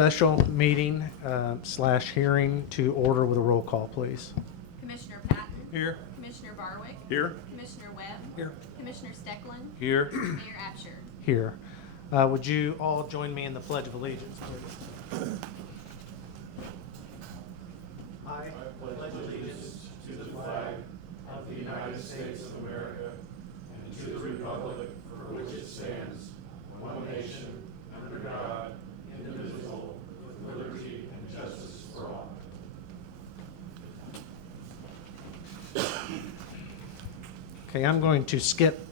special meeting slash hearing to order with a roll call, please. Commissioner Patton. Here. Commissioner Barwick. Here. Commissioner Webb. Here. Commissioner Steckland. Here. Mayor Absher. Here. Would you all join me in the Pledge of Allegiance, please? I pledge allegiance to the flag of the United States of America and to the republic for which it stands, one nation, under God, indivisible, with liberty and justice for all. Okay, I'm going to skip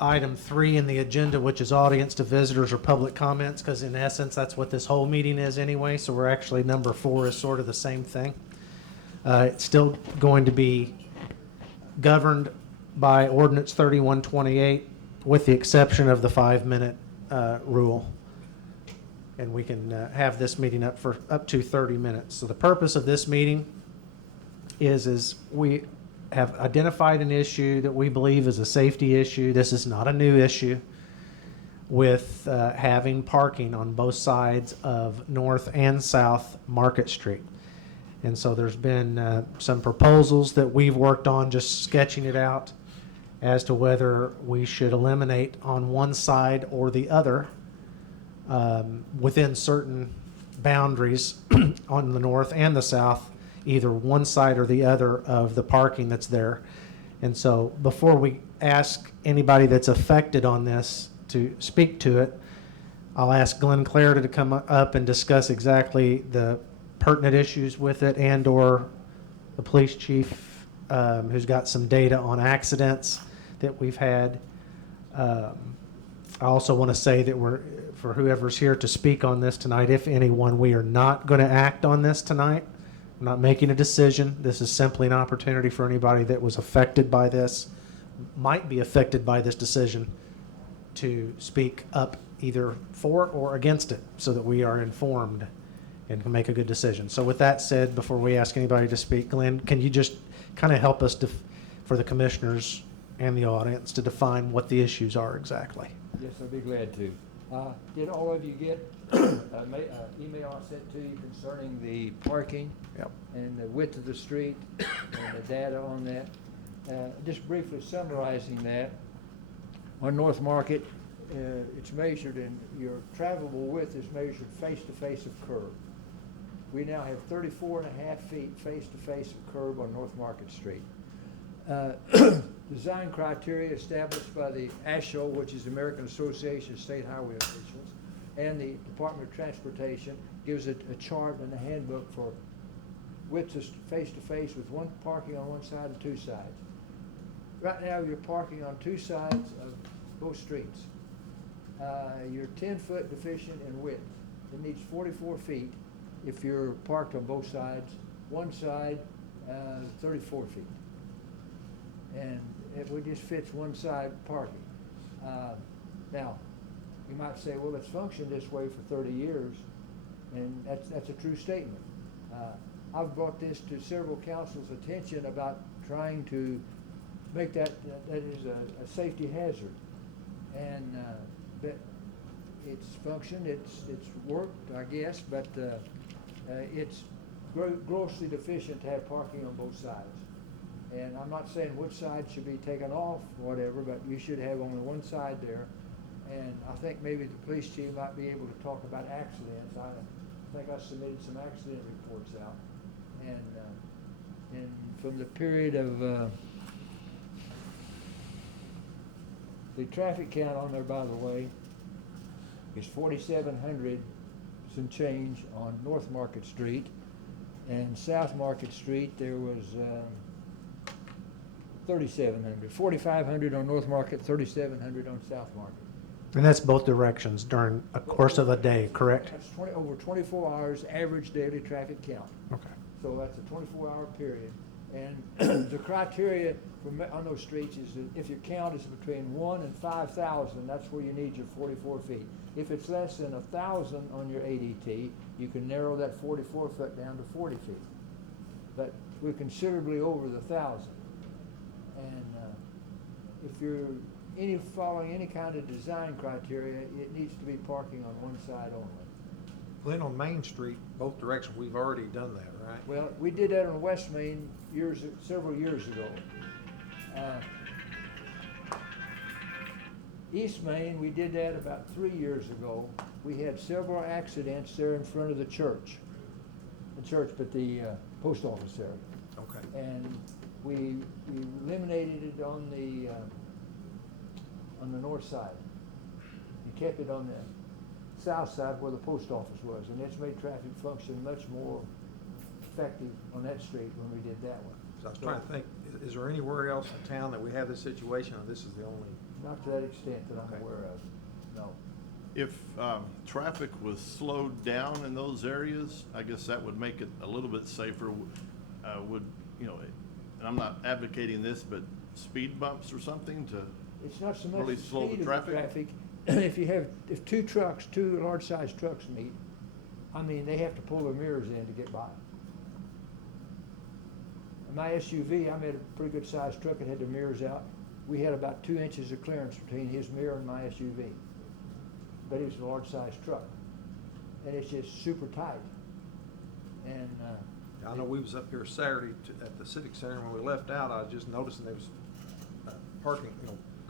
item 3 in the agenda, which is audience to visitors or public comments, because in essence, that's what this whole meeting is anyway. So we're actually, number 4 is sort of the same thing. It's still going to be governed by Ordinance 3128, with the exception of the 5-minute rule. And we can have this meeting up for up to 30 minutes. So the purpose of this meeting is we have identified an issue that we believe is a safety issue. This is not a new issue with having parking on both sides of North and South Market Street. And so there's been some proposals that we've worked on, just sketching it out as to whether we should eliminate on one side or the other within certain boundaries on the north and the south, either one side or the other of the parking that's there. And so before we ask anybody that's affected on this to speak to it, I'll ask Glenn Clarida to come up and discuss exactly the pertinent issues with it, and or the police chief who's got some data on accidents that we've had. I also want to say that for whoever's here to speak on this tonight, if anyone, we are not going to act on this tonight. I'm not making a decision. This is simply an opportunity for anybody that was affected by this, might be affected by this decision, to speak up either for or against it so that we are informed and can make a good decision. So with that said, before we ask anybody to speak, Glenn, can you just kind of help us for the commissioners and the audience to define what the issues are exactly? Yes, I'd be glad to. Did all of you get an email I sent to you concerning the parking? Yep. And the width of the street and the data on that? Just briefly summarizing that, on North Market, it's measured, and your travelable width is measured face-to-face of curb. We now have 34.5 feet face-to-face of curb on North Market Street. Design criteria established by the ASHO, which is the American Association of State Highway Officials, and the Department of Transportation, gives it a chart and a handbook for widths of face-to-face with one parking on one side and two sides. Right now, you're parking on two sides of both streets. You're 10-foot deficient in width. It needs 44 feet if you're parked on both sides. One side, 34 feet. And it just fits one side parking. Now, you might say, well, it's functioned this way for 30 years, and that's a true statement. I've brought this to several councils' attention about trying to make that is a safety hazard. And that it's functioned, it's worked, I guess, but it's grossly deficient to have parking on both sides. And I'm not saying which side should be taken off, whatever, but you should have only one side there. And I think maybe the police chief might be able to talk about accidents. I think I submitted some accident reports out. And from the period of the traffic count on there, by the way, is 4,700 some change on North Market Street, and South Market Street there was 3,700, 4,500 on North Market, 3,700 on South Market. And that's both directions during a course of a day, correct? That's over 24 hours average daily traffic count. Okay. So that's a 24-hour period. And the criteria on those streets is that if your count is between 1 and 5,000, that's where you need your 44 feet. If it's less than 1,000 on your ADT, you can narrow that 44 foot down to 40 feet. But we're considerably over the 1,000. And if you're following any kind of design criteria, it needs to be parking on one side only. Glenn, on Main Street, both directions, we've already done that, right? Well, we did that on West Main several years ago. East Main, we did that about 3 years ago. We had several accidents there in front of the church. But the post office there. Okay. And we eliminated it on the north side. We kept it on the south side where the post office was, and it's made traffic function much more effective on that street when we did that one. So I was trying to think, is there anywhere else in town that we have this situation, or this is the only? Not to that extent that I'm Okay. aware of, no. If traffic was slowed down in those areas, I guess that would make it a little bit safer. Would, you know, and I'm not advocating this, but speed bumps or something to, It's not so much Really the slow the speed of the traffic? traffic. If two large-sized trucks meet, I mean, they have to pull their mirrors in to get by. My SUV, I made a pretty good-sized truck that had the mirrors out. We had about 2 inches of clearance between his mirror and my SUV. But it was a large-sized truck. And it's just super tight. And, I know we was up here Saturday at the Civic Center, and when we left out, I was just noticing there was parking,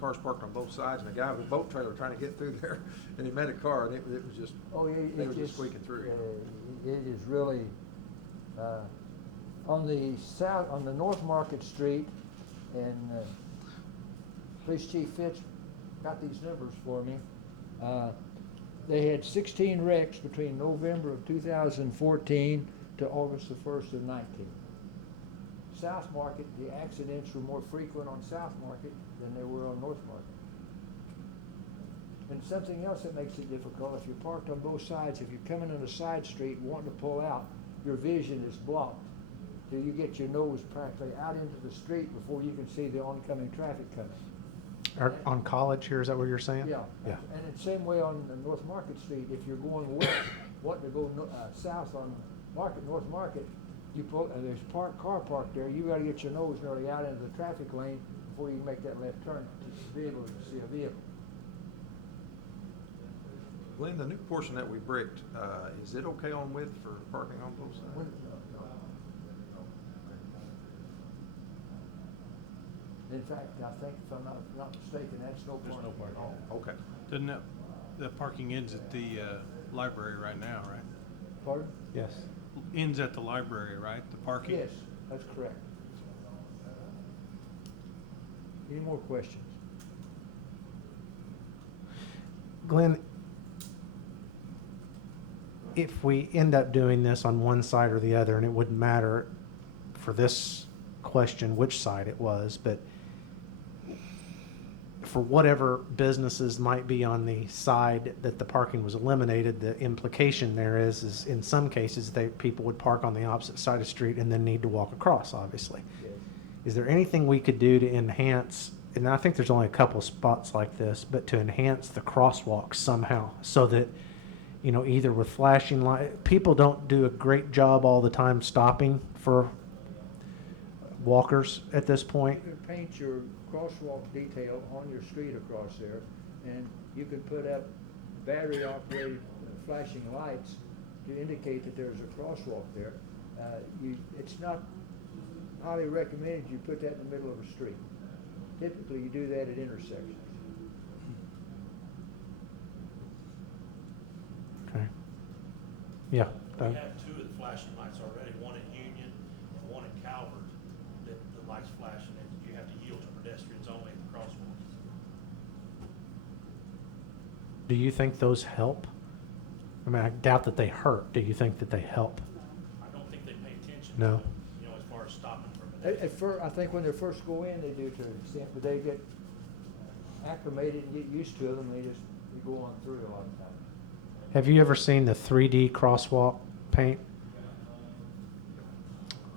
cars parked on both sides, and a guy with a boat trailer trying to get through there, and he met a car, and it was just, oh, they were just squeaking through. It is really, on the North Market Street, and Police Chief Fitz got these numbers for me. They had 16 wrecks between November of 2014 to August the 1st of 19. South Market, the accidents were more frequent on South Market than they were on North Market. And something else that makes it difficult, if you're parked on both sides, if you're coming on a side street wanting to pull out, your vision is blocked till you get your nose practically out into the street before you can see the oncoming traffic coming. On College here, is that what you're saying? Yeah. Yeah. And the same way on the North Market Street, if you're going west, wanting to go south on North Market, you pull, there's car parked there, you gotta get your nose nearly out into the traffic lane before you can make that left turn to be able to see a vehicle. Glenn, the new portion that we bricked, is it okay on width for parking on both sides? In fact, I think, if I'm not mistaken, that's no There's parking no at all. Okay. Doesn't that, the parking ends at the library right now, right? Pardon? Yes. Ends at the library, right? The parking? Yes, that's correct. Any more questions? Glenn, if we end up doing this on one side or the other, and it wouldn't matter for this question which side it was, but for whatever businesses might be on the side that the parking was eliminated, the implication there is in some cases, people would park on the opposite side of the street and then need to walk across, obviously. Yes. Is there anything we could do to enhance, and I think there's only a couple spots like this, but to enhance the crosswalks somehow so that, either with flashing light, people don't do a great job all the time stopping for walkers at this point? You can paint your crosswalk detail on your street across there, and you can put up battery-operated flashing lights to indicate that there's a crosswalk there. It's not highly recommended you put that in the middle of a street. Typically, you do that at intersections. Okay. Yeah. We Doug? have two of the flashing lights already, one at Union and one at Calvert, that the lights flash and then you have to yield to pedestrians only at the crosswalks. Do you think those help? I mean, I doubt that they hurt. Do you think that they help? I don't think they pay attention No. to it, as far as stopping for pedestrians. At first, I think when they first go in, they do to an extent, but they get acclimated and get used to them, they go on through a lot of times. Have you ever seen the 3D crosswalk paint?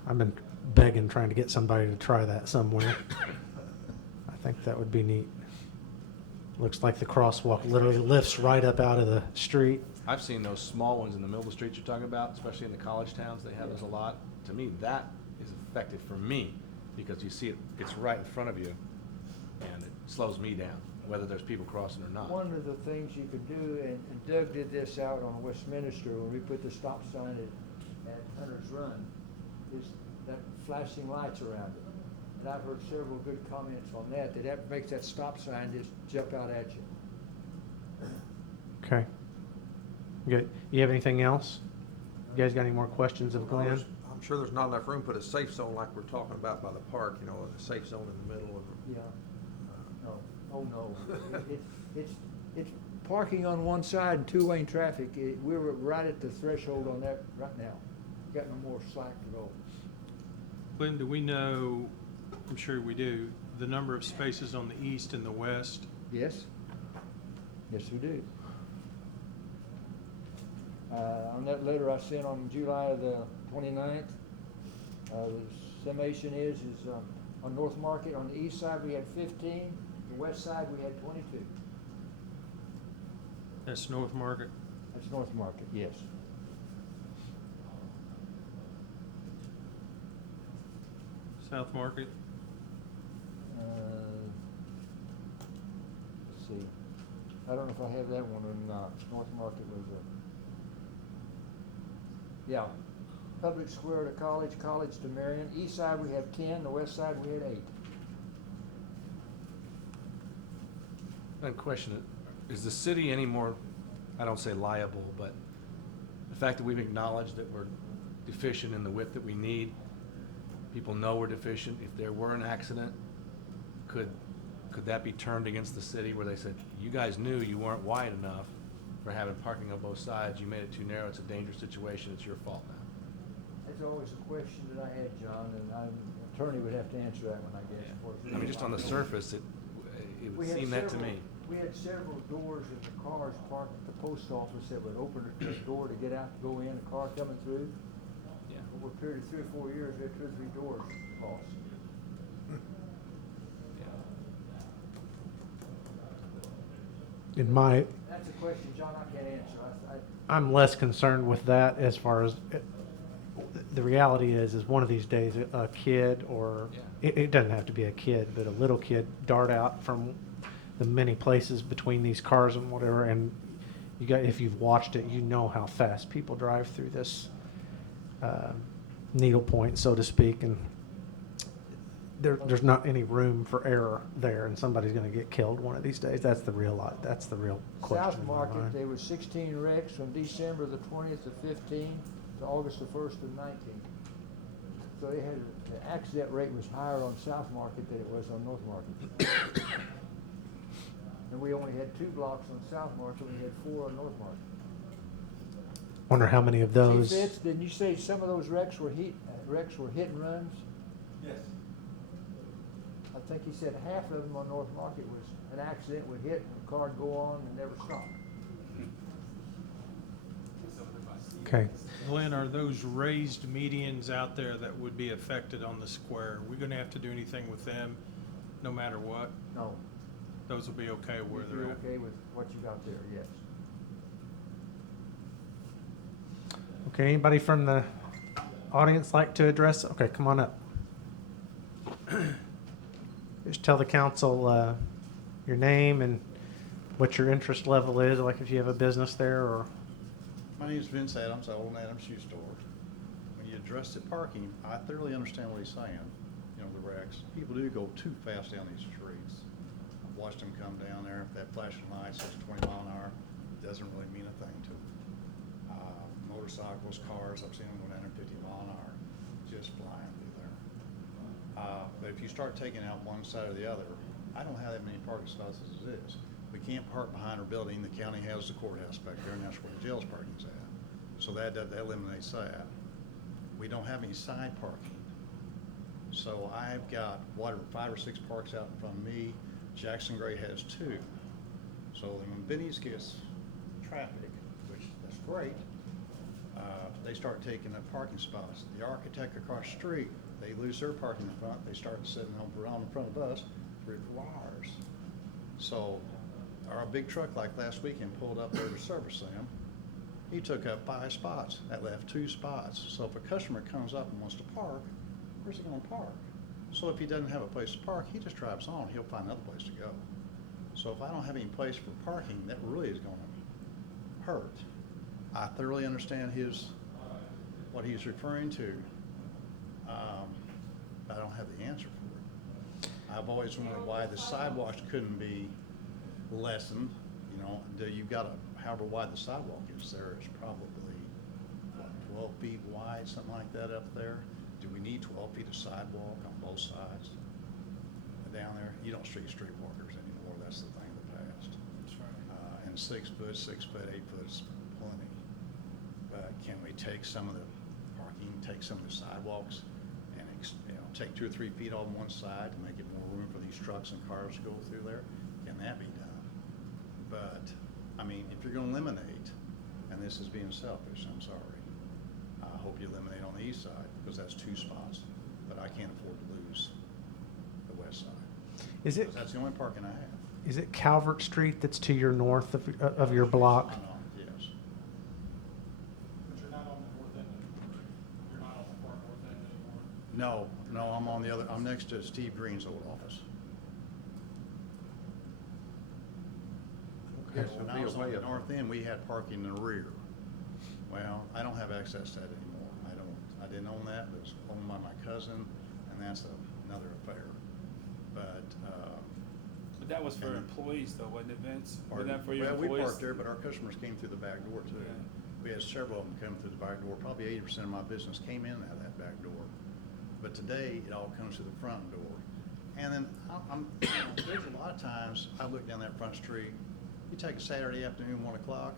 I've been begging, trying to get somebody to try that somewhere. I think that would be neat. Looks like the crosswalk literally lifts right up out of the street. I've seen those small ones in the middle of the street you're talking about, especially in the college towns. They have those a lot. To me, that is effective for me because you see it's right in front of you, and it slows me down. whether there's people crossing or not. One of the things you could do, and Doug did this out on Westminster when we put the stop sign at Hunter's Run, is that flashing lights around it. And I've heard several good comments on that, that makes that stop sign just jump out at you. Okay. Good. You have anything else? You guys got any more questions of Glenn? I'm sure there's not enough room to put a safe zone like we're talking about by the park, you know, a safe zone in the middle of. Yeah. No, oh no. It's parking on one side and two-lane traffic. We're right at the threshold on that right now. Got no more slack to go. Glenn, do we know, I'm sure we do, the number of spaces on the east and the west? Yes? Yes, we do. On that letter I sent on July the 29th, the summation is on North Market, on the east side we had 15, the west side we had 22. That's North Market. That's North Market, yes. South Market? Let's see. I don't know if I have that one or not. North Market was yeah. Public Square to College, College to Marion. East side we have 10, the west side we had 8. One question, is the city any more, I don't say liable, but the fact that we've acknowledged that we're deficient in the width that we need, people know we're deficient, if there were an accident, could that be turned against the city where they said, you guys knew you weren't wide enough for having parking on both sides, you made it too narrow, it's a dangerous situation, it's your fault now? That's always a question that I had, John, and an attorney would have to answer that one, I guess. I mean, just on the surface, it would seem that to me. We had several doors in the cars parked at the post office that would open the door to get out, to go in, a car coming through. Yeah. Over a period of 3 or 4 years, we had 2 or 3 doors lost. In my, That's a question, John, I can't answer. I'm less concerned with that as far as, the reality is one of these days, a kid or, Yeah. it doesn't have to be a kid, but a little kid dart out from the many places between these cars and whatever, and if you've watched it, you know how fast people drive through this needle point, so to speak, and there's not any room for error there, and somebody's going to get killed one of these days. That's the real question. South in my Market, mind. there was 16 wrecks from December the 20th of 15 to August the 1st of 19. So they had, the accident rate was higher on South Market than it was on North Market. And we only had 2 blocks on South Market, we had 4 on North Market. Wonder how many of those. Chief Fitz, didn't you say some of those wrecks were hit and runs? Yes. I think he said half of them on North Market was an accident would hit and the car would go on and never stop. Okay. Glenn, are those raised medians out there that would be affected on the square? Are we gonna have to do anything with them, no matter what? No. Those will be okay where You're they're at? okay with what you got there, yes. Okay, anybody from the audience like to address? Okay, come on up. Just tell the council your name and what your interest level is, like if you have a business there or. My name is Vince Adams, I own Adams Shoe Store. When you address the parking, I thoroughly understand what he's saying, you know, the wrecks. People do go too fast down these streets. I've watched them come down there, if that flashing light says 20 mile an hour, it doesn't really mean a thing to them. Motorcycles, cars, I've seen them go down 50 mile an hour, just flying through there. But if you start taking out one side or the other, I don't have that many parking spots as it is. We can't park behind our building. The county has the courthouse back there, and that's where the jail's parking's at. So that eliminates that. We don't have any side parking. So I've got, 5 or 6 parks out in front of me. Jackson Gray has 2. So when Benny's gets traffic, which that's great, they start taking up parking spots. The architect across the street, they lose their parking in front. They start sitting around in front of us 3 or 4 hours. So our big truck like last weekend pulled up there to service them. He took up 5 spots. That left 2 spots. So if a customer comes up and wants to park, where's he going to park? So if he doesn't have a place to park, he just drives on. He'll find another place to go. So if I don't have any place for parking, that really is gonna hurt. I thoroughly understand what he's referring to. I don't have the answer for it. I've always wondered why the sidewalks couldn't be lessened, you know, you've got however wide the sidewalk is there, it's probably, what, 12 feet wide, something like that up there. Do we need 12 feet of sidewalk on both sides down there? You don't see streetwalkers anymore, that's the thing of the past. That's right. And 6 foot, 8 foot is plenty. But can we take some of the parking, take some of the sidewalks and, take 2 or 3 feet on one side to make it more room for these trucks and cars to go through there? Can that be done? But, I mean, if you're gonna eliminate, and this is being selfish, I'm sorry, I hope you eliminate on the east side, because that's 2 spots, but I can't afford to lose the west side. Is it, Because that's the only parking I have. is it Calvert Street that's to your north of your block? I know, yes. But you're not on the north end anymore. You're not on the far north end anymore. No, I'm on the other, I'm next to Steve Green's old office. Okay, When so I be was a way on the up. north end, we had parking in the rear. Well, I don't have access to that anymore. I didn't own that, it was owned by my cousin, and that's another affair. But, But that was for And- employees though, wasn't it, Vince? Or- Wasn't that for your well, employees? we parked there, but our customers came through the back door too. Yeah. We had several of them come through the back door. Probably 80% of my business came in out of that back door. But today, it all comes through the front door. And then there's a lot of times, I look down that front street, you take a Saturday afternoon, 1 o'clock,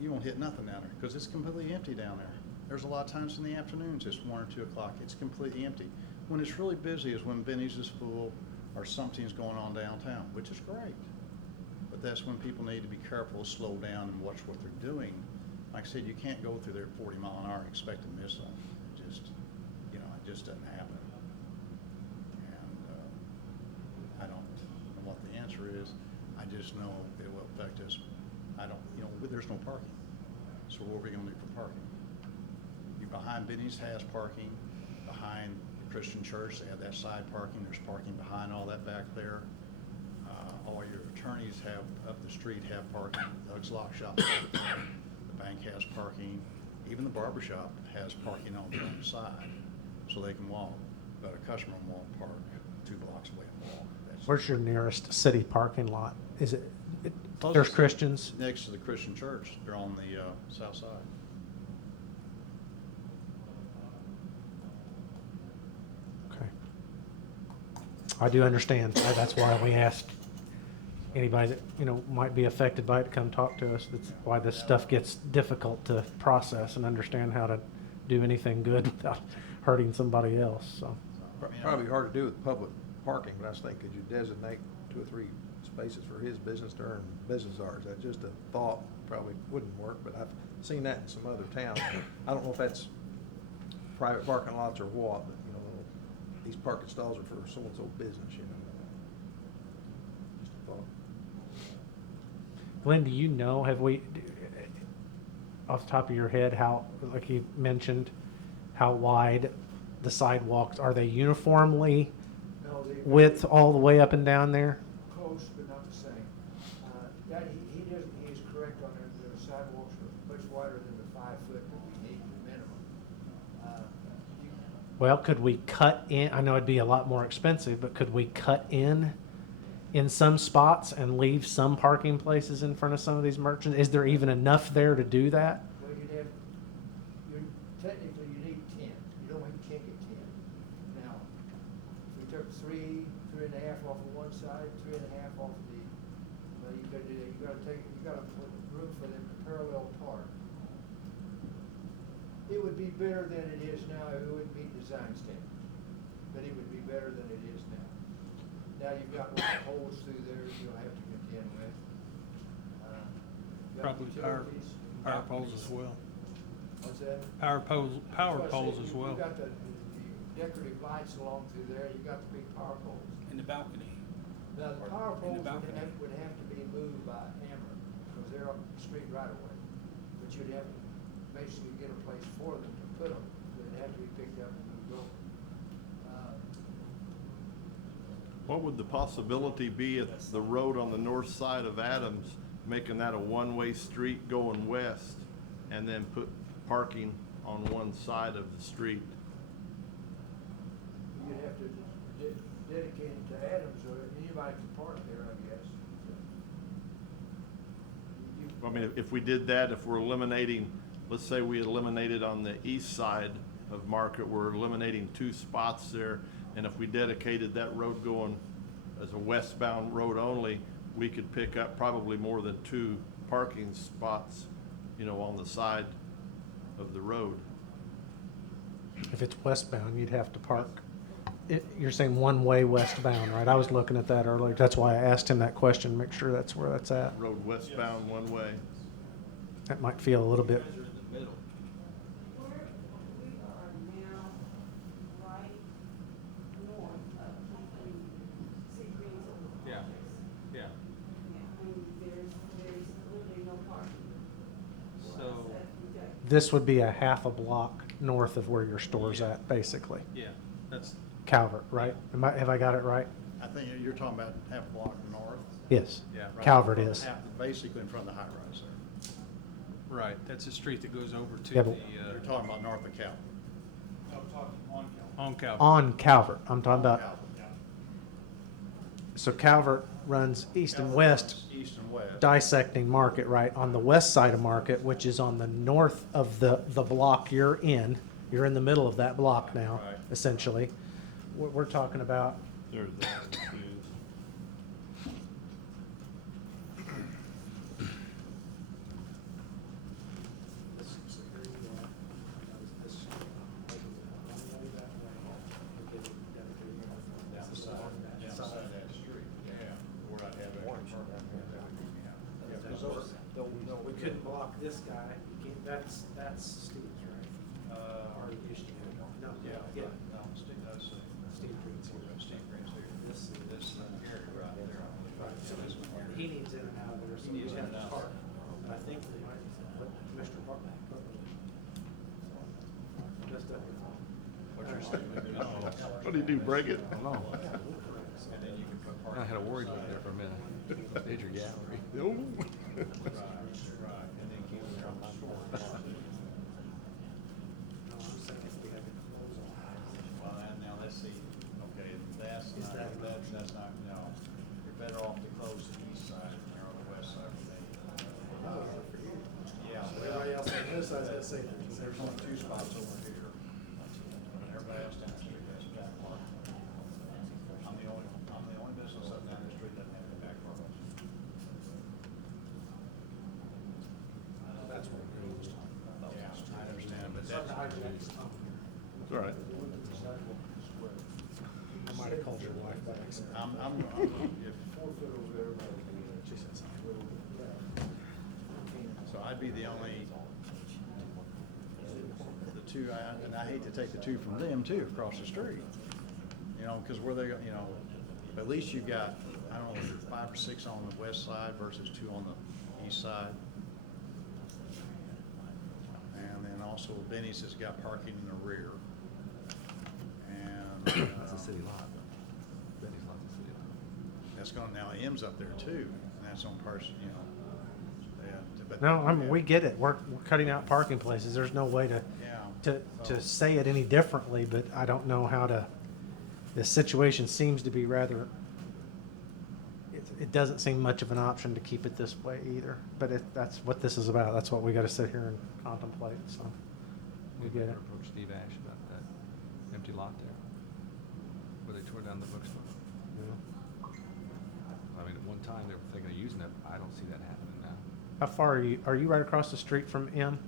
you won't hit nothing down there because it's completely empty down there. There's a lot of times in the afternoons, it's 1 or 2 o'clock, it's completely empty. When it's really busy is when Benny's is full or something's going on downtown, which is great. But that's when people need to be careful, slow down, and watch what they're doing. Like I said, you can't go through there at 40 mile an hour and expect to miss them. It just doesn't happen. And I don't know what the answer is. I just know it will affect us. There's no parking. So what are we gonna do for parking? You behind Benny's has parking, behind the Christian church, they have that side parking, there's parking behind all that back there. All your attorneys up the street have parking, Doug's Lock Shop, the bank has parking, even the barber shop has parking on the other side, so they can walk, but a customer won't park 2 blocks away and walk. Where's your nearest city parking lot? Is it, there's Closest- Christians? Next to the Christian church, they're on the south side. Okay. I do understand. That's why we asked anybody that, might be affected by it to come talk to us. That's why this stuff gets difficult to process and understand how to do anything good without hurting somebody else, so. Probably hard to do with public parking, but I was thinking, could you designate 2 or 3 spaces for his business during business hours? That's just a thought, probably wouldn't work, but I've seen that in some other towns. I don't know if that's private parking lots or what, but, these parking stalls are for so-and-so business, Just a thought. Glenn, do you know, have we, off the top of your head, how, like you mentioned, how wide the sidewalks, are they uniformly No, they. width all the way up and down there? Close, but not the same. That, he is correct on it, the sidewalks are much wider than the 5 foot that we need, the minimum. You- Well, could we cut in, I know it'd be a lot more expensive, but could we cut in some spots and leave some parking places in front of some of these merchants? Is there even enough there to do that? Well, technically you need 10, you can't get 10. Now, if we took 3 and a half off of one side, 3 and a half off the, well, you gotta do that, you gotta put room for them to parallel park. It would be better than it is now, it wouldn't meet design standards, but it would be better than it is now. Now you've got light holes through there you'll have to contend with. You've got Probably power utilities. poles as well. What's that? Power poles That's what I as said, well. You've got the decorative lights along through there, you've got the big power poles. In the balcony. Now, the power In the poles balcony. would have to be moved by hammer, because they're on the street right away. But you'd have to basically get a place for them to put them, they'd have to be picked up and moved over. What would the possibility be at the road on the north side of Adams, making that a one-way street going west, and then put parking on one side of the street? You'd have to dedicate it to Adams, or anybody can park there, I guess. I mean, if we did that, if we're eliminating, let's say we eliminated on the east side of Market, we're eliminating 2 spots there, and if we dedicated that road going as a westbound road only, we could pick up probably more than 2 parking spots, you know, on the side of the road. If it's westbound, you'd have to park. You're saying one-way westbound, right? I was looking at that earlier. That's why I asked him that question, make sure that's where that's at. Road westbound one way. That might feel a little bit, Where we are now, right north of Seagreens on the Yeah. projects. Yeah. And there's literally no parking. So, this would be a half a block north of where your store's at, basically. Yeah, that's, Calvert, right? Have I got it right? I think you're talking about half a block north. Yes. yeah, right Calvert in is. front- Basically in front of the high rise there. right, that's a street that goes over to Yeah, the, but- You're talking about north of Calvert. I'm talking on Calvert. on Calvert. On Calvert, I'm talking about, Calvert. so Calvert runs east and west, East and west. dissecting Market, right? On the west side of Market, which is on the north of the block you're in the middle of that block now, Right. essentially. We're talking about, There's that too. no, we couldn't block this guy. That's Steve's, right? Or it used to be. No, yeah. No, Steve Green's here. Steve Green's here. This area right there. Right, so he needs in and out of there, so he's got to park. I think they might put Mr. Bartlett. Just a. What you're saying? What do you do, break it? I don't know. And then you can put parking. I had a worried look there for a minute. Major gallery. No. Right, and then keep it on the shore. Well, and now let's see, okay, that's not, no, you're better off to close the east side than you're on the west side. Yeah. Everybody else on this side's gonna say. There's only 2 spots over here. But everybody else down the street has back parking. I'm the only business up down the street that doesn't have the back parking. That's what we was talking about. Yeah, I understand, but Sorry to that's. hijack. It's all right. I might have called your wife back. If. So I'd be the only, the 2, and I hate to take the 2 from them too, across the street. You know, because where they, you know, at least you've got, I don't know, 5 or 6 on the west side versus 2 on the east side. And then also Benny's has got parking in the rear. And. That's a city lot. Betty's lot's a city lot. That's going, now M's up there too, and that's on person, you know. But- No, we get it. We're cutting out parking places. There's no way Yeah. to say it any differently, but I don't know how to, the situation seems to be rather, it doesn't seem much of an option to keep it this way either. But that's what this is about. That's what we gotta sit here and contemplate, so we get it. Approach Steve Ash about that empty lot there, where they tore down the bookstore. I mean, at one time, they were thinking of using it. I don't see that happening now. How far are you right across the street from M?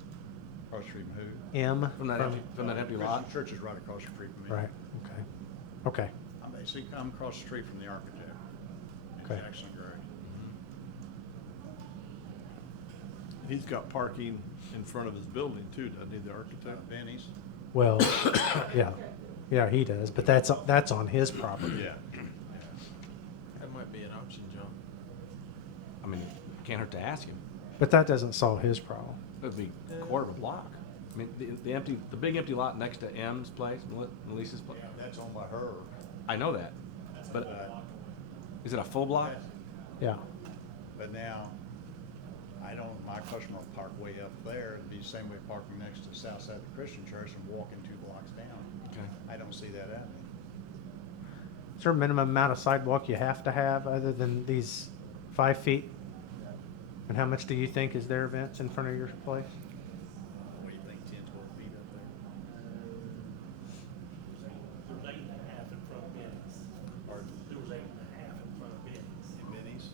Across the street from who? M? From that empty Christian lot? Church is right across the street from me. Right, okay. Okay, I'm across the street from the architect in Okay. Jackson Gray. He's got parking in front of his building too, doesn't he, the architect? Benny's. well, yeah, he does, but that's on his property. Yeah. That might be an option, John. I mean, can't hurt to ask him. But that doesn't solve his problem. It'd be a quarter of a block. I mean, the big empty lot next to M's place, Melissa's place. That's owned by her. I know that. But Is it a full block? Yeah. But now, I don't, my customer will park way up there, it'd be the same way parking next to the south side of the Christian church and walking 2 blocks down. Okay. I don't see that happening. Is there a minimum amount of sidewalk you have to have other than these 5 feet? And how much do you think is there, Vince, in front of your place? What do you think, 10, 12 feet up there? There was 8.5 in front of Benny's. Pardon? There was 8.5 in front of Benny's. In Benny's?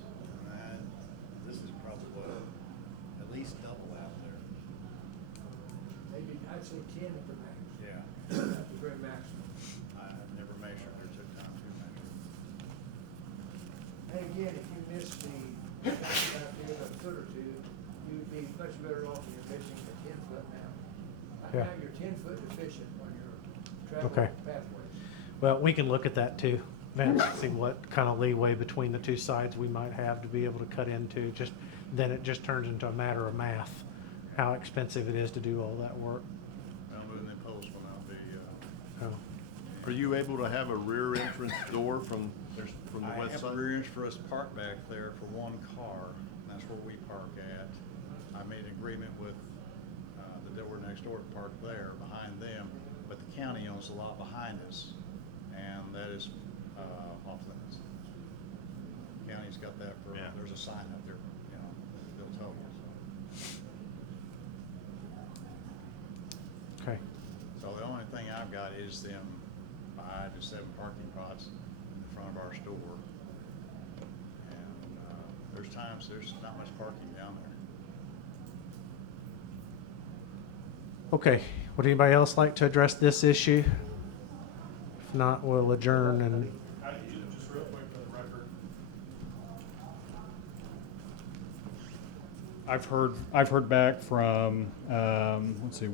This is probably what, at least double out there. Maybe, I'd say 10 at the max. Yeah. At the very maximum. I've never measured, or took time to measure. And again, if you miss the, out there a foot or two, you'd be much better off if you're missing the 10-foot now. Right Yeah. now, you're 10-foot deficient on your Okay. travel pathways. Well, we can look at that too, Vince, see what kind of leeway between the two sides we might have to be able to cut into. Just, then it just turns into a matter of math, how expensive it is to do all that work. Well, moving the post will not be, So, are you able to have a rear entrance door from the west I side? have rooms for us to park back there for 1 car, and that's where we park at. I made an agreement with, that we're next door to park there, behind them, but the county owns a lot behind us, and that is, off limits. County's got that for, Yeah. there's a sign up there, you know, they'll tell you, so. okay. So the only thing I've got is them 5 to 7 parking spots in the front of our store. And, there's times there's not much parking down there. Okay, would anybody else like to address this issue? If not, we'll adjourn and, Just real quick for the record. I've heard back from, let's see,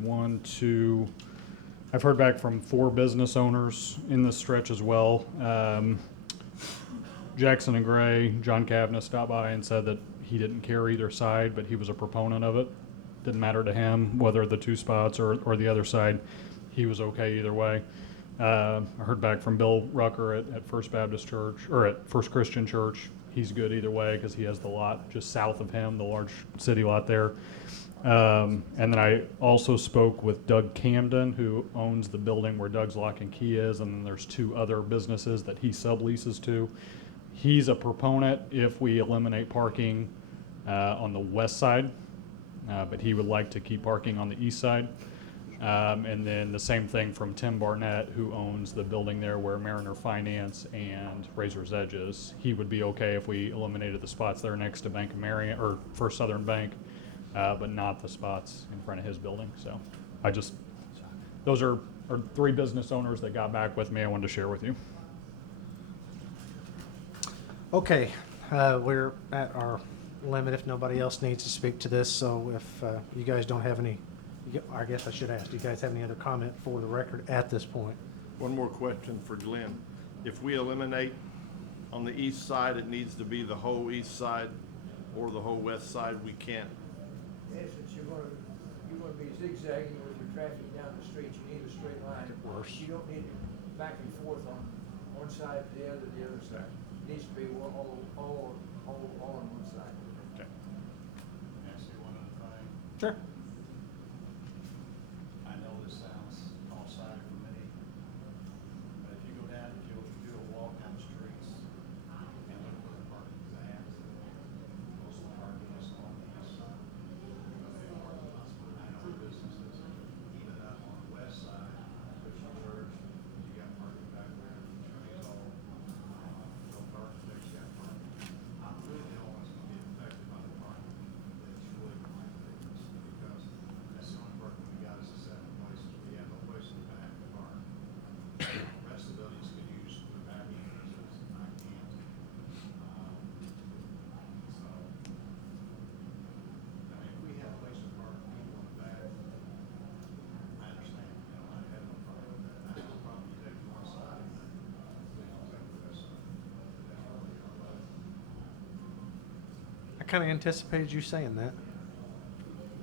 I've heard back from 4 business owners in this stretch as well. Jackson and Gray, John Kavanaugh stopped by and said that he didn't care either side, but he was a proponent of it. Didn't matter to him whether the 2 spots or the other side. He was okay either way. I heard back from Bill Rucker at First Baptist Church, or at First Christian Church. He's good either way because he has the lot just south of him, the large city lot there. And then I also spoke with Doug Camden, who owns the building where Doug's Lock and Key is, and then there's 2 other businesses that he subleases to. He's a proponent if we eliminate parking on the west side, but he would like to keep parking on the east side. And then the same thing from Tim Barnett, who owns the building there where Mariner Finance and Razor's Edge is. He would be okay if we eliminated the spots there next to Bank of Marion, or First Southern Bank, but not the spots in front of his building. So those are 3 business owners that got back with me. I wanted to share with you. okay, we're at our limit if nobody else needs to speak to this. So if you guys don't have any, I guess I should ask, do you guys have any other comment for the record at this point? One more question for Glenn. If we eliminate on the east side, it needs to be the whole east side or the whole west side. We can't. In essence, you're gonna be zigzagging with your traffic down the street. You need a straight line. Worse. You don't need it back and forth on one side to the other side. It needs to be all on one side. Okay. Can I say one other thing? Sure. I know this sounds offside for me, but if you go down, if you do a walk down the streets and look where the parking is at, most of the parking is on the east side. I know businesses, even up on the west side, Christian Church, you got parking back there, trees all, no parking, there's got parking. I'm really the only one's gonna be affected by the parking. It's really my business, because that's the only parking we got is the 7 places. We have no place in the back to park. The rest of the buildings can use the back entrances, and I can't. So, I mean, if we have a place to park people in the back, I understand, you know, I have no problem with that. I have no problem you take one side, but we don't take the rest of it. That's really our way. I kind of anticipated you saying that,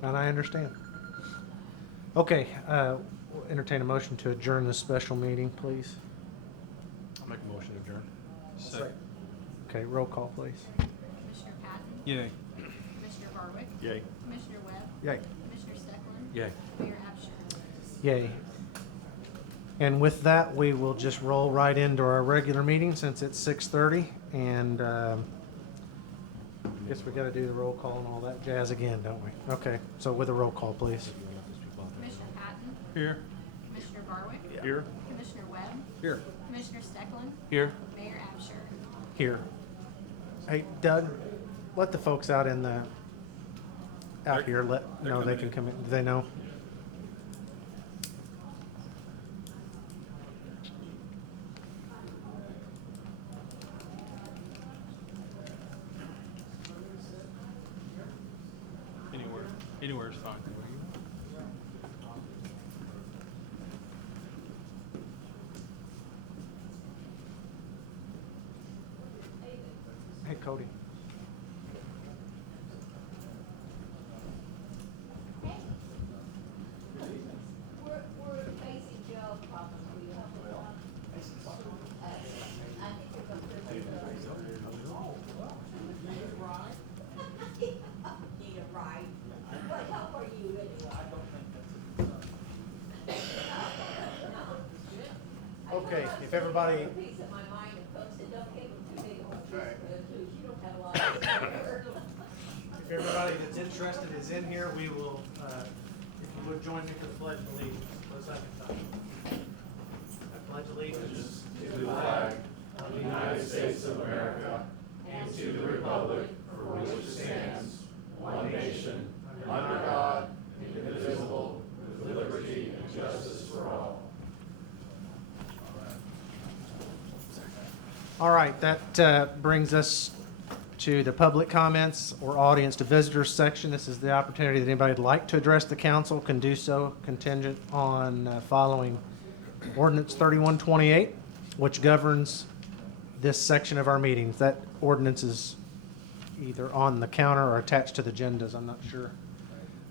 and I understand. Okay, we'll entertain a motion to adjourn this special meeting, please. I'll make a motion to adjourn. Second. Okay, roll call, please. Commissioner Patton? Yay. Commissioner Barwick? Yay. Commissioner Webb? Yay. Commissioner Steckland? Yay. Mayor Absher? Yay. And with that, we will just roll right into our regular meeting since it's 6:30. And guess we got to do the roll call and all that jazz again, don't we? Okay, so with a roll call, please. Commissioner Patton? Here. Commissioner Barwick? Here? Commissioner Webb? Here. Commissioner Steckland? Here. Mayor Absher? Here. Hey, Doug, let the folks out here they're know they coming can in. come in. Do they know? Anywhere is fine. Hey, Cody. We're facing jail problems. We have I think we're going to need a ride. What help are you anyway? Okay, if everybody, Peace of my mind, and folks that don't give them too big of a too. You don't have a lot of. if everybody that's interested is in here, we will, if you would join me for the pledge of allegiance for the second time. I pledge allegiance to the flag of the United States of America and to the republic for which it stands, one nation, under God, indivisible, with liberty and justice for all. All right, that brings us to the public comments or audience to visitors section. This is the opportunity that anybody would like to address the council can do so contingent on following Ordinance 3128, which governs this section of our meetings. That ordinance is either on the counter or attached to the agendas. I'm not sure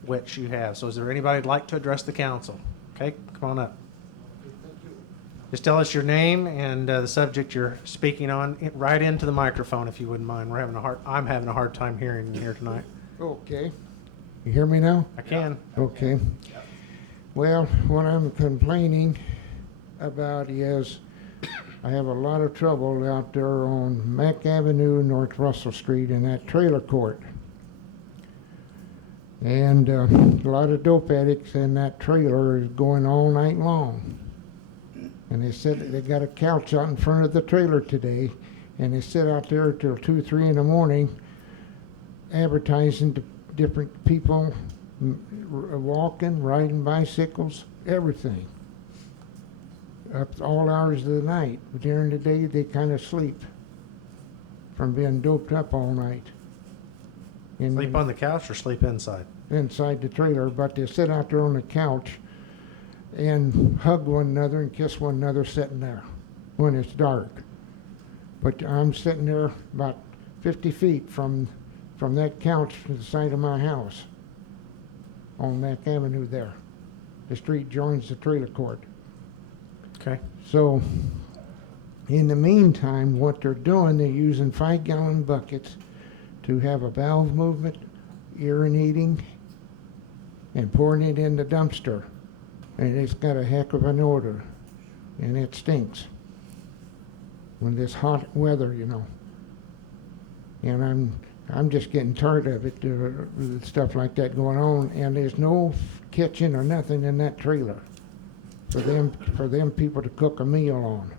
which you have. So is there anybody who'd like to address the council? Okay, come on up. Just tell us your name and the subject you're speaking on, right into the microphone if you wouldn't mind. I'm having a hard time hearing you here tonight. Okay. You hear me now? I can. Okay. Well, what I'm complaining about is I have a lot of trouble out there on Mack Avenue, North Russell Street in that trailer court. And a lot of dope addicts in that trailer is going all night long. And they said that they got a couch out in front of the trailer today, and they sit out there till 2, 3 in the morning advertising to different people, walking, riding bicycles, everything. Up to all hours of the night. But during the day, they kind of sleep from being doped up all night. And Sleep on the couch or sleep inside? inside the trailer, but they sit out there on the couch and hug one another and kiss one another sitting there when it's dark. But I'm sitting there about 50 feet from that couch to the side of my house on Mack Avenue there. The street joins the trailer court. Okay. So in the meantime, what they're doing, they're using 5-gallon buckets to have a valve movement, urinating, and pouring it in the dumpster. And it's got a heck of an odor, and it stinks when this hot weather, you know. And I'm just getting tired of it, stuff like that going on. And there's no kitchen or nothing in that trailer for them people to cook a meal on.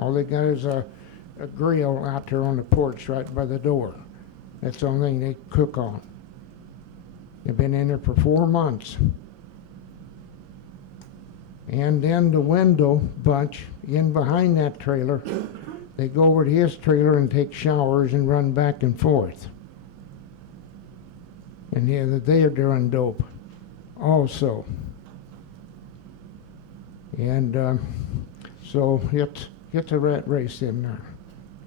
All they got is a grill out there on the porch right by the door. That's the only thing they cook on. They've been in there for 4 months. And then the window bunch in behind that trailer, they go over to his trailer and take showers and run back and forth. And they're doing dope also. And so it's a rat race in there.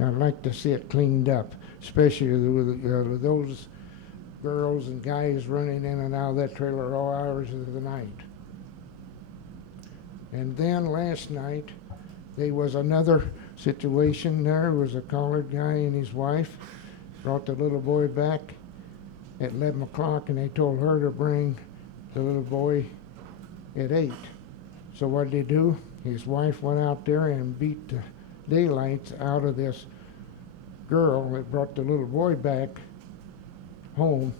I'd like to see it cleaned up, especially with those girls and guys running in and out of that trailer all hours of the night. And then last night, there was another situation there. Was a colored guy and his wife brought the little boy back at 11 o'clock, and they told her to bring the little boy at 8. So what did he do? His wife went out there and beat the daylights out of this girl that brought the little boy back home,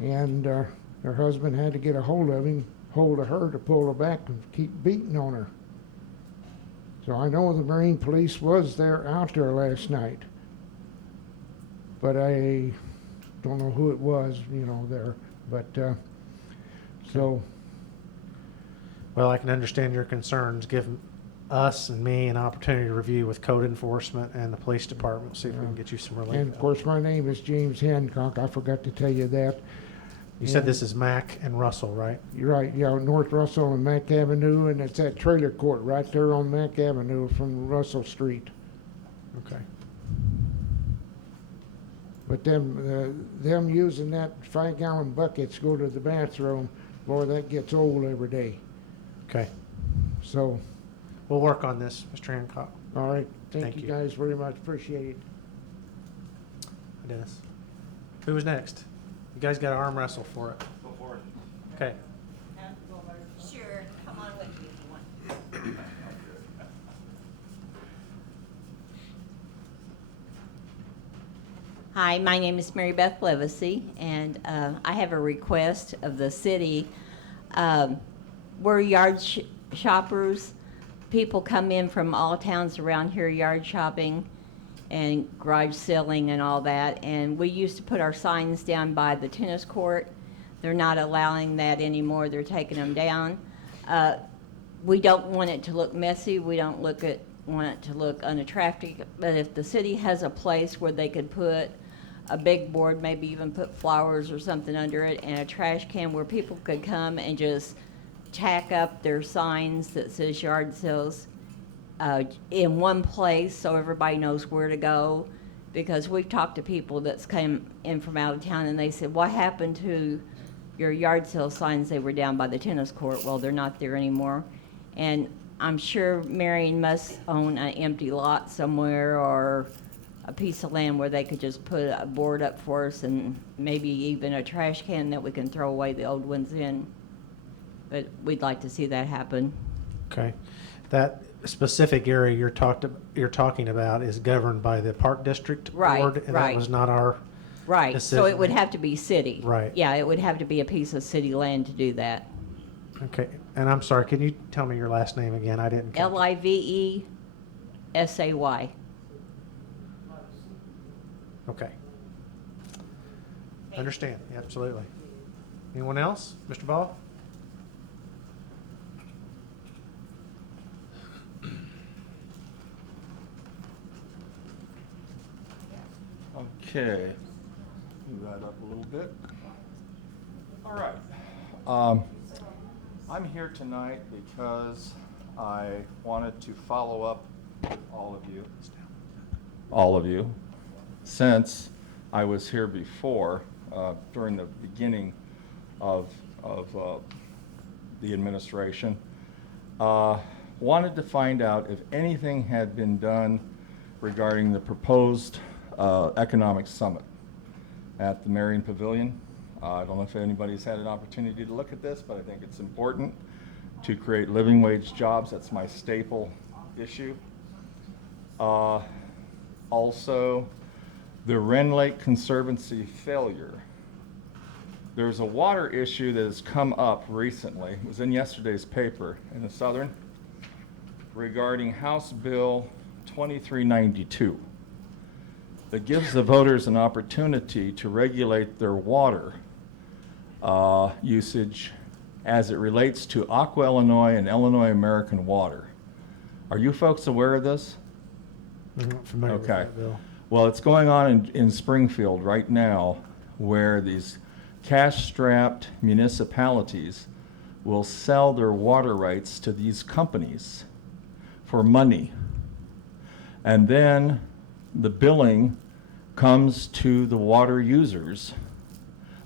and her husband had to get a hold of her to pull her back and keep beating on her. So I know the Marine Police was out there last night, but I don't know who it was, there. But so. Well, I can understand your concerns. Give us and me an opportunity to review with code enforcement and the police department, see if we can get you some relief. And of course, my name is James Hancock. I forgot to tell you that. You said this is Mack and Russell, right? You're right, yeah, North Russell and Mack Avenue, and it's that trailer court right there on Mack Avenue from Russell Street. Okay. But them using that 5-gallon buckets to go to the bathroom, boy, that gets old every day. Okay. So, We'll work on this, Mr. Hancock. all right, thank Thank you you. guys very much, appreciate it. Dennis. Who was next? You guys got to arm wrestle for it. Go for it. Okay. Sure, come on with me if you want. Hi, my name is Mary Beth Levacy, and I have a request of the city. We're yard shoppers. People come in from all towns around here yard shopping and garage selling and all that. And we used to put our signs down by the tennis court. They're not allowing that anymore. They're taking them down. We don't want it to look messy. We don't want it to look unattractive. But if the city has a place where they could put a big board, maybe even put flowers or something under it, and a trash can where people could come and just tack up their signs that says yard sales in one place so everybody knows where to go. Because we've talked to people that's came in from out of town and they said, what happened to your yard sale signs? They were down by the tennis court. Well, they're not there anymore. And I'm sure Marion must own an empty lot somewhere or a piece of land where they could just put a board up for us and maybe even a trash can that we can throw away the old ones in. But we'd like to see that happen. Okay. That specific area you're talking about is governed by the Park District Right, Board, and right. that was not our Right, so it would decision. have to be city. Right. Yeah, it would have to be a piece of city land to do that. Okay. And I'm sorry, can you tell me your last name again? I didn't. catch it. Livesay. Okay. Understand, absolutely. Anyone else? Mr. Ball? Okay, move that up a little bit. All right. I'm here tonight because I wanted to follow up all of you, since I was here before, during the beginning of the administration. Wanted to find out if anything had been done regarding the proposed economic summit at the Marion Pavilion. I don't know if anybody's had an opportunity to look at this, but I think it's important to create living wage jobs. That's my staple issue. Also, the Wren Lake Conservancy failure. There's a water issue that has come up recently. It was in yesterday's paper in the Southern regarding House Bill 2392. That gives the voters an opportunity to regulate their water usage as it relates to Aqua Illinois and Illinois American Water. Are you folks aware of this? I'm not familiar with Okay. that bill. Well, it's going on in Springfield right now, where these cash-strapped municipalities will sell their water rights to these companies for money. And then the billing comes to the water users,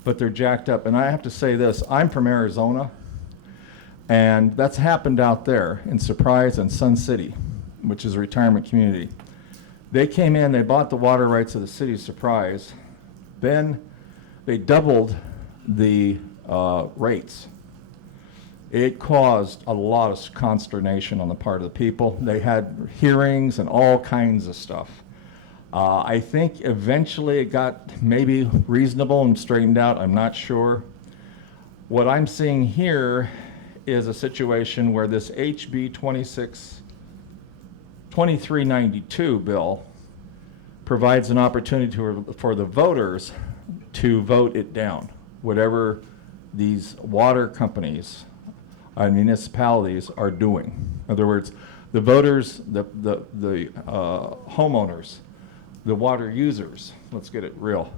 but they're jacked up. And I have to say this, I'm from Arizona, and that's happened out there in Surprise and Sun City. which is a retirement community. They came in, they bought the water rights of the city of Surprise. Then they doubled the rates. It caused a lot of consternation on the part of the people. They had hearings and all kinds of stuff. I think eventually it got maybe reasonable and straightened out. I'm not sure. What I'm seeing here is a situation where this HB 2392 bill provides an opportunity for the voters to vote it down, whatever these water companies and municipalities are doing. In other words, the voters, the homeowners, the water users, let's get it real,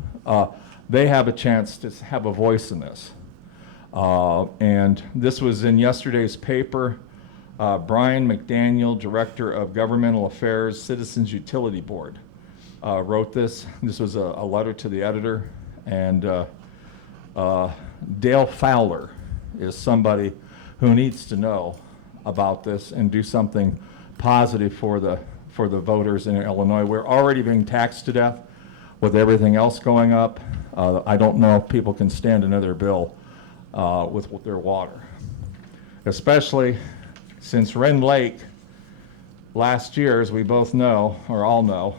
they have a chance to have a voice in this. And this was in yesterday's paper. Brian McDaniel, Director of Governmental Affairs, Citizens Utility Board, wrote this. This was a letter to the editor. And Dale Fowler is somebody who needs to know about this and do something positive for the voters in Illinois. We're already being taxed to death with everything else going up. I don't know if people can stand another bill with their water, especially since Wren Lake last year, as we both know, or all know,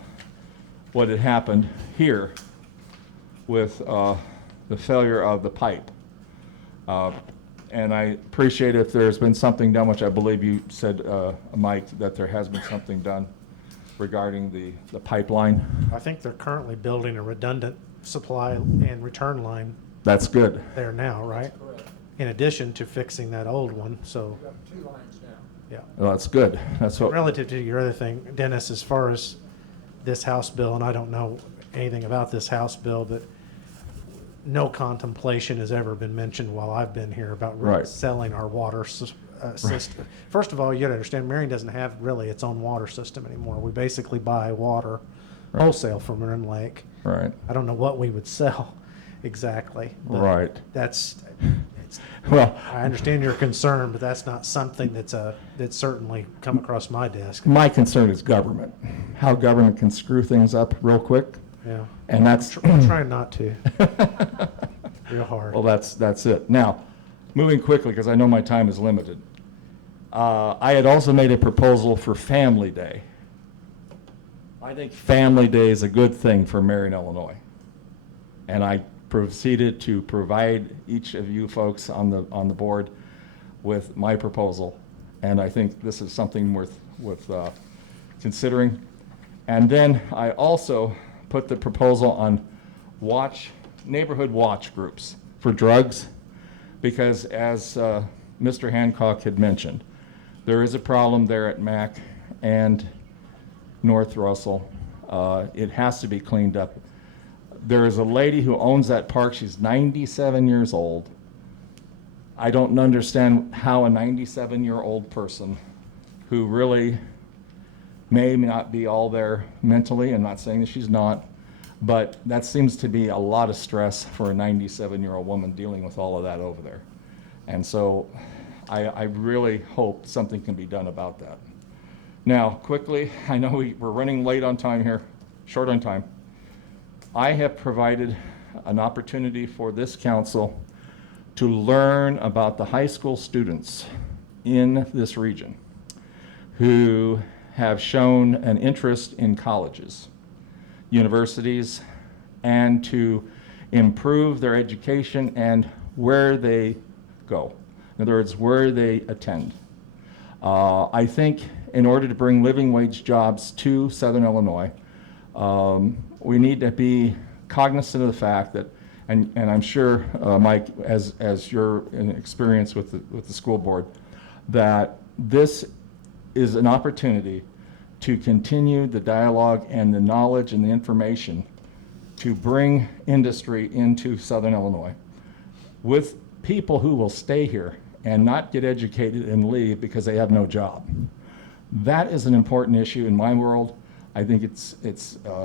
what had happened here with the failure of the pipe. And I appreciate if there's been something done, which I believe you said, Mike, that there has been something done regarding the pipeline. I think they're currently building a redundant supply and return line That's good. there now, right? Correct. In addition to fixing that old one, so, We've got 2 lines now. yeah. Well, that's good. That's what. Relative to your other thing, Dennis, as far as this House bill, and I don't know anything about this House bill, but no contemplation has ever been mentioned while I've been here about Right. selling our water system. First of all, you gotta understand, Marion doesn't have really its own water system anymore. We basically buy water Right. wholesale from Wren Lake. Right. I don't know what we would sell exactly. but Right. That's, it's, Well, I understand your concern, but that's not something that's certainly come across my desk. my concern is government. How government can screw things up real quick. Yeah. And that's. I'm trying not to. Real hard. Well, that's it. Now, moving quickly, because I know my time is limited. I had also made a proposal for Family Day. I think Family Day is a good thing for Marion, Illinois. And I proceeded to provide each of you folks on the board with my proposal. And I think this is something worth considering. And then I also put the proposal on neighborhood watch groups for drugs, because as Mr. Hancock had mentioned, there is a problem there at Mac and North Russell. It has to be cleaned up. There is a lady who owns that park. She's 97 years old. I don't understand how a 97-year-old person who really may not be all there mentally, I'm not saying that she's not, but that seems to be a lot of stress for a 97-year-old woman dealing with all of that over there. And so I really hope something can be done about that. Now, quickly, I know we're running late on time here, short on time. I have provided an opportunity for this council to learn about the high school students in this region who have shown an interest in colleges, universities, and to improve their education and where they go. In other words, where they attend. I think in order to bring living wage jobs to Southern Illinois, we need to be cognizant of the fact that, and I'm sure, Mike, as your experience with the school board, that this is an opportunity to continue the dialogue and the knowledge and the information to bring industry into Southern Illinois with people who will stay here and not get educated and leave because they have no job. That is an important issue in my world. I think it's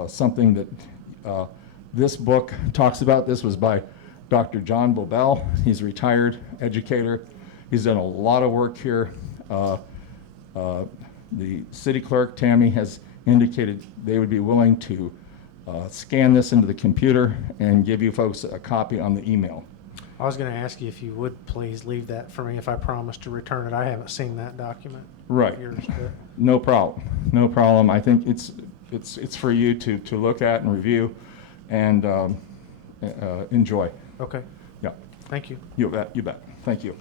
something that this book talks about. This was by Dr. John Bobel. He's a retired educator. He's done a lot of work here. The city clerk, Tammy, has indicated they would be willing to scan this into the computer and give you folks a copy on the email. I was going to ask you if you would please leave that for me if I promise to return it. I haven't seen that document. Right. of yours, but- No problem. No problem. I think it's for you to look at and review and enjoy. Okay, Yeah. thank you. You bet. You bet. Thank you.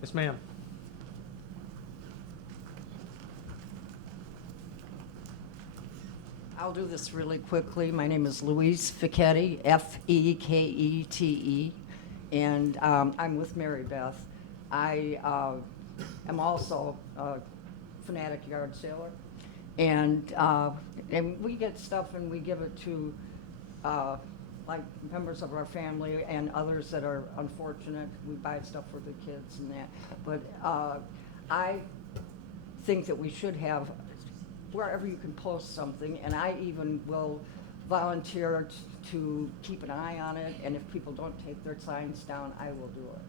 Yes, ma'am. I'll do this really quickly. My name is Louise Fichetti, F-E-K-E-T-E, and I'm with Mary Beth. I am also a fanatic yard sailor, and we get stuff and we give it to like members of our family and others that are unfortunate. We buy stuff for the kids and that. But I think that we should have wherever you can post something, and I even will volunteer to keep an eye on it, and if people don't take their signs down, I will do it.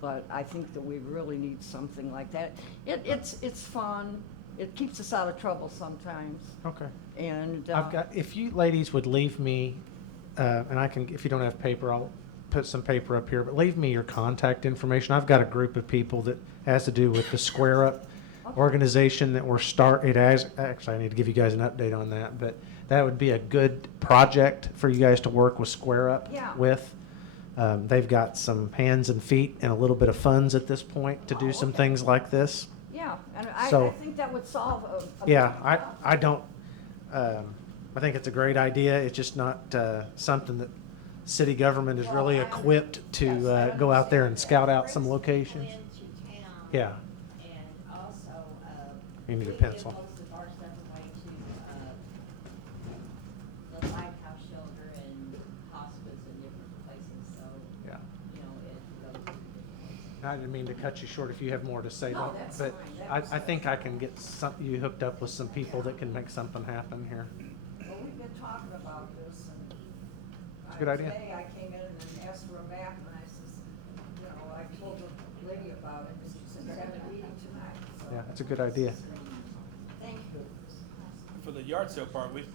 But I think that we really need something like that. It's fun. It keeps us out of trouble sometimes. Okay. And I've got, if you ladies would leave me, and I can, if you don't have paper, I'll put some paper up here, but leave me your contact information. I've got a group of people that has to do with the Square Up organization that we're actually, I need to give you guys an update on that, but that would be a good project for you guys to work with Square Up Yeah. with. They've got some hands and feet and a little bit of funds at this point to do some things like this. yeah, and I So- think that would solve a Yeah, big problem. I don't, I think it's a great idea. It's just not something that city government is really Well, I equipped to yes, I go out there and understand scout that. out some locations. Yeah, And also, you need a we pencil. give most of our stuff away to, the Lighthouse Shelter and hospice and different places, so, Yeah. you know, it goes to different places. I didn't mean to cut you short if you have more to say, No, don't- that's but fine. That I was think I can get you hooked up with some people that can make something happen here. Well, we've been talking about this, and It's a good idea. today I came in and asked for a map, and I says, you know, I told the lady about it, and she said, they're having a meeting tonight, so. Yeah, that's a good idea. Thank you. For the yard sale part, we, You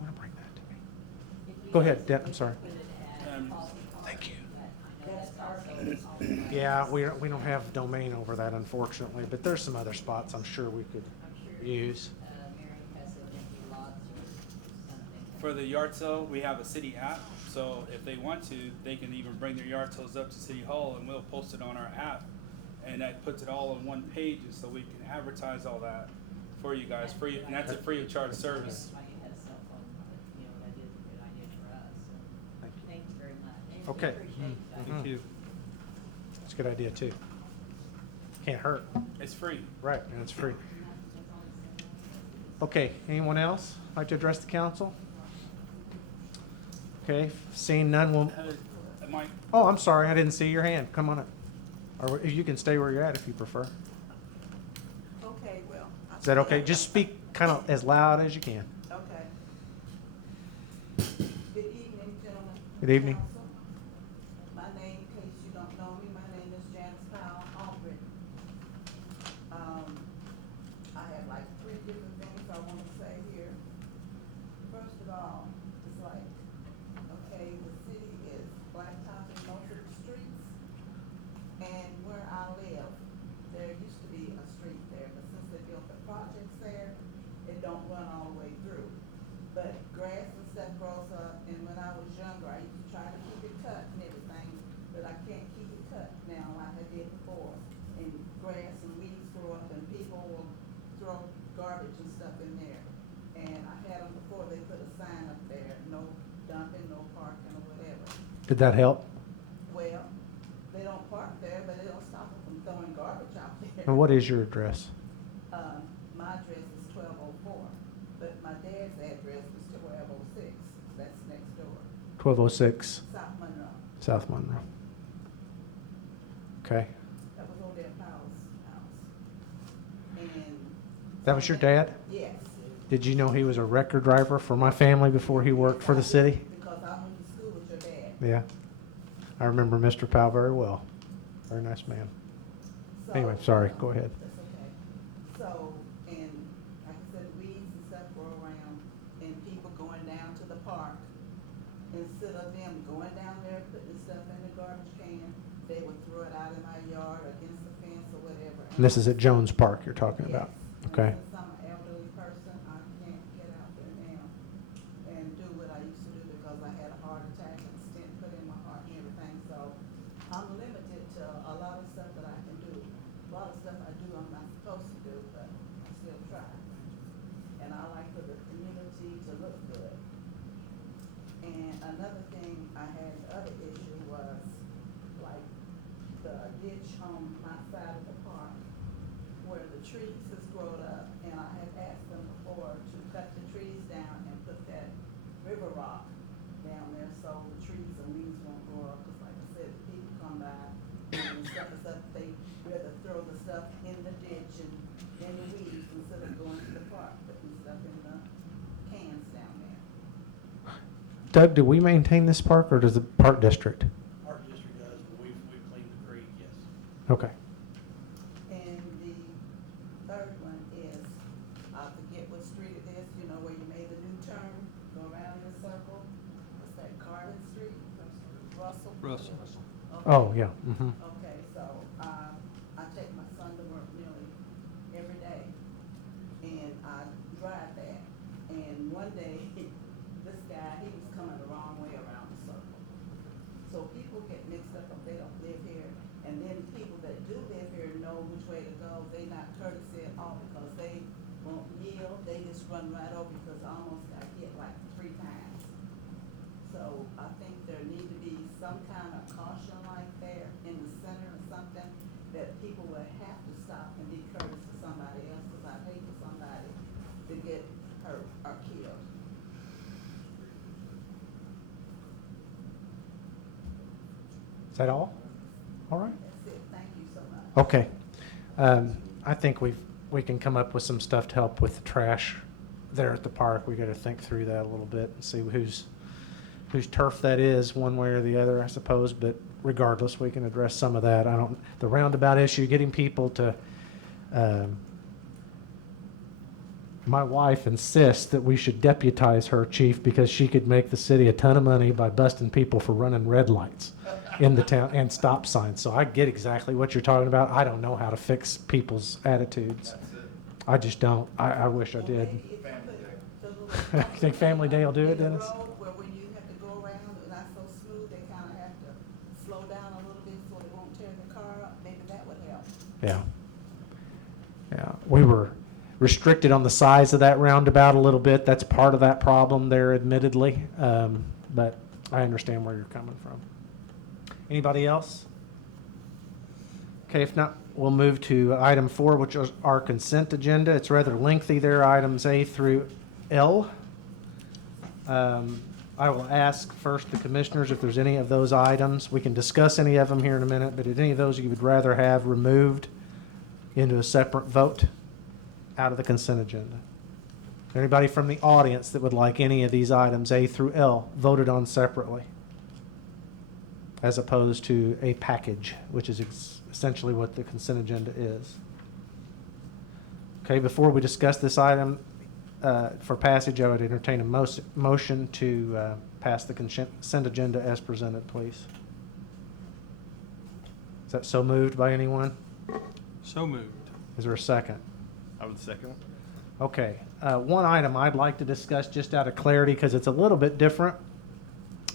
want to bring that to me? Go ahead, Deb, I'm sorry. Thank you. That's our. Yeah, we don't have domain over that unfortunately, but there's some other spots I'm sure we could use. Mary has some empty lots or something. For the yard sale, we have a city app, so if they want to, they can even bring their yard sales up to City Hall and we'll post it on our app. And that puts it all on one page, and so we can advertise all that for you guys, free, and that's a free of charge service. Everybody has a cell phone, but, you know, that is a good idea for us, so, Thank you. thank you very much. And we Okay. appreciate that. Thank you. It's a good idea too. Can't hurt. It's free. Right, and it's free. Okay, anyone else like to address the council? Okay, seeing none, we'll, Mike, oh, I'm sorry, I didn't see your hand. Come on up. Or you can stay where you're at if you prefer. Okay, well. Is that okay? Just speak kind of as loud as you can. Okay. Good evening, gentlemen. Good evening. Council. My name, in case you don't know me, my name is Janice Powell Albritton. I have like 3 different things I want to say here. First of all, it's like, okay, the city is blacktopping most of the streets. And where I live, there used to be a street there, but since they built the projects there, it don't run all the way through. But grass and stuff grows up, and when I was younger, I used to try to keep it cut and everything, but I can't keep it cut now like I did before. And grass and weeds grow up, and people will throw garbage and stuff in there. And I had them before, they put a sign up there, no dumping, no parking or whatever. Did that help? Well, they don't park there, but it don't stop them from throwing garbage out there. And what is your address? My address is 1204, but my dad's address is 1206. That's next door, 1206 South Monroe. South Monroe. Okay. That was over there at Powell's house. And. That was your dad? Yes, Did you know he was a record driver for my family before he worked for the city? because I went to school with your dad. Yeah. I remember Mr. Powell very well. Very nice man. So, Anyway, sorry, go ahead. That's okay. So, instead of them going down there, putting the stuff in the garbage can, they would throw it out in my yard or against the fence or whatever. And this is at Jones Park you're talking about? Yes. Okay. And since I'm an elderly person, I can't get out there now and do what I used to do because I had a heart attack and stent put in my heart and everything. So I'm limited to a lot of stuff that I can do. A lot of stuff I do I'm not supposed to do, but I still try. And I like for the community to look good. And another thing I had, the other issue was like the ditch on my side of the park where the trees has grown up, and I had asked them before to cut the trees down and put that river rock down there so the trees and leaves won't grow up, because like I said, people come by and stuff is up, they rather throw the stuff in the ditch and in the weeds instead of going to the park, putting stuff in the cans down there. Doug, do we maintain this park, or does the park district? Park District does, but we've cleaned the creek, yes. Okay. And the third one is, I forget what street it is, you know, where you made the new turn, go around in a circle. What's that, Carlin Street? Russell? Russell. Okay. Oh, yeah. Mm-hmm. Okay, so, I take my son to work nearly every day, and I drive that. And one day, this guy, he was coming the wrong way around the circle. So people get mixed up if they don't live here, and then people that do live here know which way to go. They not courtesy at all because they won't yield. They just run right over because I almost got hit like 3 times. So I think there need to be some kind of caution like there in the center or something that people will have to stop and be courteous to somebody else, because I hate for somebody to get hurt or killed. Is that all? All right. That's it. Thank you so much. Okay. I think we can come up with some stuff to help with the trash there at the park. We got to think through that a little bit and see whose turf that is, one way or the other, I suppose. But regardless, we can address some of that. The roundabout issue, getting people to. My wife insists that we should deputize her, Chief, because she could make the city a ton of money by busting people for running red lights in the town and stop signs. So I get exactly what you're talking about. I don't know how to fix people's attitudes. I just don't. I wish I did. Maybe if you put the You little think Family Day will do it, in the Dennis? road where when you have to go around, it's not so smooth, they kind of have to slow down a little bit so they won't tear the car up. Maybe that would help. Yeah. Yeah. We were restricted on the size of that roundabout a little bit. That's part of that problem there, admittedly. But I understand where you're coming from. Anybody else? Okay, if not, we'll move to item 4, which is our consent agenda. It's rather lengthy there, items A through L. I will ask first the commissioners if there's any of those items. We can discuss any of them here in a minute, but any of those you would rather have removed into a separate vote out of the consent agenda? Anybody from the audience that would like any of these items, A through L, voted on separately, as opposed to a package, which is essentially what the consent agenda is? Okay, before we discuss this item for passage, I would entertain a motion to pass the consent agenda as presented, please. Is that so moved by anyone? So moved. Is there a second? I would second it. Okay, one item I'd like to discuss just out of clarity because it's a little bit different.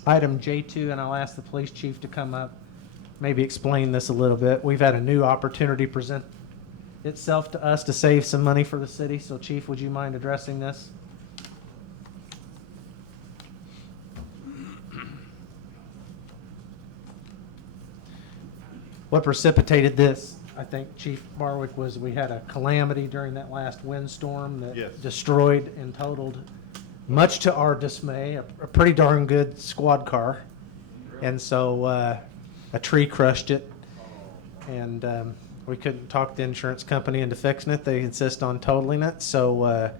Item J2, and I'll ask the police chief to come up, maybe explain this a little bit. We've had a new opportunity present itself to us to save some money for the city. So Chief, would you mind addressing this? What precipitated this, I think, Chief Barwick, was we had a calamity during that last windstorm that Yes. destroyed and totaled, much to our dismay, a pretty darn good squad car. And so a tree crushed it, and we couldn't talk the insurance company into fixing it. They insist on totaling it. So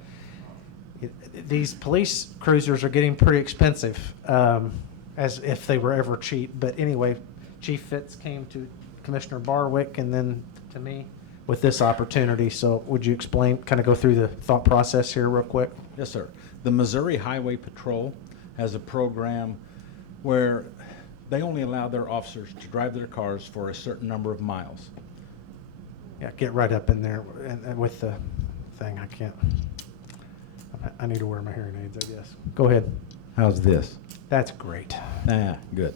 these police cruisers are getting pretty expensive, as if they were ever cheap. But anyway, Chief Fitz came to Commissioner Barwick and then to me with this opportunity. So would you explain, kind of go through the thought process here real quick? Yes, sir. The Missouri Highway Patrol has a program where they only allow their officers to drive their cars for a certain number of miles. Yeah, get right up in there and with the thing. I can't. I need to wear my hearing aids, I guess. Go ahead. How's this? That's great. Ah, good.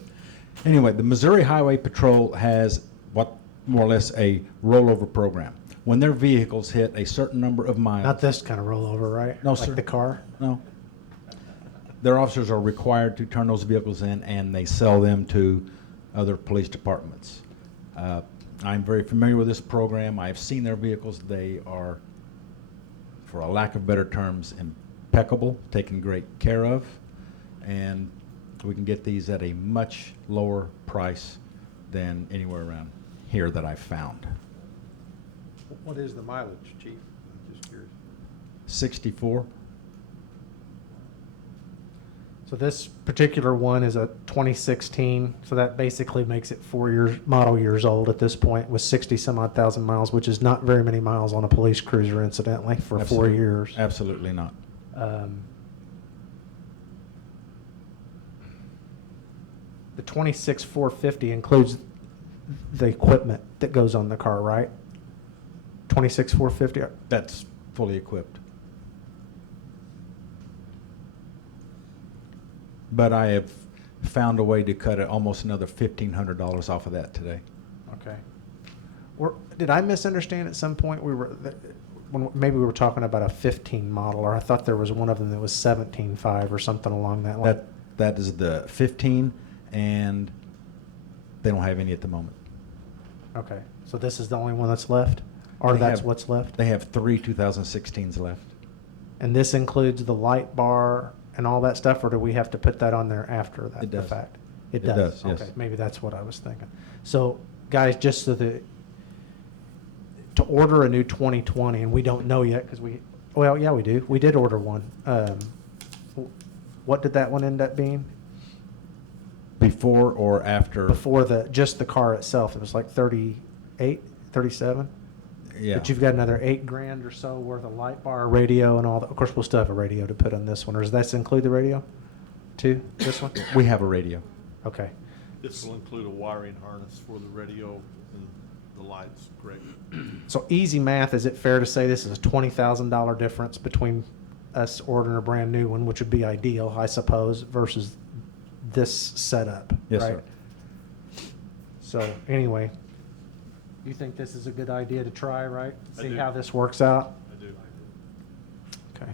Anyway, the Missouri Highway Patrol has what more or less a rollover program. When their vehicles hit a certain number of miles. Not this kind of rollover, right? No, like sir. the car? No. Their officers are required to turn those vehicles in, and they sell them to other police departments. I'm very familiar with this program. I've seen their vehicles. They are, for a lack of better terms, impeccable, taken great care of, and we can get these at a much lower price than anywhere around here that I've found. What is the mileage, Chief? I'm just curious. 64. So this particular one is a 2016, so that basically makes it 4 years, model years old at this point, with 60 some odd thousand miles, which is not very many miles on a police cruiser, incidentally, for 4 years. Absolutely not. The 26,450 includes the equipment that goes on the car, right? 26,450. That's fully equipped. But I have found a way to cut almost another $1,500 off of that today. Okay. Or did I misunderstand at some point? Maybe we were talking about a 15 model, or I thought there was one of them that was 17.5 or something along that line. That is the 15, and they don't have any at the moment. Okay. So this is the only one that's left, or that's what's left? They have 3 2016s left. And this includes the light bar and all that stuff, or do we have to put that on there after that? It does. The fact? It does, yes. Okay, maybe that's what I was thinking. So, guys, just so that to order a new 2020, and we don't know yet because we do. We did order one. What did that one end up being? Before or after? Before just the car itself, it was like 38, 37. Yeah. But you've got another $8,000 or so worth of light bar, radio, and all that. Of course, we'll still have a radio to put on this one. Or does that include the radio, too? This one? We have a radio. Okay. This will include a wiring harness for the radio and the lights, correct? So easy math, is it fair to say this is a $20,000 difference between us ordering a brand new one, which would be ideal, I suppose, versus this setup? Yes, right? sir. So anyway, you think this is a good idea to try, right? I See do. how this works out? I do. Okay.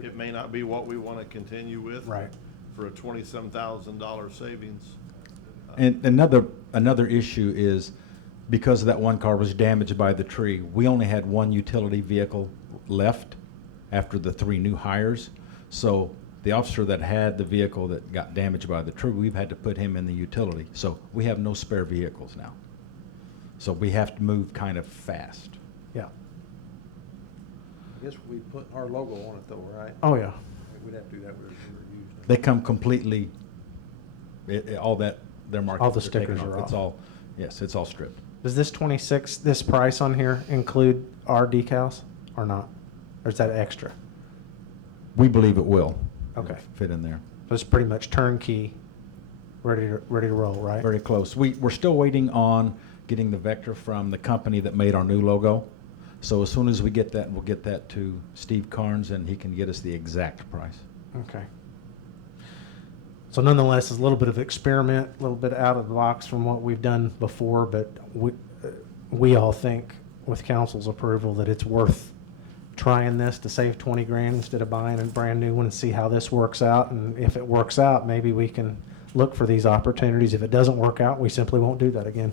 It may not be what we want to continue with. Right. For a $27,000 savings. And another issue is, because that one car was damaged by the tree, we only had one utility vehicle left after the 3 new hires. So the officer that had the vehicle that got damaged by the tree, we've had to put him in the utility. So we have no spare vehicles now. So we have to move kind of fast. Yeah. I guess we put our logo on it though, right? Oh, yeah. We'd have to do that with we used. They come completely, all that, their markings All the are taken stickers are It's off. all, yes, it's all stripped. Does this this price on here include our decals or not? Or is that extra? We believe it will. Okay. Fit in there. So it's pretty much turnkey, ready to roll, right? Very close. We're still waiting on getting the vector from the company that made our new logo. So as soon as we get that, we'll get that to Steve Carnes, and he can get us the exact price. Okay. So nonetheless, it's a little bit of experiment, a little bit out of the box from what we've done before, but we all think, with council's approval, that it's worth trying this to save 20 grand instead of buying a brand new one and see how this works out. And if it works out, maybe we can look for these opportunities. If it doesn't work out, we simply won't do that again.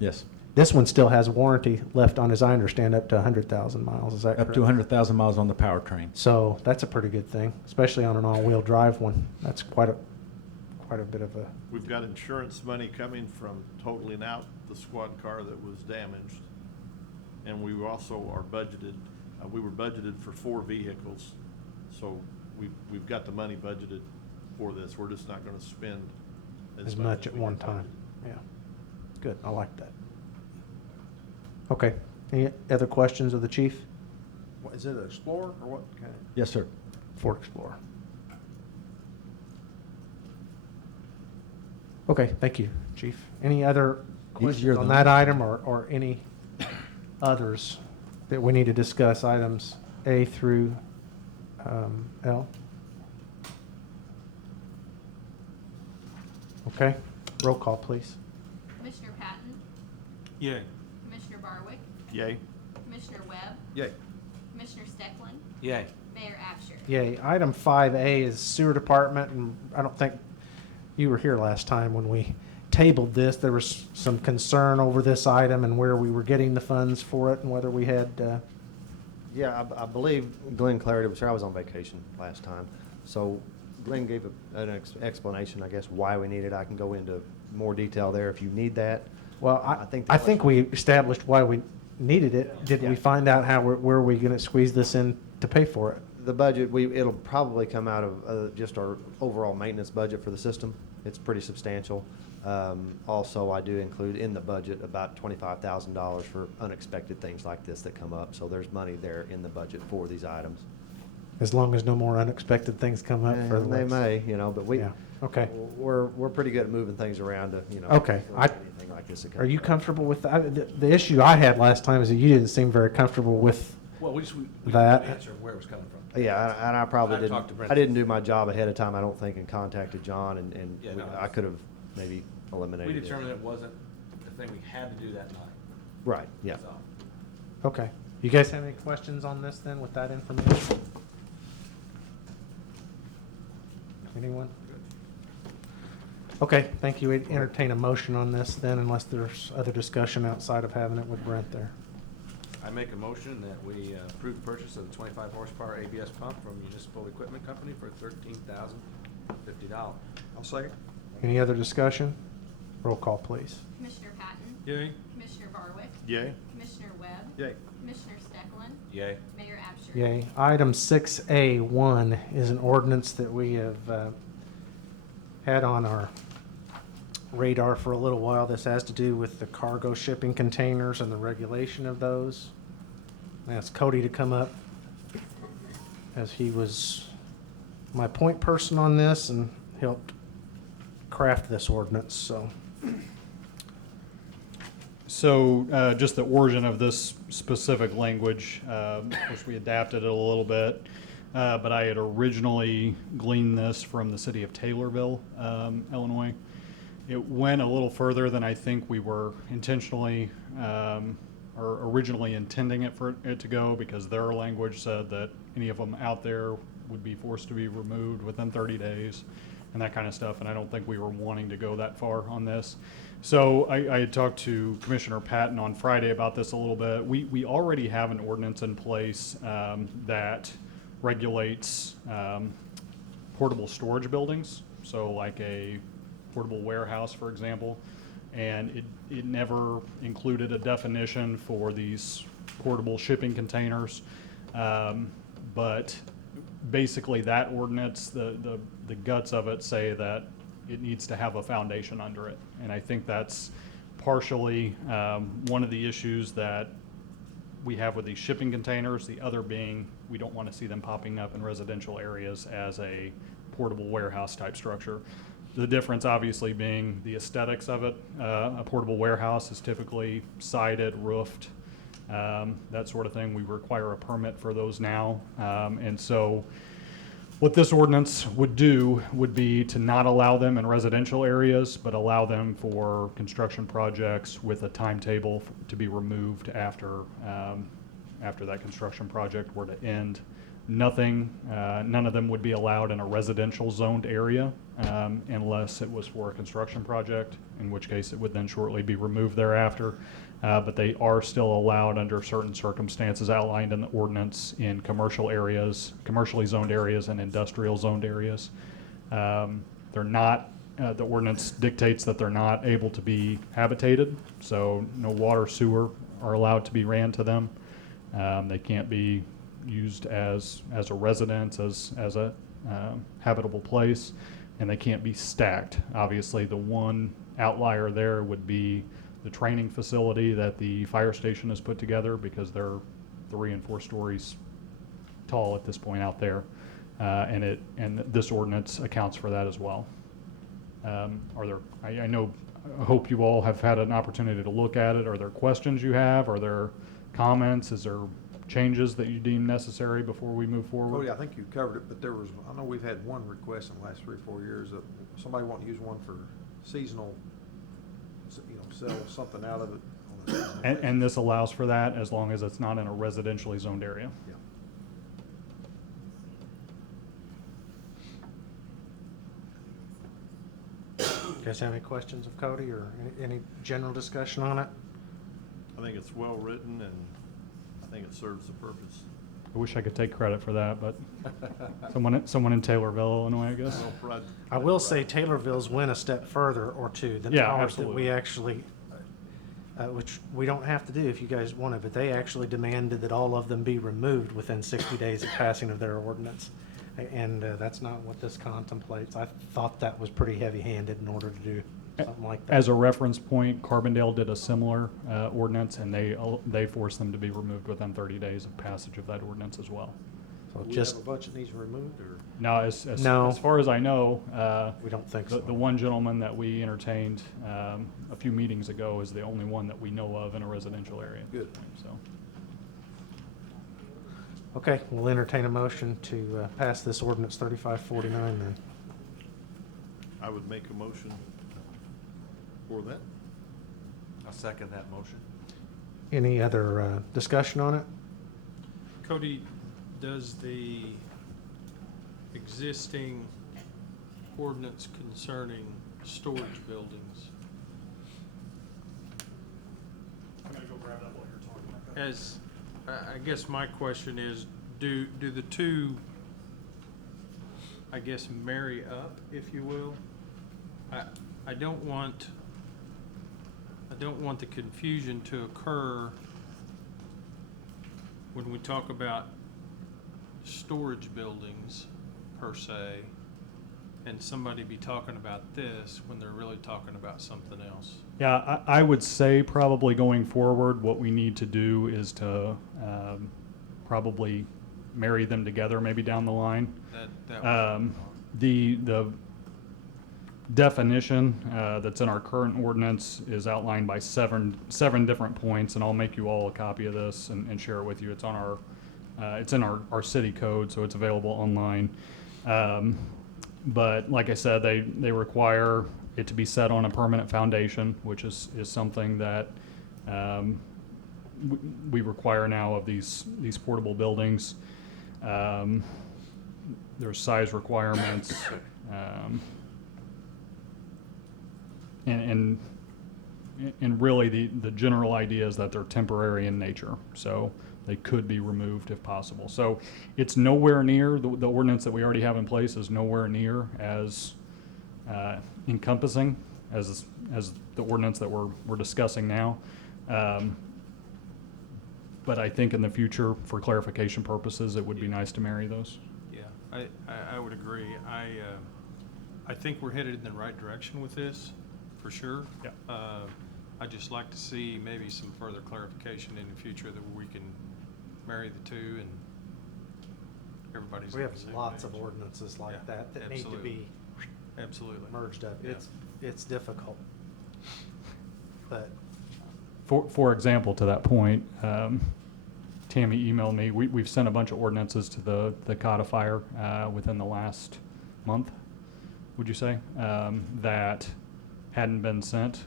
Yes. This one still has warranty left on, as I understand, up to 100,000 miles. Is that Up correct? to 100,000 miles on the powertrain. So that's a pretty good thing, especially on an all-wheel drive one. That's quite a bit of a. We've got insurance money coming from totaling out the squad car that was damaged. And we also are budgeted, we were budgeted for 4 vehicles. So we've got the money budgeted for this. We're just not going to spend As much as at we one had time. budgeted. Yeah. Good. I like that. Okay. Any other questions of the chief? What, is it an Explorer or what kind? Yes, sir. Ford Explorer. Okay, thank you, Chief. Any other questions Easier on than that I- item or any others that we need to discuss, items A through L? Okay, roll call, please. Commissioner Patton, Yay. Commissioner Barwick, Yay. Commissioner Webb, Yay. Commissioner Steckland, Yay. Mayor Absher. Yay. Item 5A is Sewer Department, and I don't think you were here last time when we tabled this. There was some concern over this item and where we were getting the funds for it and whether we had, Yeah, I believe Glenn Clarity was here. I was on vacation last time. So Glenn gave an explanation, I guess, why we need it. I can go into more detail there if you need that. well, I I think we established why we needed it. Did we Yeah. find out where are we going to squeeze this in to pay for it? The budget, it'll probably come out of just our overall maintenance budget for the system. It's pretty substantial. Also, I do include in the budget about $25,000 for unexpected things like this that come up. So there's money there in the budget for these items. As long as no more unexpected things come up for the And they next- may, but Yeah, okay. we're pretty good at moving things around to, Okay. anything like this. that comes Are you up. comfortable with that? The issue I had last time is that you didn't seem very comfortable with, Well, we That- didn't answer where it was coming from. Yeah, and I probably I didn't. talked to Brent. I didn't do my job ahead of time, I don't think, and contacted John, and Yeah, we- no, I could have maybe eliminated We it. determined it wasn't the thing we had to do that night. Right, yeah. That's all. okay. You guys have any questions on this then with that information? Anyone? Okay, thank you. We'd entertain a motion on this then unless there's other discussion outside of having it with Brent there. I make a motion that we approve the purchase of the 25 horsepower ABS pump from Municipal Equipment Company for $13,050. I'll second. Any other discussion? Roll call, please. Commissioner Patton, Yay. Commissioner Barwick, Yay. Commissioner Webb, Yay. Commissioner Steckland, Yay. Mayor Absher. Yay. Item 6A1 is an ordinance that we have had on our radar for a little while. This has to do with the cargo shipping containers and the regulation of those. I asked Cody to come up as he was my point person on this and helped craft this ordinance, so. So, just the origin of this specific language, of course, we adapted it a little bit, but I had originally gleaned this from the city of Taylorville, Illinois. It went a little further than I think we were intentionally, or originally intending it for it to go, because their language said that any of them out there would be forced to be removed within 30 days and that kind of stuff, and I don't think we were wanting to go that far on this. So I had talked to Commissioner Patton on Friday about this a little bit. We already have an ordinance in place that regulates portable storage buildings, so like a portable warehouse, for example, and it never included a definition for these portable shipping containers. But basically that ordinance, the guts of it say that it needs to have a foundation under it. And I think that's partially one of the issues that we have with these shipping containers. The other being, we don't want to see them popping up in residential areas as a portable warehouse type structure. The difference obviously being the aesthetics of it. A portable warehouse is typically sided, roofed, that sort of thing. We require a permit for those now. And so what this ordinance would do would be to not allow them in residential areas, but allow them for construction projects with a timetable to be removed after that construction project were to end. None of them would be allowed in a residential zoned area unless it was for a construction project, in which case it would then shortly be removed thereafter. But they are still allowed under certain circumstances outlined in the ordinance in commercial areas, commercially zoned areas, and industrial zoned areas. They're not, the ordinance dictates that they're not able to be habitated, so no water, sewer are allowed to be ran to them. They can't be used as a residence, as a habitable place, and they can't be stacked. Obviously, the one outlier there would be the training facility that the fire station has put together, because they're 3 and 4 stories tall at this point out there, and this ordinance accounts for that as well. Are there, I know, I hope you all have had an opportunity to look at it. Are there questions you have? Are there comments? Is there changes that you deem necessary before we move forward? Cody, I think you covered it, but there was, I know we've had one request in the last 3 or 4 years of somebody wanting to use one for seasonal, sell something out of it. On a seasonal basis. And this allows for that as long as it's not in a residentially zoned area. Yeah. You guys have any questions of Cody or any general discussion on it? I think it's well-written, and I think it serves the purpose. I wish I could take credit for that, but someone in Taylorville, Illinois, I guess. I will say Taylorville's went a step further or two than Yeah, ours that absolutely. we actually, which we don't have to do if you guys want it, but they actually demanded that all of them be removed within 60 days of passing of their ordinance. And that's not what this contemplates. I thought that was pretty heavy-handed in order to do something like that. As a reference point, Carbondale did a similar ordinance, and they forced them to be removed within 30 days of passage of that ordinance as well. So Do we just have a bunch that needs removed, or? Now, as No. as far as I know, We don't think the so. one gentleman that we entertained a few meetings ago is the only one that we know of in a residential area. Good. So, Okay, we'll entertain a motion to pass this ordinance 3549 then. I would make a motion for that. I'll second that motion. Any other discussion on it? Cody, does the existing ordinance concerning storage buildings, I'm gonna go grab that while you're talking about that. as, I guess my question is, do the two, I guess, marry up, if you will? I don't want the confusion to occur when we talk about storage buildings per se, and somebody be talking about this when they're really talking about something else. yeah, I would say probably going forward, what we need to do is to probably marry them together maybe down the line. The definition that's in our current ordinance is outlined by seven different points, and I'll make you all a copy of this and share it with you. It's on it's in our city code, so it's available online. But like I said, they require it to be set on a permanent foundation, which is something that we require now of these portable buildings. There's size requirements. And really the general idea is that they're temporary in nature, so they could be removed if possible. So it's nowhere near, the ordinance that we already have in place is nowhere near as encompassing as the ordinance that we're discussing now. But I think in the future, for clarification purposes, it would be nice to marry those. Yeah, I would agree. I think we're headed in the right direction with this, for sure. Yeah. I'd just like to see maybe some further clarification in the future that we can marry the two and everybody's. We on have the same lots of page. ordinances like Yeah, that need to absolutely. be Absolutely. merged up. Yeah. It's difficult. But For example, to that point, Tammy emailed me. We've sent a bunch of ordinances to the codifier within the last month, would you say, that hadn't been sent.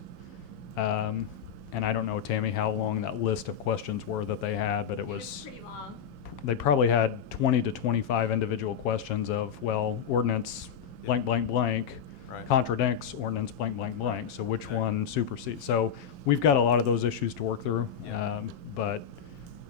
And I don't know, Tammy, how long that list of questions were that they had, but it was pretty long. They probably had 20 to 25 individual questions of, well, ordinance blank, blank, blank Right. contradicts ordinance blank, blank, blank. So which Okay. one supersedes? So we've got a lot of those issues to work through. Yeah. But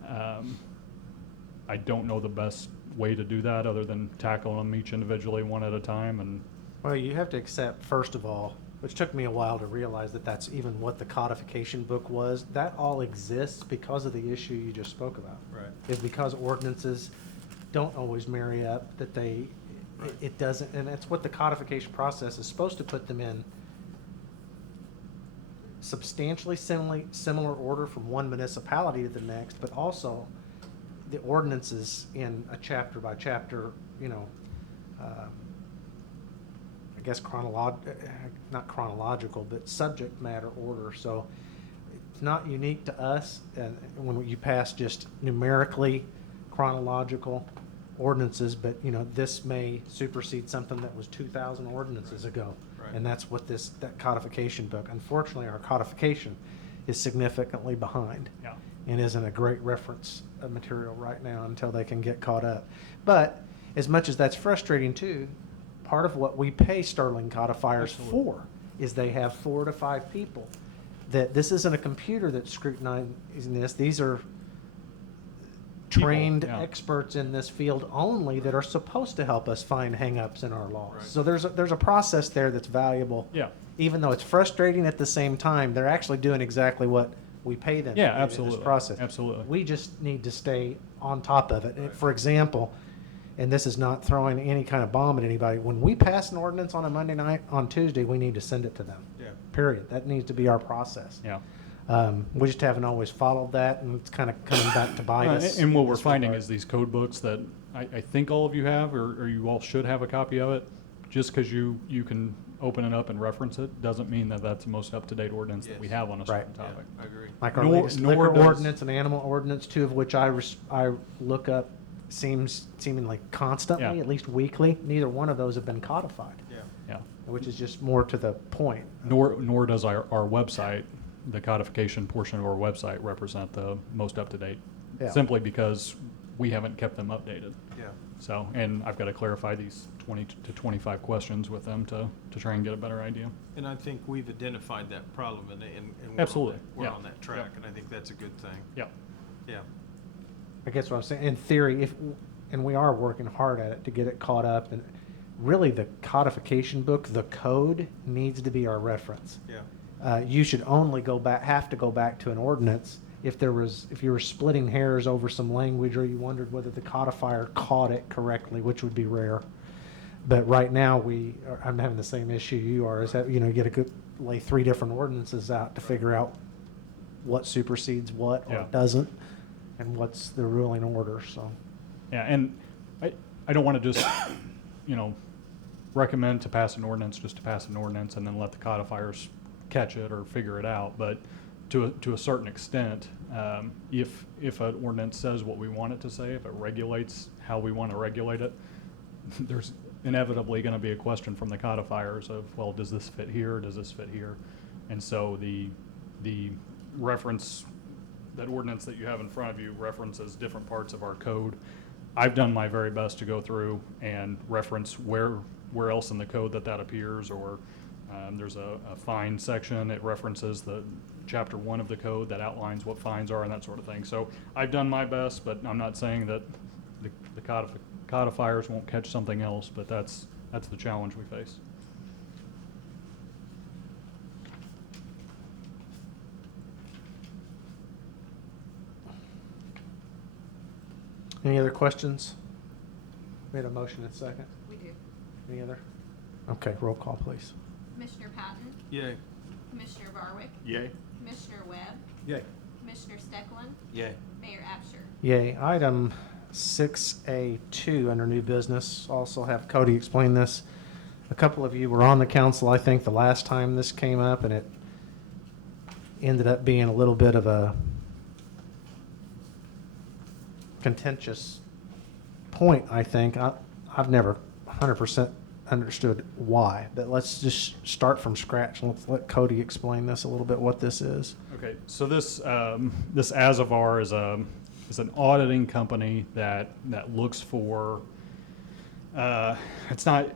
I don't know the best way to do that other than tackle them each individually one at a time. And well, you have to accept, first of all, which took me a while to realize that that's even what the codification book was. That all exists because of the issue you just spoke about. Right. Is because ordinances don't always marry up, that it doesn't, and that's what the codification process is supposed to put them in substantially similar order from one municipality to the next, but also the ordinances in a chapter by chapter, I guess not chronological, but subject matter order. So it's not unique to us. And when you pass just numerically chronological ordinances, but you know, this may supersede something that was 2,000 ordinances ago. Right. And that's what that codification book, unfortunately, our codification is significantly behind. Yeah. And isn't a great reference material right now until they can get caught up. But as much as that's frustrating too, part of what we pay Sterling codifiers Absolutely. for is they have 4 to 5 people. That this isn't a computer that's scrutinizing this. These are People, trained yeah. experts in this field only that are supposed to help us find hangups in our laws. Right. So there's a process there that's valuable. Yeah. Even though it's frustrating at the same time, they're actually doing exactly what we pay them Yeah, to do in absolutely. this process. Absolutely. We just need to stay on top of it. For example, and this is not throwing any kind of bomb at anybody, when we pass an ordinance on a Monday night, on Tuesday, we need to send it to them. Yeah. Period. That needs to be our process. Yeah. We just haven't always followed that, and it's kind of coming back to bite us. And what in we're this finding regard. is these code books that I think all of you have, or you all should have a copy of it. Just because you can open it up and reference it, doesn't mean that that's the most up-to-date ordinance that we Yes. have on a certain Yeah, topic. I agree. Like our Nor- latest nor liquor does- ordinance and animal ordinance, 2 of which I look up seemingly constantly, Yeah. at least weekly. Neither one of those have been codified, Yeah. Yeah. which is just more to the point. Nor does our website, the codification portion of our website, represent the most up-to-date. Yeah. Simply because we haven't kept them updated. Yeah. So, and I've got to clarify these 20 to 25 questions with them to try and get a better idea. And I think we've identified that problem and we're Absolutely, on that, we're yeah. on that track, Yeah. and I think that's a good thing. Yeah. Yeah. I guess what I'm saying, in theory, and we are working hard at it to get it caught up, and really the codification book, the code needs to be our reference. Yeah. You should only have to go back to an ordinance if you were splitting hairs over some language, or you wondered whether the codifier caught it correctly, which would be rare. But right now I'm having the same issue you are, is that, you know, you get lay 3 different ordinances out to figure out what supersedes what or Yeah. doesn't, and what's the ruling order, so. Yeah, and I don't want to just, recommend to pass an ordinance just to pass an ordinance and then let the codifiers catch it or figure it out. But to a certain extent, if an ordinance says what we want it to say, if it regulates how we want to regulate it, there's inevitably going to be a question from the codifiers of, well, does this fit here? Does this fit here? And so the reference, that ordinance that you have in front of you references different parts of our code. I've done my very best to go through and reference where else in the code that appears, or there's a fine section. It references the chapter 1 of the code that outlines what fines are and that sort of thing. So I've done my best, but I'm not saying that the codifiers won't catch something else, but that's the challenge we face. Any other questions? We had a motion and second. We do. Any other? Okay, roll call, please. Commissioner Patton? Yay. Commissioner Barwick? Yay. Commissioner Webb? Yay. Commissioner Stecklin? Yay. Mayor Absher? Yay. Item 6A2 under new business. Also have Cody explain this. A couple of you were on the council, I think, the last time this came up, and it ended up being a little bit of a contentious point, I think. I've never 100% understood why, but let's just start from scratch. Let's let Cody explain this a little bit, what this is. Okay, so this Azavar is an auditing company that looks for. It's not,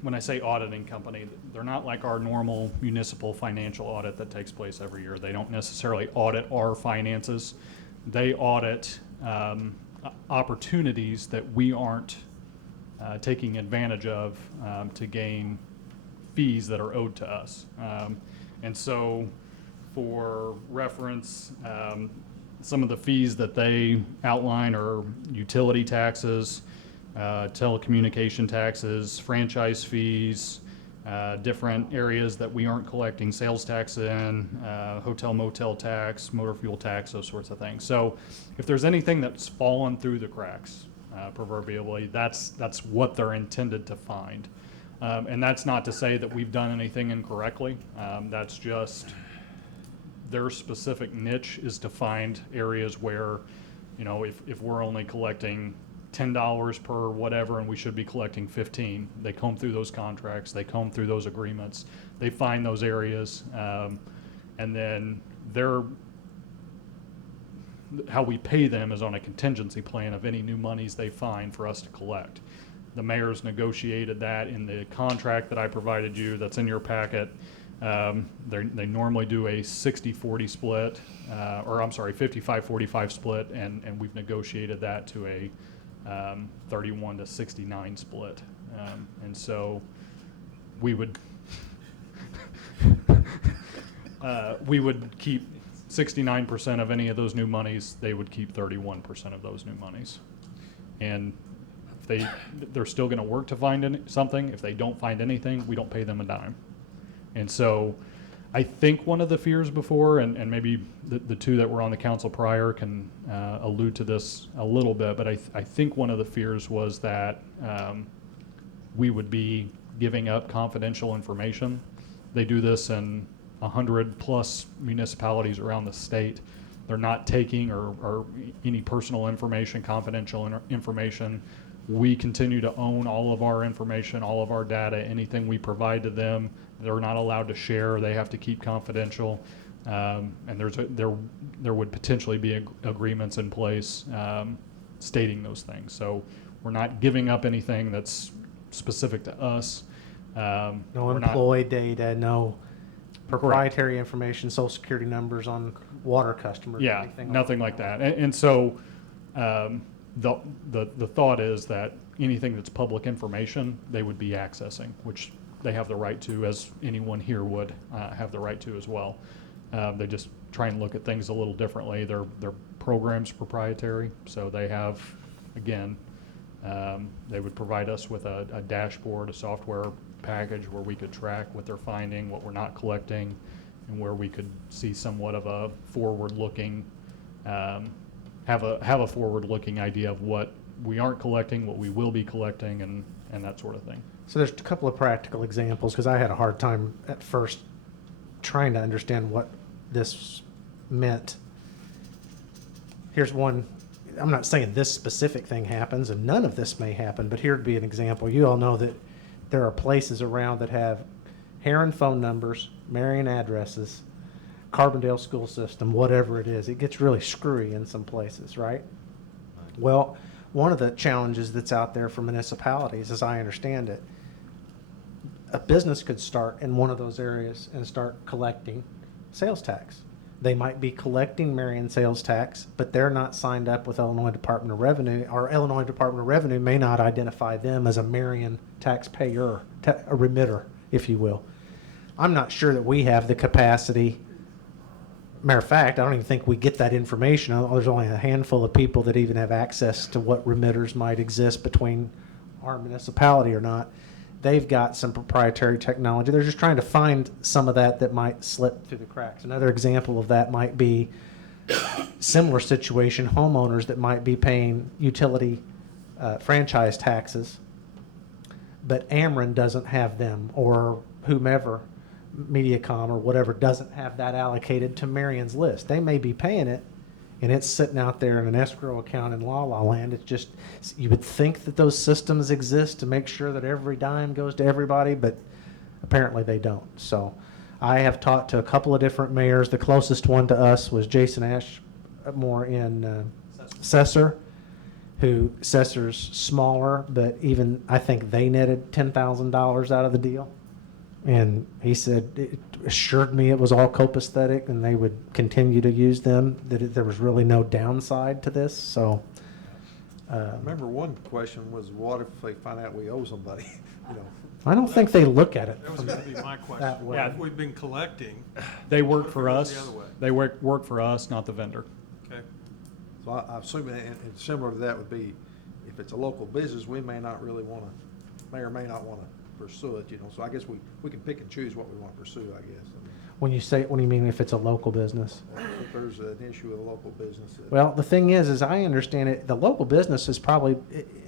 when I say auditing company, they're not like our normal municipal financial audit that takes place every year. They don't necessarily audit our finances. They audit opportunities that we aren't taking advantage of to gain fees that are owed to us. And so, for reference, some of the fees that they outline are utility taxes, telecommunication taxes, franchise fees, different areas that we aren't collecting sales tax in, hotel motel tax, motor fuel tax, those sorts of things. So if there's anything that's fallen through the cracks, proverbially, that's what they're intended to find. And that's not to say that we've done anything incorrectly. That's just their specific niche is to find areas where, you know, if we're only collecting $10 per whatever and we should be collecting 15, they comb through those contracts, they comb through those agreements, they find those areas, and then how we pay them is on a contingency plan of any new monies they find for us to collect. The mayor's negotiated that in the contract that I provided you that's in your packet. They normally do a 60-40 split, or I'm sorry, 55-45 split, and we've negotiated that to a 31-69 split. And so we would keep 69% of any of those new monies. They would keep 31% of those new monies. And if they're still going to work to find something. If they don't find anything, we don't pay them a dime. And so I think one of the fears before, and maybe the two that were on the council prior can allude to this a little bit, but I think one of the fears was that we would be giving up confidential information. They do this in 100+ municipalities around the state. They're not taking or any personal information, confidential information. We continue to own all of our information, all of our data, anything we provide to them. They're not allowed to share. They have to keep confidential. And there would potentially be agreements in place stating those things. So we're not giving up anything that's specific to us. No employee data, no proprietary information, social security numbers on water customers. Yeah, nothing like that. And so the thought is that anything that's public information, they would be accessing, which they have the right to, as anyone here would have the right to as well. They just try and look at things a little differently. Their program's proprietary, so they have, again, they would provide us with a dashboard, a software package where we could track what they're finding, what we're not collecting, and where we could see somewhat of a forward-looking, have a forward-looking idea of what we aren't collecting, what we will be collecting, and that sort of thing. So there's a couple of practical examples, because I had a hard time at first trying to understand what this meant. Here's one. I'm not saying this specific thing happens, and none of this may happen, but here'd be an example. You all know that there are places around that have Heron phone numbers, Marion addresses, Carbondale school system, whatever it is. It gets really screwy in some places, right? Well, one of the challenges that's out there for municipalities, as I understand it, a business could start in one of those areas and start collecting sales tax. They might be collecting Marion sales tax, but they're not signed up with Illinois Department of Revenue, or Illinois Department of Revenue may not identify them as a Marion taxpayer, a remitter, if you will. I'm not sure that we have the capacity. Matter of fact, I don't even think we get that information. There's only a handful of people that even have access to what remitters might exist between our municipality or not. They've got some proprietary technology. They're just trying to find some of that might slip through the cracks. Another example of that might be similar situation, homeowners that might be paying utility franchise taxes, but Ameren doesn't have them, or whomever, Mediacom or whatever, doesn't have that allocated to Marion's list. They may be paying it, and it's sitting out there in an escrow account in La La Land. It's just, you would think that those systems exist to make sure that every dime goes to everybody, but apparently they don't. So I have talked to a couple of different mayors. The closest one to us was Jason Ashmore in Cesar, who Cesar's smaller, but even I think they netted $10,000 out of the deal. And he said, it assured me it was all copacetic and they would continue to use them, that there was really no downside to this. So, I remember one question was, what if they find out we owe somebody? You know, I don't think they look at it That was from going to be my question. that way. Yeah. If we've been collecting, They work What if for it goes us. the other way? They work for us, not the vendor. okay, so I assume, and similar to that would be, if it's a local business, we may not really want to, may or may not want to pursue it, you know. So I guess we can pick and choose what we want to pursue, I guess. When you say, what do you mean if it's a local business? If there's an issue with a local business. Well, the thing is I understand it, the local business is probably,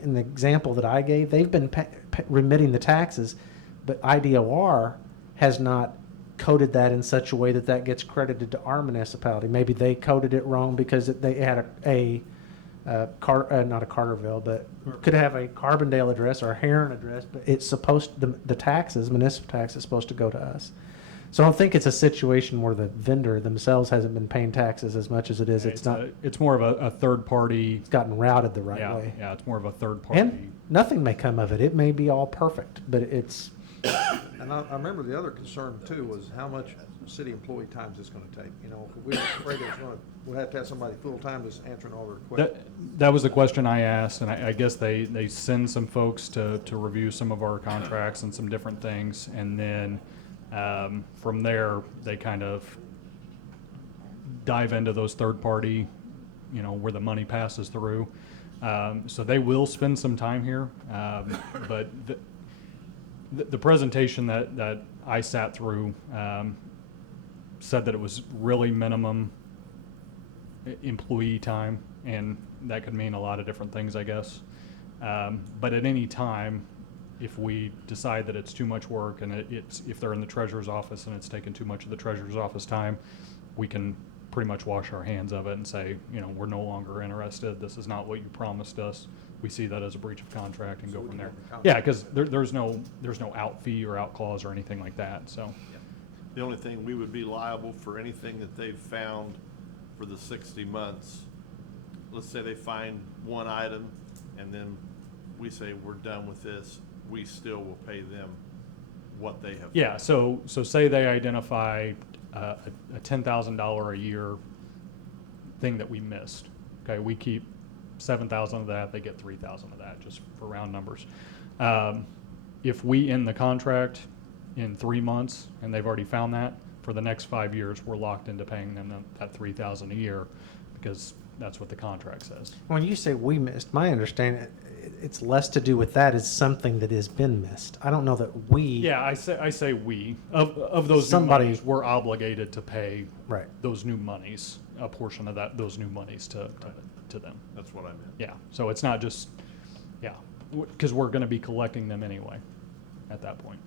in the example that I gave, they've been remitting the taxes, but IDOR has not coded that in such a way that that gets credited to our municipality. Maybe they coded it wrong because they had not a Carterville, but could have a Carbondale address or a Heron address, but it's supposed, the taxes, municipal tax is supposed to go to us. So I don't think it's a situation where the vendor themselves hasn't been paying taxes as much as it is. It's more of a third party. It's gotten routed the right Yeah, way. yeah, it's more of a third party. And nothing may come of it. It may be all perfect, but it's. And I remember the other concern too was how much city employee times it's gonna take. You know, we were afraid it was gonna, we'll have to have somebody full-time just answering all their questions. That was the question I asked, and I guess they send some folks to review some of our contracts and some different things, and then from there, they kind of dive into those third party, you know, where the money passes through. So they will spend some time here, but the presentation that I sat through said that it was really minimum employee time, and that could mean a lot of different things, I guess. But at any time, if we decide that it's too much work and if they're in the treasurer's office and it's taken too much of the treasurer's office time, we can pretty much wash our hands of it and say, you know, we're no longer interested. This is not what you promised us. We see that as a breach of contract and So go we from can there. have the contract. Yeah, because there's no out fee or out clause or anything like that. So The only thing, we would be liable for anything that they've found for the 60 months. Let's say they find one item and then we say, we're done with this. We still will pay them what they have. yeah, so say they identify a $10,000 a year thing that we missed. Okay, we keep 7,000 of that, they get 3,000 of that, just for round numbers. If we end the contract in 3 months and they've already found that, for the next 5 years, we're locked into paying them that 3,000 a year because that's what the contract says. When you say we missed, my understanding, it's less to do with that. It's something that has been missed. I don't know that we. Yeah, I say we. Of those Somebody- new monies, we're obligated to pay Right. those new monies, a portion of those new monies to them. That's what I meant. Yeah, so it's not just, yeah, because we're going to be collecting them anyway at that point.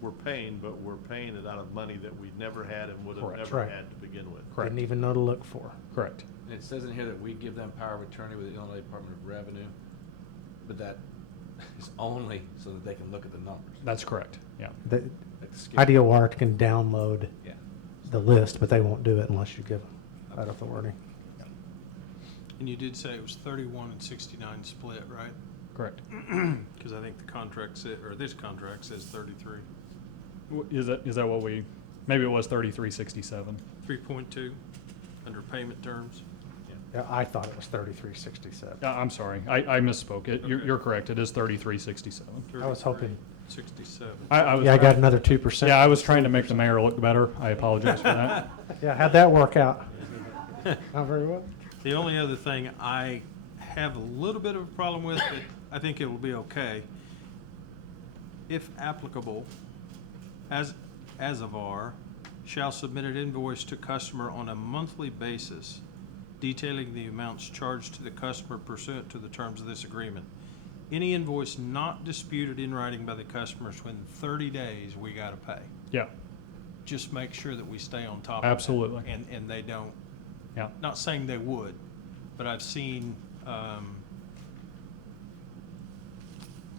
We're paying, but we're paying it out of money that we never had and would have Correct. never Right. had to begin with. Correct. Didn't even know to look for. Correct. And it says in here that we give them power of attorney with the Illinois Department of Revenue, but that is only so that they can look at the numbers. That's correct, yeah. The Like skip- IDOR can download Yeah. the list, but they won't do it unless you give them that authority. And you did say it was 31 and 69 split, right? Correct. Because I think the contract said, or this contract says 33. Is that what we, maybe it was 3367. 3.2 under payment terms. Yeah, I thought it was 3367. I'm sorry, I misspoke. You're correct, it is 3367. I was hoping. 67. I was Yeah, I got trying- another 2%. Yeah, I was trying to make the mayor look better. I apologize for that. Yeah, how'd that work out? Not very well. The only other thing I have a little bit of a problem with, but I think it will be okay, if applicable, as of R, shall submit an invoice to customer on a monthly basis detailing the amounts charged to the customer pursuant to the terms of this agreement. Any invoice not disputed in writing by the customers within 30 days, we gotta pay. Yeah, Just make sure that we stay on top of that. Absolutely. And they don't, yeah, not saying they would, but I've seen,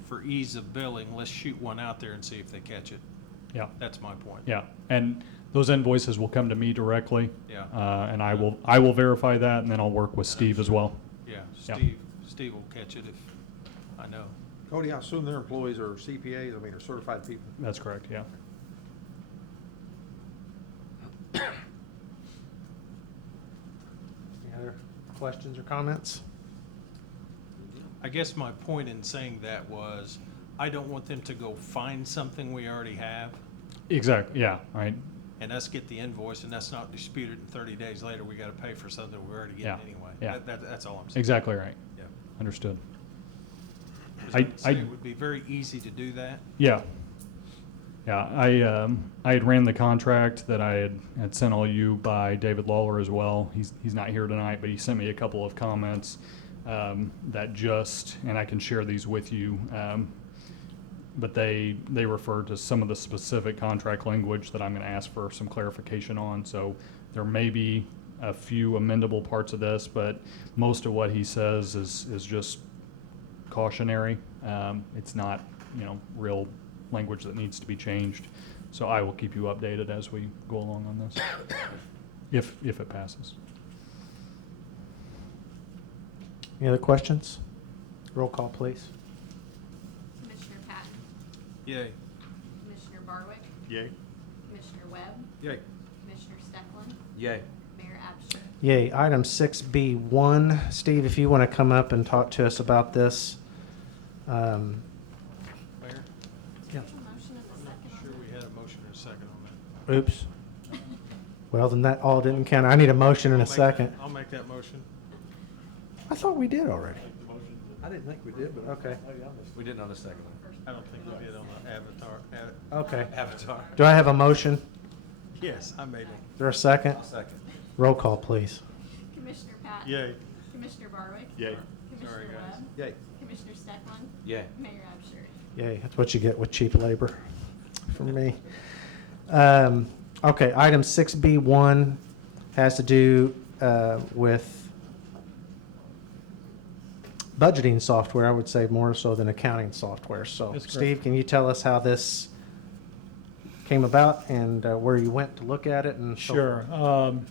for ease of billing, let's shoot one out there and see if they catch it. yeah. That's my point. Yeah, and those invoices will come to me directly. Yeah. And I will verify that, and then I'll work with Steve as well. Yeah, Yeah. Steve will catch it if, I know. Cody, I assume their employees are CPAs, I mean, are certified people. That's correct, yeah. Any other questions or comments? I guess my point in saying that was, I don't want them to go find something we already have Exactly, yeah, right. and us get the invoice and that's not disputed and 30 days later, we gotta pay for something we're already Yeah, getting anyway. yeah. That's all I'm saying. Exactly right. Yeah. Understood. 'Cause I- I'd say I- it would be very easy to do that. Yeah. Yeah, I had ran the contract that I had sent all you by David Lawler as well. He's not here tonight, but he sent me a couple of comments that just, and I can share these with you, but they refer to some of the specific contract language that I'm going to ask for some clarification on. So there may be a few amendable parts of this, but most of what he says is just cautionary. It's not, real language that needs to be changed. So I will keep you updated as we go along on this, if it passes. Any other questions? Roll call, please. Commissioner Patton, Yay. Commissioner Barwick, Yay. Commissioner Webb, Yay. Commissioner Steckland, Yay. Mayor Absher. Yay. Item 6B1. Steve, if you want to come up and talk to us about this. Mayor? Yeah. Motion in the second. Sure we had a motion and a second on that. Oops. Well, then that all didn't count. I need a motion and a I'll make second. that- I'll make that motion. I thought we did already. I didn't think we did, but Okay. maybe I missed it. We didn't on the second one. I don't think we did on the Avatar. Okay. Avatar. Do I have a motion? Yes, I made it. Is there a second? I'll second. Roll call, please. Commissioner Patton. Yay. Commissioner Barwick. Yay. Commissioner Sorry, guys. Webb, Yay. Commissioner Steckland, Yay. Mayor Absher. Yay, that's what you get with cheap labor from me. Okay, item 6B1 has to do with budgeting software, I would say more so than accounting software. So, That's correct. Steve, can you tell us how this came about and where you went to look at it? And so Sure. forth?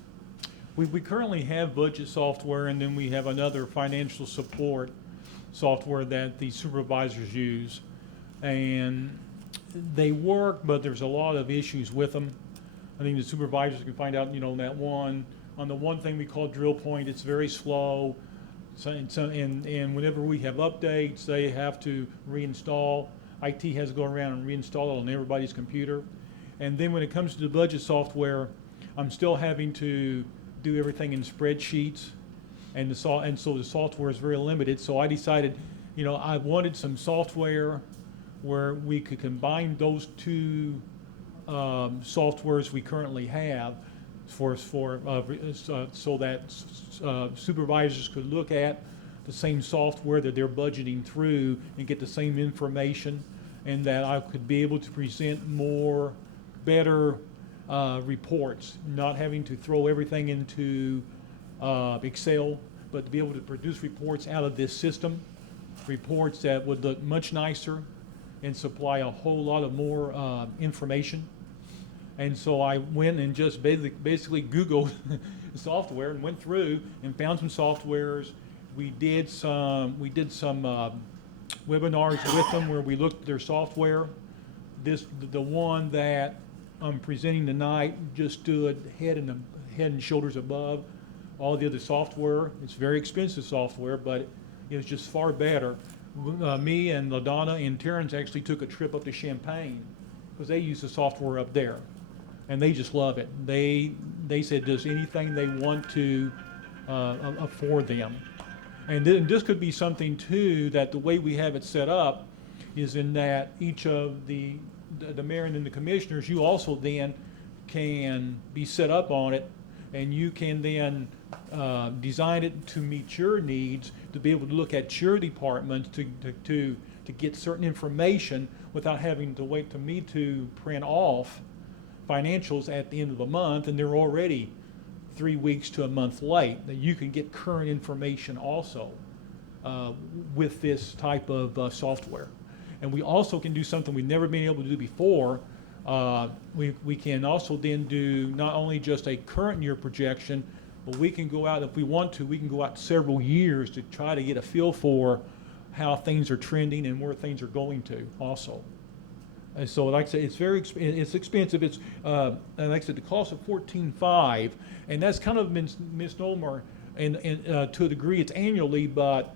We currently have budget software, and then we have another financial support software that the supervisors use. And they work, but there's a lot of issues with them. I think the supervisors can find out, that one, on the one thing we call drill point, it's very slow. And whenever we have updates, they have to reinstall. IT has to go around and reinstall it on everybody's computer. And then when it comes to the budget software, I'm still having to do everything in spreadsheets. And so the software is very limited. So I decided, I wanted some software where we could combine those two softwares we currently have so that supervisors could look at the same software that they're budgeting through and get the same information, and that I could be able to present better reports, not having to throw everything into Excel, but to be able to produce reports out of this system, reports that would look much nicer and supply a whole lot of more information. And so I went and just basically Googled software and went through and found some softwares. We did some webinars with them where we looked at their software. The one that I'm presenting tonight just stood head and shoulders above all the other software. It's very expensive software, but it was just far better. Me and LaDonna and Terrence actually took a trip up to Champaign because they use the software up there. And they just love it. They said does anything they want to for them. And this could be something too, that the way we have it set up is in that each of the mayor and the commissioners, you also then can be set up on it, and you can then design it to meet your needs, to be able to look at your department to get certain information without having to wait for me to print off financials at the end of the month, and they're already 3 weeks to a month late. That you can get current information also with this type of software. And we also can do something we've never been able to do before. We can also then do not only just a current year projection, but we can go out, if we want to, we can go out several years to try to get a feel for how things are trending and where things are going to also. And so, like I said, it's expensive. It's and like I said, the cost of $14,500, and that's kind of misnomer. And to a degree, it's annually, but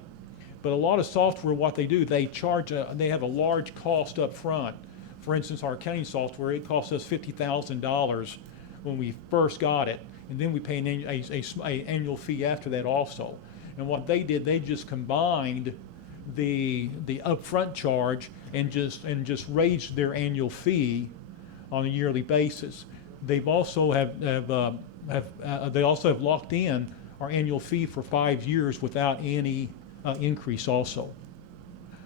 a lot of software, what they do, they have a large cost up front. For instance, our accounting software, it cost us $50,000 when we first got it, and then we pay an annual fee after that also. And what they did, they just combined the upfront charge and just raised their annual fee on a yearly basis. They've also they also have locked in our annual fee for 5 years without any increase also.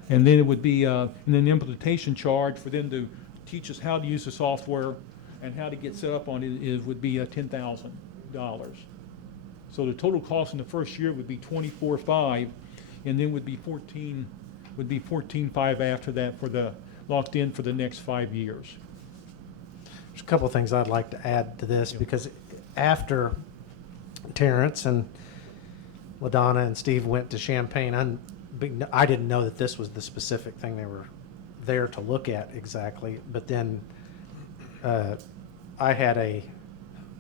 And then it would be, and then the implementation charge for them to teach us how to use the software and how to get set up on it would be $10,000. So the total cost in the first year would be $24,500, and then would be $14,500 after that for the, locked in for the next 5 years. There's a couple of things I'd like to add to this, because after Terrence and LaDonna and Steve went to Champaign, I didn't know that this was the specific thing they were there to look at exactly. But then I had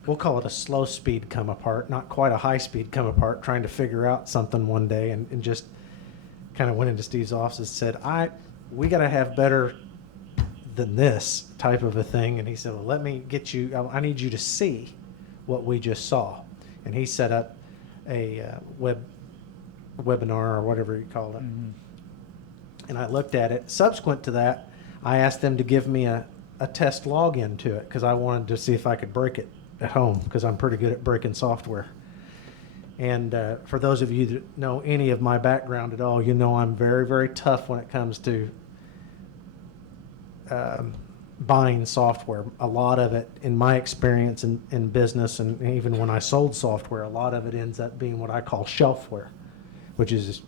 we'll call it a slow speed come apart, not quite a high speed come apart, trying to figure out something one day, and just kind of went into Steve's office and said, we got to have better than this type of a thing. And he said, well, let me get you, I need you to see what we just saw. And he set up a webinar or whatever you called it. Mm-hmm. And I looked at it. Subsequent to that, I asked them to give me a test login to it, because I wanted to see if I could break it at home, because I'm pretty good at breaking software. And for those of you that know any of my background at all, you know I'm very, very tough when it comes to buying software. A lot of it, in my experience in business, and even when I sold software, a lot of it ends up being what I call shelfware, which is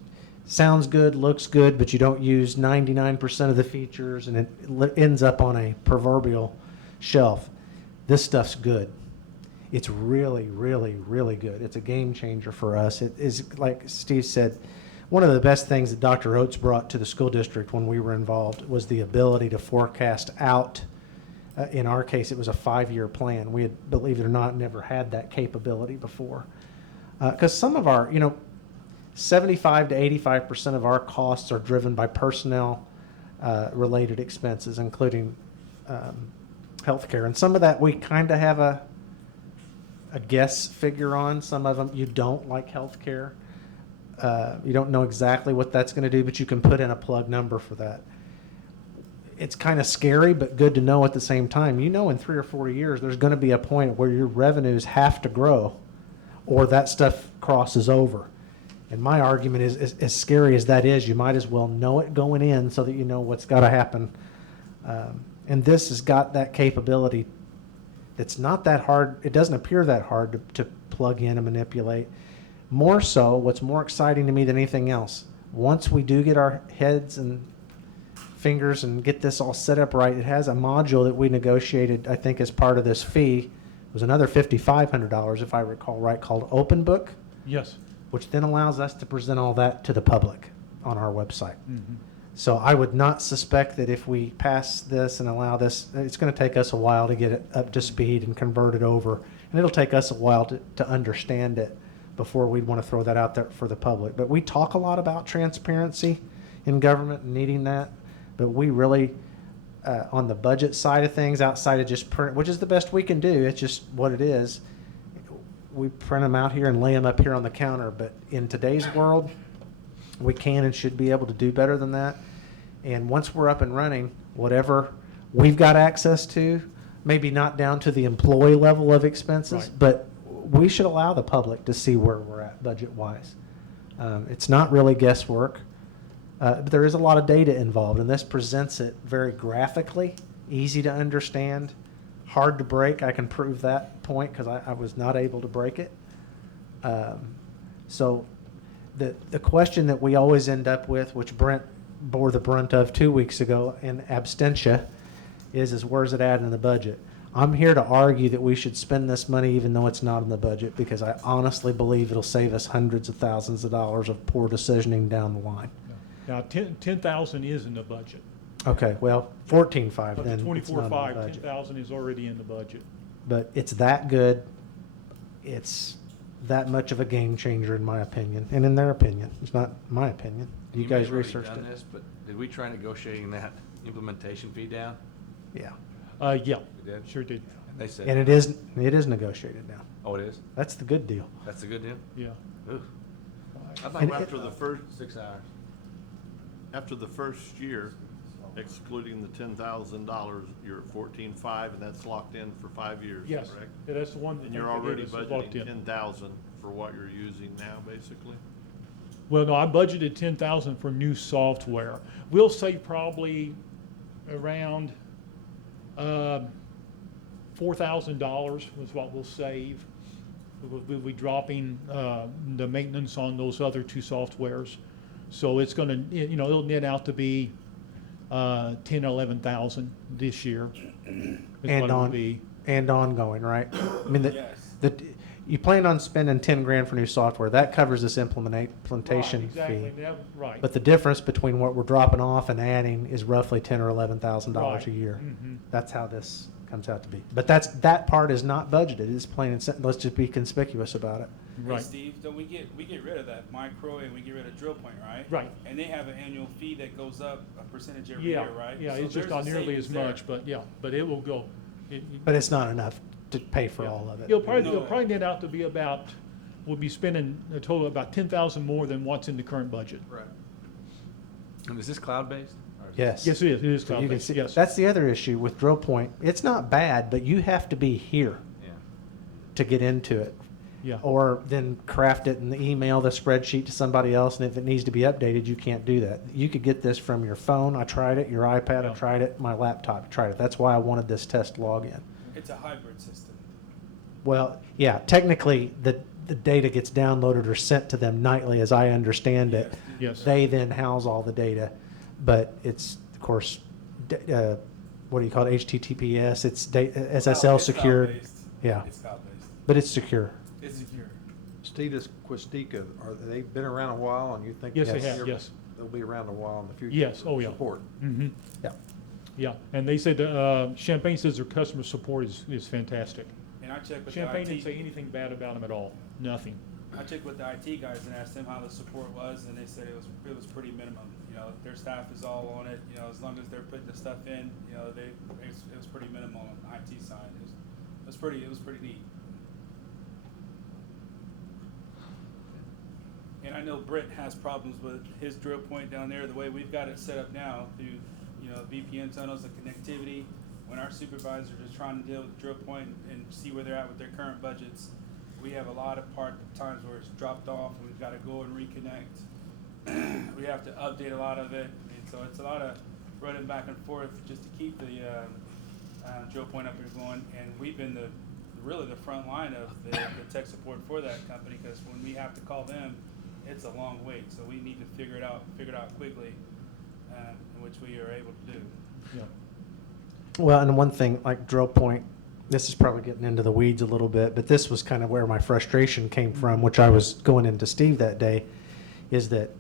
sounds good, looks good, but you don't use 99% of the features, and it ends up on a proverbial shelf. This stuff's good. It's really, really, really good. It's a game changer for us. It is, like Steve said, one of the best things that Dr. Oates brought to the school district when we were involved was the ability to forecast out. In our case, it was a 5-year plan. We had, believe it or not, never had that capability before. Because some of our, 75 to 85% of our costs are driven by personnel related expenses, including healthcare. And some of that we kind of have a guess figure on. Some of them you don't, like healthcare. You don't know exactly what that's going to do, but you can put in a plug number for that. It's kind of scary, but good to know at the same time. In 3 or 4 years, there's going to be a point where your revenues have to grow, or that stuff crosses over. And my argument is, as scary as that is, you might as well know it going in so that you know what's got to happen. And this has got that capability. It's not that hard. It doesn't appear that hard to plug in and manipulate. More so, what's more exciting to me than anything else, once we do get our heads and fingers and get this all set up right, it has a module that we negotiated, I think, as part of this fee. It was another $5,500, if I recall right, called Open Book. Yes. Which then allows us to present all that to the public on our website. Mm-hmm. So I would not suspect that if we pass this and allow this, it's going to take us a while to get it up to speed and convert it over. And it'll take us a while to understand it before we'd want to throw that out there for the public. But we talk a lot about transparency in government and needing that. But we really, on the budget side of things, outside of just print, which is the best we can do, it's just what it is. We print them out here and lay them up here on the counter. But in today's world, we can and should be able to do better than that. And once we're up and running, whatever we've got access to, maybe not down to the employee level of expenses, Right. but we should allow the public to see where we're at budget-wise. It's not really guesswork, but there is a lot of data involved, and this presents it very graphically, easy to understand, hard to break. I can prove that point because I was not able to break it. So the question that we always end up with, which Brent bore the brunt of 2 weeks ago in absentia, is where's it at in the budget? I'm here to argue that we should spend this money even though it's not in the budget, because I honestly believe it'll save us hundreds of thousands of dollars of poor decisioning down the line. Now, 10,000 is in the budget. Okay, well, 14.5 Of then. the it's not in the 24.5, budget. 10,000 is already in the budget. But it's that good. It's that much of a game changer in my opinion, and in their opinion. It's not my opinion. You may guys have already researched done it? this, but did we try negotiating that implementation fee down? Yeah. Yeah, We did? sure did. And they said. And it is negotiated now. Oh, it is? That's the good deal. That's a good deal? Yeah. Ooh. I thought And after the first, 6 hours. after the first year, excluding the $10,000, you're at 14.5, and that's locked in for 5 years, Yes, correct? yeah, that's the one. And you're that already is locked budgeting in. 10,000 for what you're using now, basically? Well, no, I budgeted 10,000 for new software. We'll save probably around $4,000 was what we'll save. We'll be dropping the maintenance on those other two softwares. So it's going to, it'll net out to be 10 or 11,000 this year. Is And what it will be. and ongoing, right? I mean, Yes. you plan on spending 10 grand for new software. That covers this implementation Right, exactly. fee. Right. But the difference between what we're dropping off and adding is roughly $10,000 or $11,000 a Right. year. Mhm. That's how this comes out to be. But that part is not budgeted. It's plain and simple. Let's just be conspicuous about it. Hey, Right. Steve, don't we get rid of that micro and we get rid of drill point, right? Right. And they have an annual fee that goes up a percentage every Yeah, year, right? yeah, So it's just there's not a nearly as savings there. much, but yeah, but it will go. But it's not enough to pay for Yeah. all of it. It'll probably net out to be about, we'll be spending a total of about 10,000 more than what's in the current budget. Right. And is this cloud-based? Yes. Yes, it is. It is So you can cloud-based, see, yes. that's the other issue with drill point. It's not bad, but you have to be here Yeah. to get into it. Yeah. Or then craft it and email the spreadsheet to somebody else, and if it needs to be updated, you can't do that. You could get this from your phone. I tried it. Your iPad. I Yeah. tried it. My laptop. I tried it. That's why I wanted this test login. It's a hybrid system. Well, yeah, technically, the data gets downloaded or sent to them nightly, as I understand it. Yes. They then house all the data, but it's, of course, what do you call it, HTTPS, it's SSL It's secured. cloud-based. Yeah, It's cloud-based. but it's secure. It's secure. Stitas Questica, they've been around a while, and you think? Yes, they Yes. have, yes. They'll be around a while in the future. Yes, for oh, yeah. Support. Mm-hmm. Yeah. Yeah, and they said, Champaign says their customer support is fantastic. And I checked with Champaign the didn't say IT. anything bad about them at all, nothing. I checked with the IT guys and asked them how the support was, and they said it was pretty minimum. Their staff is all on it. As long as they're putting the stuff in, it was pretty minimal on the IT side. It was pretty neat. And I know Britt has problems with his drill point down there. The way we've got it set up now through VPN tunnels and connectivity. When our supervisors are trying to deal with drill point and see where they're at with their current budgets, we have a lot of times where it's dropped off and we've got to go and reconnect. We have to update a lot of it, and so it's a lot of running back and forth just to keep the drill point up and going. And we've been really the front line of the tech support for that company, because when we have to call them, it's a long wait. So we need to figure it out quickly, which we are able to do. Yeah. Well, and one thing, like drill point, this is probably getting into the weeds a little bit, but this was kind of where my frustration came from, which I was going into Steve that day, is that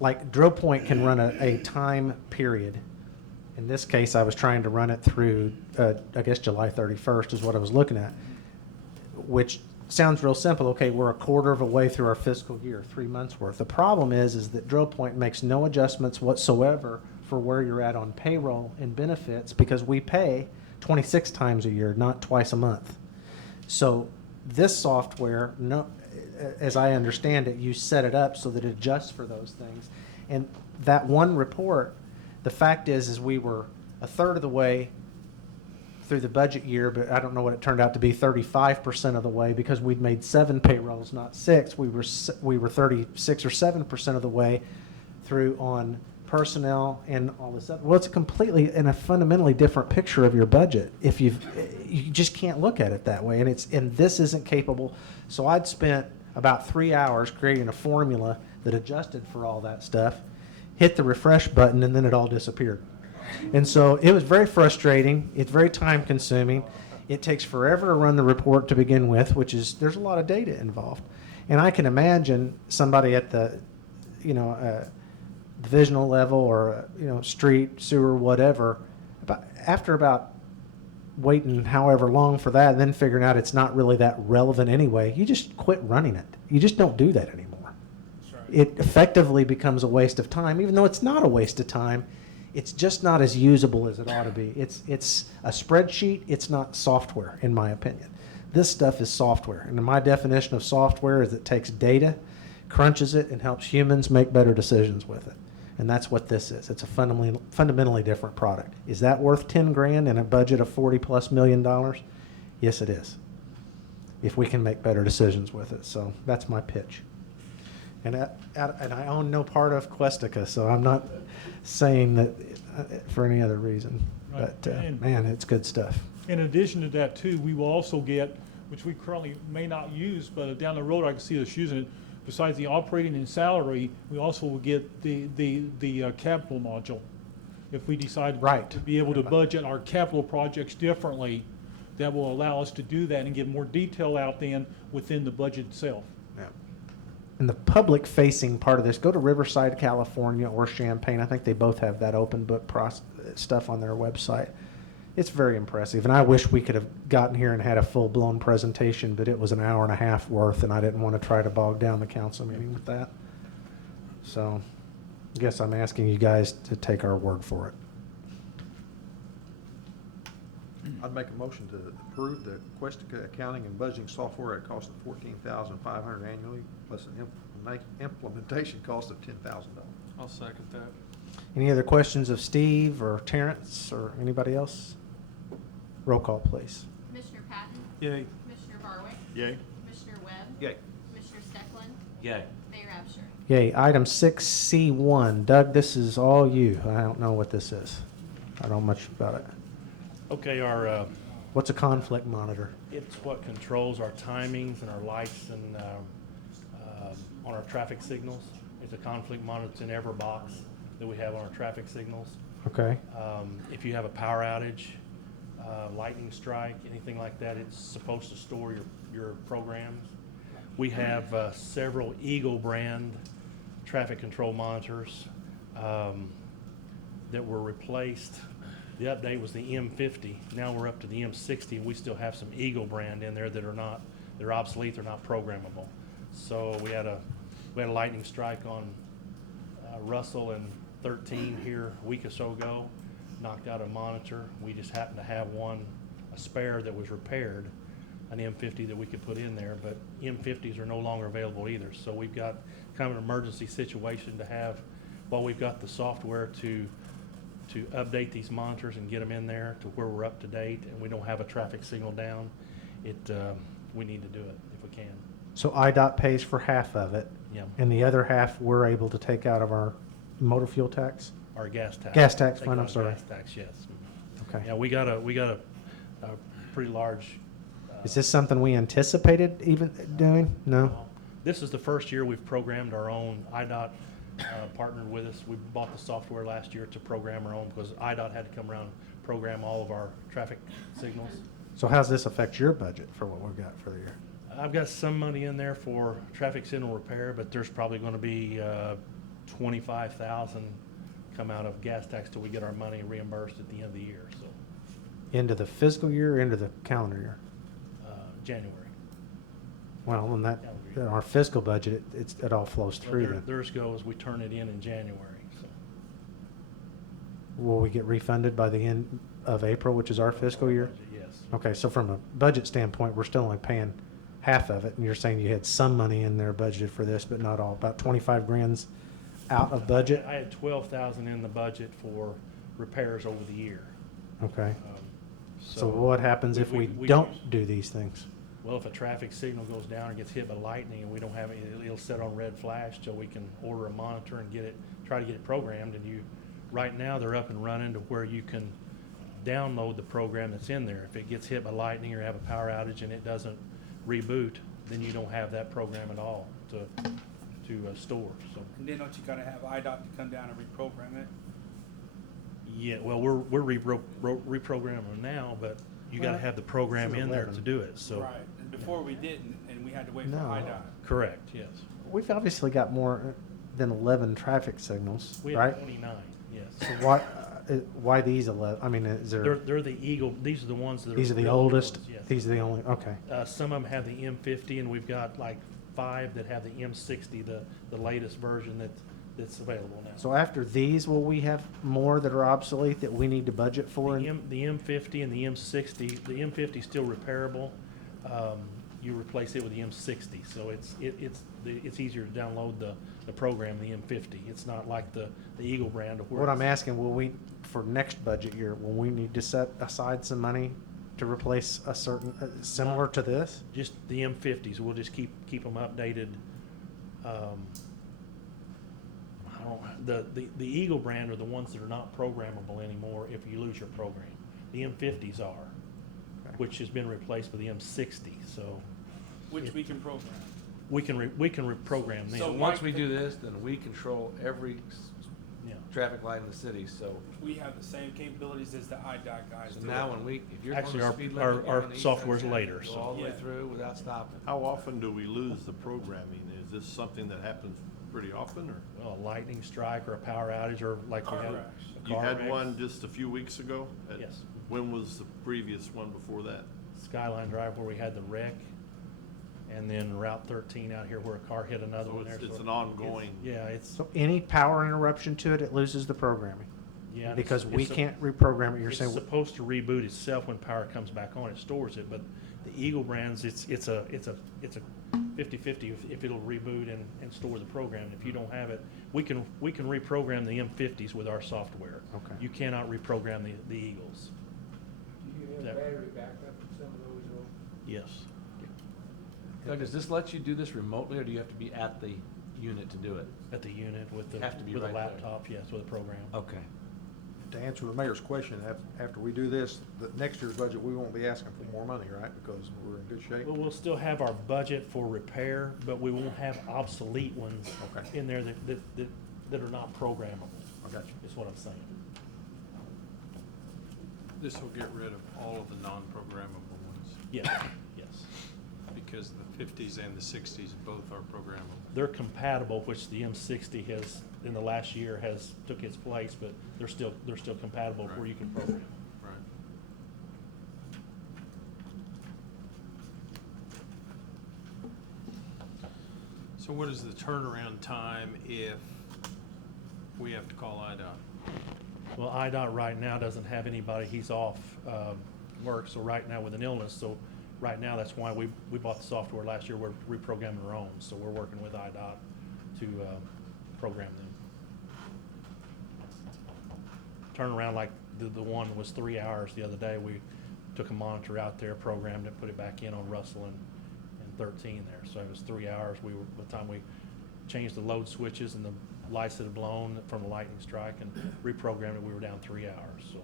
like drill point can run a time period. In this case, I was trying to run it through, I guess July 31st is what I was looking at, which sounds real simple. Okay, we're a quarter of a way through our fiscal year, 3 months worth. The problem is that drill point makes no adjustments whatsoever for where you're at on payroll and benefits, because we pay 26 times a year, not twice a month. So this software, no, as I understand it, you set it up so that it adjusts for those things. And that one report, the fact is we were a third of the way through the budget year, but I don't know what it turned out to be, 35% of the way, because we'd made 7 payrolls, not 6. We were 36 or 7% of the way through on personnel and all this stuff. Well, it's a completely and a fundamentally different picture of your budget if you just can't look at it that way, and this isn't capable. So I'd spent about 3 hours creating a formula that adjusted for all that stuff, hit the refresh button, and then it all disappeared. And so it was very frustrating. It's very time consuming. It takes forever to run the report to begin with, which is, there's a lot of data involved. And I can imagine somebody at the, divisional level or, street, sewer, whatever, after about waiting however long for that and then figuring out it's not really that relevant anyway, you just quit running it. You just don't do that anymore. That's right. It effectively becomes a waste of time, even though it's not a waste of time. It's just not as usable as it ought to be. It's a spreadsheet. It's not software, in my opinion. This stuff is software. And my definition of software is it takes data, crunches it, and helps humans make better decisions with it. And that's what this is. It's a fundamentally different product. Is that worth 10 grand in a budget of $40+ million? Yes, it is. if we can make better decisions with it. So that's my pitch. And I own no part of Questica, so I'm not saying that for any other reason. Right. But And- man, it's good stuff. In addition to that too, we will also get, which we currently may not use, but down the road I can see us using it. Besides the operating and salary, we also will get the capital module. If we decide Right. to be able to budget our capital projects differently, that will allow us to do that and get more detail out then within the budget itself. And the public-facing part of this, go to Riverside, California, or Champaign. I think they both have that open book stuff on their website. It's very impressive, and I wish we could have gotten here and had a full-blown presentation, but it was an hour and a half worth, and I didn't want to try to bog down the council meeting with that. So I guess I'm asking you guys to take our word for it. I'd make a motion to approve the Questica accounting and budgeting software at a cost of $14,500 annually, plus an implementation cost of $10,000. I'll second that. Any other questions of Steve or Terrence or anybody else? Roll call, please. Commissioner Patton? Yay. Commissioner Barwick? Yay. Commissioner Webb? Yay. Commissioner Steckland? Yay. Mayor Absher? Yay. Item 6C1. Doug, this is all you. I don't know what this is. I don't know much about it. Okay, What's a conflict monitor? it's what controls our timings and our lights and on our traffic signals. It's a conflict monitor. It's in every box that we have on our traffic signals. Okay. If you have a power outage, lightning strike, anything like that, it's supposed to store your programs. We have several Eagle brand traffic control monitors that were replaced. The update was the M50. Now we're up to the M60, and we still have some Eagle brand in there that are not, they're obsolete, they're not programmable. So we had a lightning strike on Russell and 13 here a week or so ago, knocked out a monitor. We just happened to have one, a spare that was repaired, an M50 that we could put in there, but M50s are no longer available either. So we've got kind of an emergency situation to have, while we've got the software to update these monitors and get them in there to where we're up to date and we don't have a traffic signal down. We need to do it if we can. So IDOT pays for half of it. Yeah. And the other half we're able to take out of our motor fuel tax? Our gas tax. Gas tax Take fund, out I'm sorry. Gas tax, yes. Okay. Yeah, we got a pretty large. Is this something we anticipated even doing? No? This is the first year we've programmed our own. IDOT partnered with us. We bought the software last year to program our own because IDOT had to come around and program all of our traffic signals. So how's this affect your budget for what we've got for the year? I've got some money in there for traffic signal repair, but there's probably going to be 25,000 come out of gas tax till we get our money reimbursed at the end of the year. So Into the fiscal year or into the calendar year? January. Well, in that, in our fiscal budget, it all flows So through then. theirs goes, we turn it in January. So. Will we get refunded by the end of April, which is our fiscal year? Yes. Okay, so from a budget standpoint, we're still only paying half of it, and you're saying you had some money in there budgeted for this, but not all, about 25 grand's out of budget? I had 12,000 in the budget for repairs over the year. Okay. So what happens if we don't do these things? Well, if a traffic signal goes down or gets hit by lightning and we don't have it, it'll set on red flash till we can order a monitor and try to get it programmed. And right now they're up and running to where you can download the program that's in there. If it gets hit by lightning or have a power outage and it doesn't reboot, then you don't have that program at all to store. So. And then don't you gotta have IDOT to come down and reprogram it? Yeah, well, we're reprogramming them now, but you got to have the program in there to do it. So. Right, and before we didn't, and we had to wait for No. IDOT. Correct. Yes. We've obviously got more than 11 traffic signals, We right? have 29. Yes. So why these 11? I mean, is there? They're the Eagle. These are the ones that are. These are the real oldest? ones, yes. These are the only, okay. Some of them have the M50, and we've got like 5 that have the M60, the latest version that's available now. So after these, will we have more that are obsolete that we need to budget for? The M50 and the M60, the M50 is still repairable. You replace it with the M60, so it's easier to download the program, the M50. It's not like the Eagle brand. Where What I'm asking, will we, for next budget year, will we need to set aside some money to replace a certain, similar to this? Just the M50s, we'll just keep them updated. I don't, the Eagle brand are the ones that are not programmable anymore if you lose your program. The M50s are, which has been replaced with the M60, so. Which we can program. We can reprogram them. So Once we do this, then we control every Yeah. traffic light in the city, so. We have the same capabilities as the IDOT guys So do. now when we, if you're going Actually, to our- speed our- limit. our on the east software's side, later, Go so- all the way Yeah. through without stopping. How often do we lose the programming? Is this something that happens pretty often, or? Well, a lightning strike or a power outage or like we Car had. crash. a You car had wreck. one just a few weeks ago? Yes. When was the previous one before that? Skyline Drive where we had the wreck, and then Route 13 out here where a car hit another So one there. it's so an ongoing. Yeah, it's, So any power interruption to it, it loses the programming? yeah. Because it's- we it's a- can't reprogram it, you're It's saying? supposed to reboot itself when power comes back on, it stores it, but the Eagle brands, it's a 50/50 if it'll reboot and store the program. If you don't have it, we can reprogram the M50s with our software. Okay. You cannot reprogram the Eagles. Do you have That- battery backup in some of those? Yes. Doug, does this let you do this remotely, or do you have to be at the unit to do it? At the unit with the, Have to be with a right there. laptop, yes, with a program. Okay. To answer the mayor's question, after we do this, the next year's budget, we won't be asking for more money, right? Because we're in good shape. Well, we'll still have our budget for repair, but we won't have obsolete ones Okay. in there that are not programmable. I got you. Is what I'm saying. This will get rid of all of the non-programmable ones, Yes, yes. because the 50s and the 60s both are programmable. They're compatible, which the M60 has, in the last year, has took its place, but they're still compatible where you can program. Right. So what is the turnaround time if we have to call IDOT? Well, IDOT right now doesn't have anybody, he's off work, so right now with an illness, so right now, that's why we bought the software last year, we're reprogramming our own, so we're working with IDOT to program them. Turnaround like the one was 3 hours the other day, we took a monitor out there, programmed it, put it back in on Russell and 13 there, so it was 3 hours, by the time we changed the load switches and the lights that had blown from the lightning strike and reprogrammed it, we were down 3 hours, so.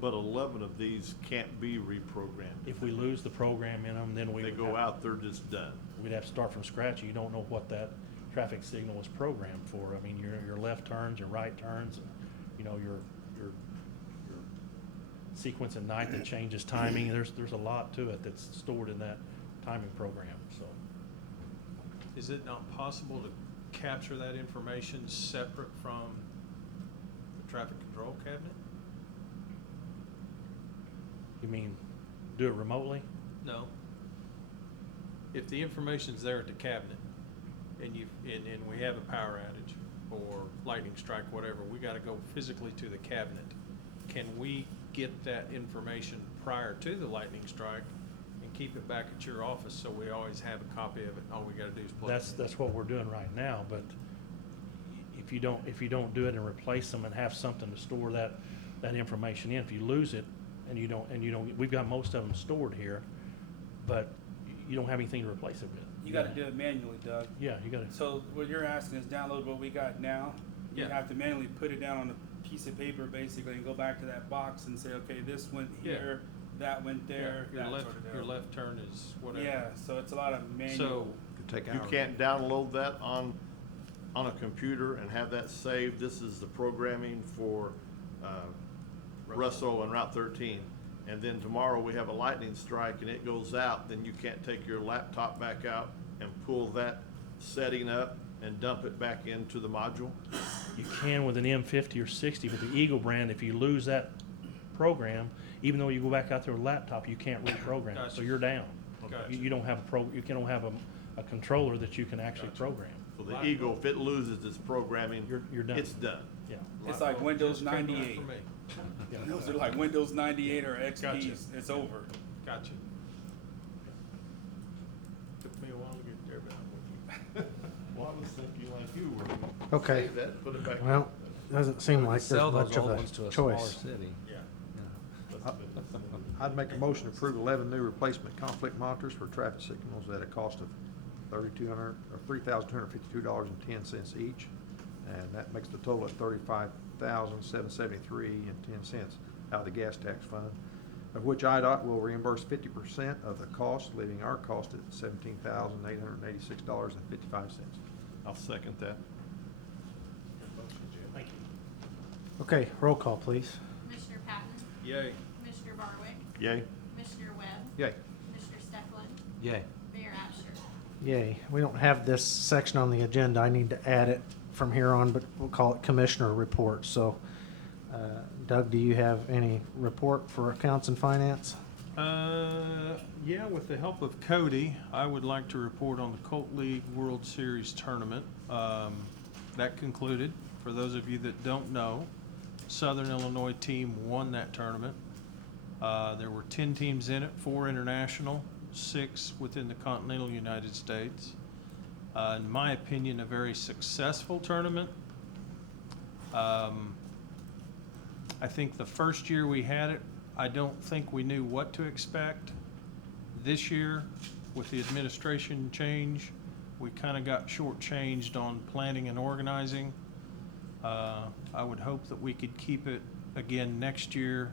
But 11 of these can't be reprogrammed. If we lose the program in them, then we They would go have- out, they're just done. we'd have to start from scratch. You don't know what that traffic signal was programmed for. I mean, your left turns, your right turns, and, you know, your sequence at night that changes timing. There's a lot to it that's stored in that timing program, so. Is it not possible to capture that information separate from the traffic control cabinet? You mean, do it remotely? No. If the information's there at the cabinet and and we have a power outage or lightning strike, whatever, we gotta go physically to the cabinet. Can we get that information prior to the lightning strike and keep it back at your office so we always have a copy of it? All we gotta do is plug it in. That's what we're doing right now, but if you don't do it and replace them and have something to store that information in, if you lose it and you don't, we've got most of them stored here, but you don't have anything to replace it with. You gotta do it manually, Doug. Yeah, you gotta. So what you're asking is download what we got now. You Yeah. have to manually put it down on a piece of paper basically and go back to that box and say, okay, this went Yeah. here, that went there, Your that left, sort of deal. your left turn is whatever. Yeah, so it's a lot of manual. So, Could take You hours. can't download that on a computer and have that saved. This is the programming for Russell and Route 13. And then tomorrow we have a lightning strike and it goes out, then you can't take your laptop back out and pull that setting up and dump it back into the module? You can with an M50 or 60, but the Eagle brand, if you lose that program, even though you go back out there with a laptop, you can't reprogram it, so Gotcha. you're down. Gotcha. You don't have you can't have a controller that you can actually Gotcha. program. So the Eagle, if it loses its programming, You're done. it's done. Yeah. It's like Windows Just came around 98. for me. Those are like Windows 98 or XPs. Gotcha. It's over. Gotcha. Took me a while to get there, but I'm with you. Well, I was thinking like you were. Okay. Save that, put it back. Well, doesn't seem like there's Sell those much of old a ones to a smaller choice. city. Yeah. I'd make a motion to approve 11 new replacement conflict monitors for traffic signals at a cost of $3,252.10 each. And that makes the total at $35,773.10 out of the gas tax fund, of which IDOT will reimburse 50% of the cost, leaving our cost at $17,886.55. I'll second that. Thank you. Okay, roll call, please. Commissioner Patton? Yay. Commissioner Barwick? Yay. Commissioner Webb? Yay. Commissioner Steckland? Yay. Mayor Absher? Yay. We don't have this section on the agenda. I need to add it from here on, but we'll call it Commissioner Report. So, Doug, do you have any report for Accounts and Finance? Yeah, with the help of Cody, I would like to report on the Colt League World Series tournament. That concluded. For those of you that don't know, Southern Illinois team won that tournament. There were 10 teams in it, 4 international, 6 within the continental United States. In my opinion, a very successful tournament. I think the first year we had it, I don't think we knew what to expect. This year, with the administration change, we kind of got shortchanged on planning and organizing. I would hope that we could keep it again next year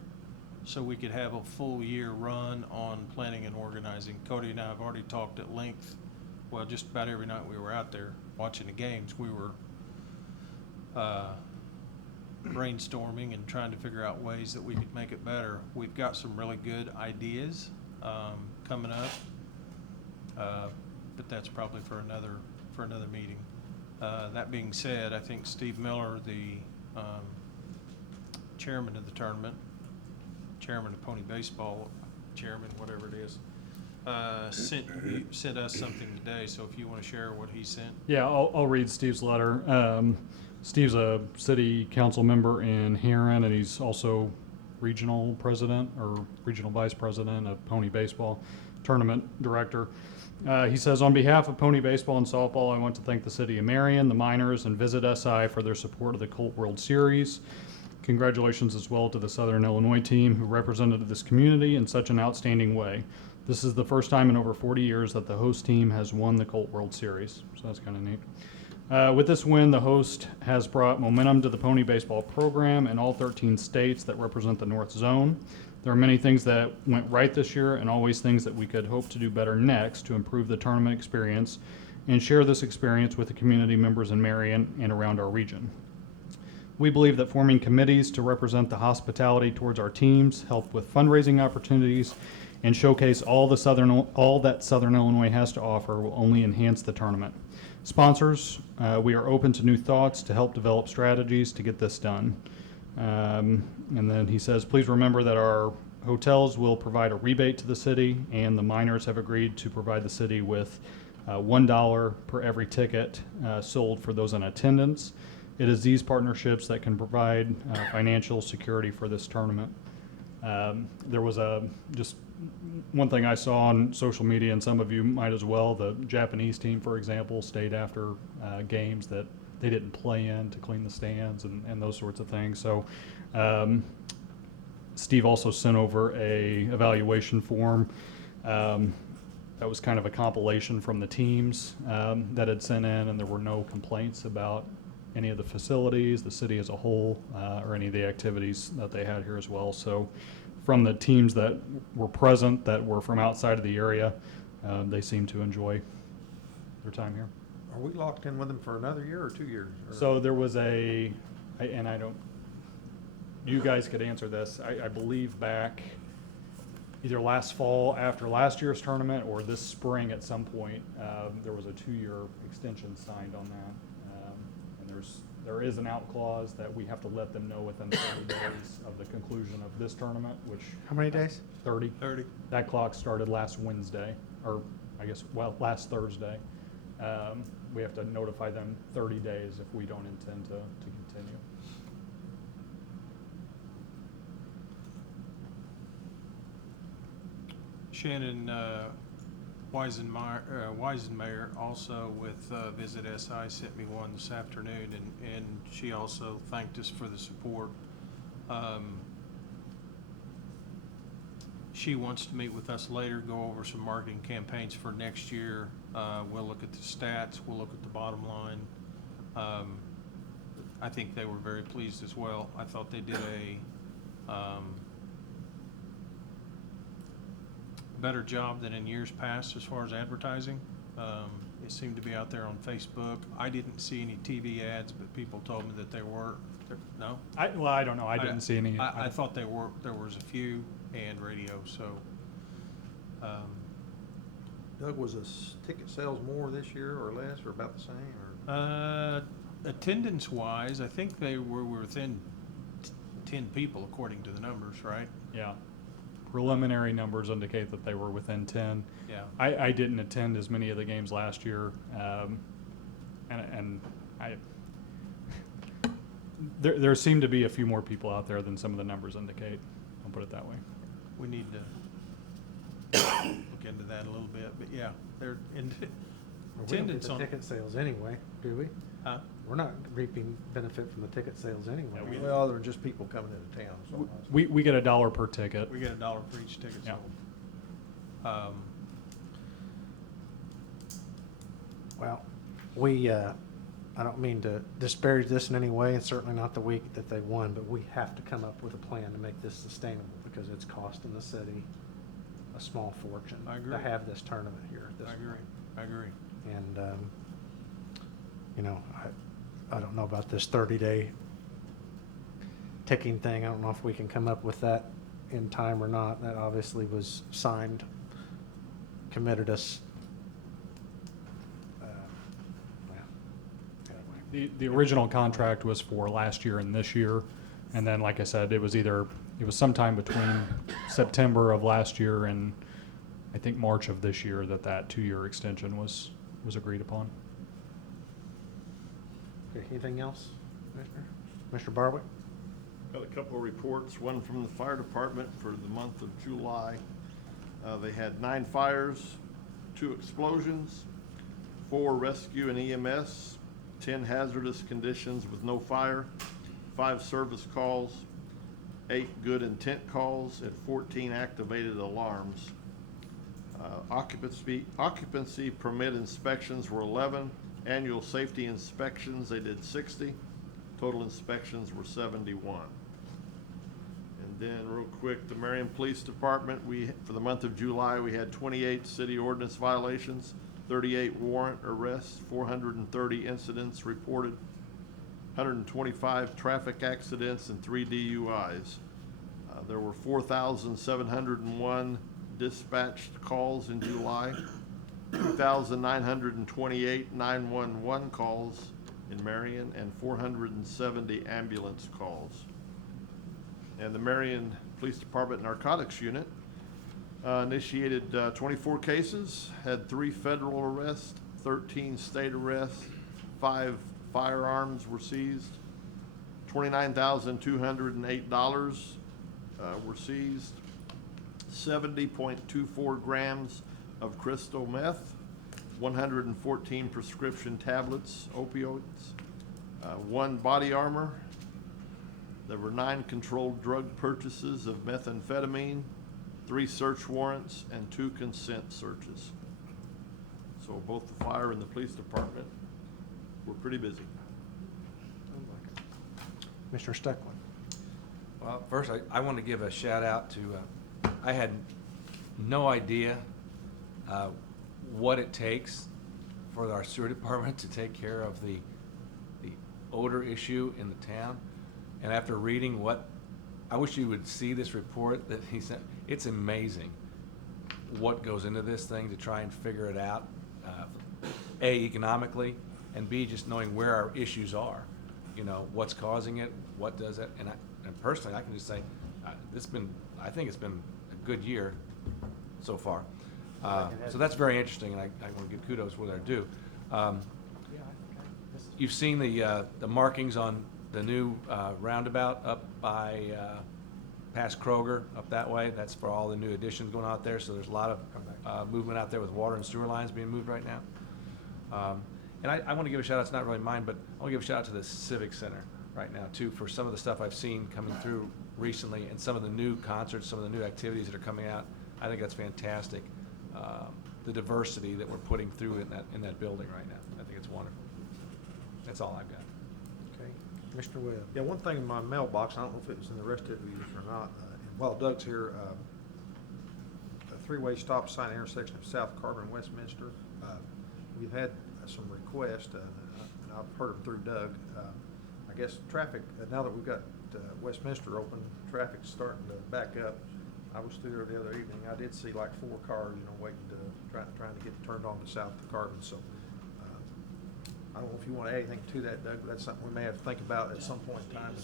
so we could have a full year run on planning and organizing. Cody and I have already talked at length. Well, just about every night we were out there watching the games, we were brainstorming and trying to figure out ways that we could make it better. We've got some really good ideas coming up, but that's probably for another meeting. That being said, I think Steve Miller, the chairman of the tournament, chairman of Pony Baseball, chairman, whatever it is, sent us something today. So if you want to share what he sent. Yeah, I'll read Steve's letter. Steve's a city council member in Heron, and he's also regional president or regional vice president of Pony Baseball, tournament director. He says, on behalf of Pony Baseball and Softball, I want to thank the city of Marion, the Miners, and Visit SI for their support of the Colt World Series. Congratulations as well to the Southern Illinois team who represented this community in such an outstanding way. This is the first time in over 40 years that the host team has won the Colt World Series, so that's kind of neat. With this win, the host has brought momentum to the Pony Baseball program in all 13 states that represent the North Zone. There are many things that went right this year and always things that we could hope to do better next to improve the tournament experience and share this experience with the community members in Marion and around our region. We believe that forming committees to represent the hospitality towards our teams, help with fundraising opportunities, and showcase all that Southern Illinois has to offer will only enhance the tournament. Sponsors, we are open to new thoughts to help develop strategies to get this done. And then he says, please remember that our hotels will provide a rebate to the city, and the Miners have agreed to provide the city with $1 per every ticket sold for those in attendance. It is these partnerships that can provide financial security for this tournament. There was just one thing I saw on social media, and some of you might as well. The Japanese team, for example, stayed after games that they didn't play in to clean the stands and those sorts of things. So Steve also sent over a evaluation form that was kind of a compilation from the teams that had sent in, and there were no complaints about any of the facilities, the city as a whole, or any of the activities that they had here as well. So from the teams that were present, that were from outside of the area, they seemed to enjoy their time here. Are we locked in with them for another year or 2 years? Or? So there was you guys could answer this. I believe back either last fall after last year's tournament or this spring at some point, there was a 2-year extension signed on that. And there is an out clause that we have to let them know within 30 days of the conclusion of this tournament, which. How many days? 30. 30. That clock started last Wednesday, or I guess, last Thursday. We have to notify them 30 days if we don't intend to continue. Shannon Weisenmayer also with Visit SI sent me one this afternoon, and she also thanked us for the support. she wants to meet with us later, go over some marketing campaigns for next year. We'll look at the stats, we'll look at the bottom line. I think they were very pleased as well. I thought they did a better job than in years past as far as advertising. It seemed to be out there on Facebook. I didn't see any TV ads, but people told me that there were. No? Well, I don't know. I didn't see any. I thought there was a few, and radio, so. Doug, was ticket sales more this year or less or about the same? Or? Attendance-wise, I think they were within 10 people according to the numbers, right? Yeah. Preliminary numbers indicate that they were within 10. Yeah. I didn't attend as many of the games last year, and there seemed to be a few more people out there than some of the numbers indicate. I'll put it that way. We need to look into that a little bit, but yeah, they're in We don't get attendance the on. ticket sales anyway, do we? Huh? We're not reaping benefit from the ticket sales anyway. Well, they're just people coming into town. So We get $1 per ticket. We get $1 for each ticket Yeah. sold. Well, I don't mean to disparage this in any way, and certainly not the week that they won, but we have to come up with a plan to make this sustainable because it's costing the city a small fortune I agree. to have this tournament here at this I agree. point. I agree. And, you know, I don't know about this 30-day ticking thing. I don't know if we can come up with that in time or not. That obviously was signed, committed us. The original contract was for last year and this year, and then, like I said, it was sometime between September of last year and I think March of this year that 2-year extension was agreed upon. Okay, anything else, Commissioner? Mr. Barwick? Got a couple of reports, one from the fire department for the month of July. They had 9 fires, 2 explosions, 4 rescue and EMS, 10 hazardous conditions with no fire, 5 service calls, 8 good intent calls, and 14 activated alarms. Occupancy permit inspections were 11. Annual safety inspections, they did 60. Total inspections were 71. And then real quick, the Marion Police Department, for the month of July, we had 28 city ordinance violations, 38 warrant arrests, 430 incidents reported, 125 traffic accidents, and 3 DUIs. There were 4,701 dispatched calls in July, 2,928 911 calls in Marion, and 470 ambulance calls. And the Marion Police Department Narcotics Unit initiated 24 cases, had 3 federal arrests, 13 state arrests, 5 firearms were seized, $29,208 were seized, 70.24 grams of crystal meth, 114 prescription tablets, opioids, 1 body armor. There were 9 controlled drug purchases of methamphetamine, 3 search warrants, and 2 consent searches. So both the fire and the police department were pretty busy. Mr. Steckland? Well, first, I want to give a shout out to, I had no idea what it takes for our sewer department to take care of the odor issue in the town. And after reading I wish you would see this report that he sent. It's amazing what goes into this thing to try and figure it out, A, economically, and B, just knowing where our issues are. You know, what's causing it, what does it, and personally, I can just say, I think it's been a good year so far. So that's very interesting, and I want to give kudos where they're due. You've seen the markings on the new roundabout up by past Kroger, up that way. That's for all the new additions going out there, so there's a lot of movement out there with water and sewer lines being moved right now. And I want to give a shout out, it's not really mine, but I want to give a shout out to the Civic Center. right now too, for some of the stuff I've seen coming through recently and some of the new concerts, some of the new activities that are coming out. I think that's fantastic. The diversity that we're putting through in that building right now. I think it's wonderful. That's all I've got. Okay, Commissioner Webb. Yeah, one thing in my mailbox, I don't know if it was in the rest of you or not, and while Doug's here, a three-way stop sign intersection of South Carbon and Westminster. We've had some requests, and I've heard them through Doug. I guess traffic, now that we've got Westminster open, traffic's starting to back up. I was through there the other evening. I did see like 4 cars, waiting trying to get turned on to South Carbon. So I don't know if you want to add anything to that, Doug, but that's something we may have to think about at some point in time.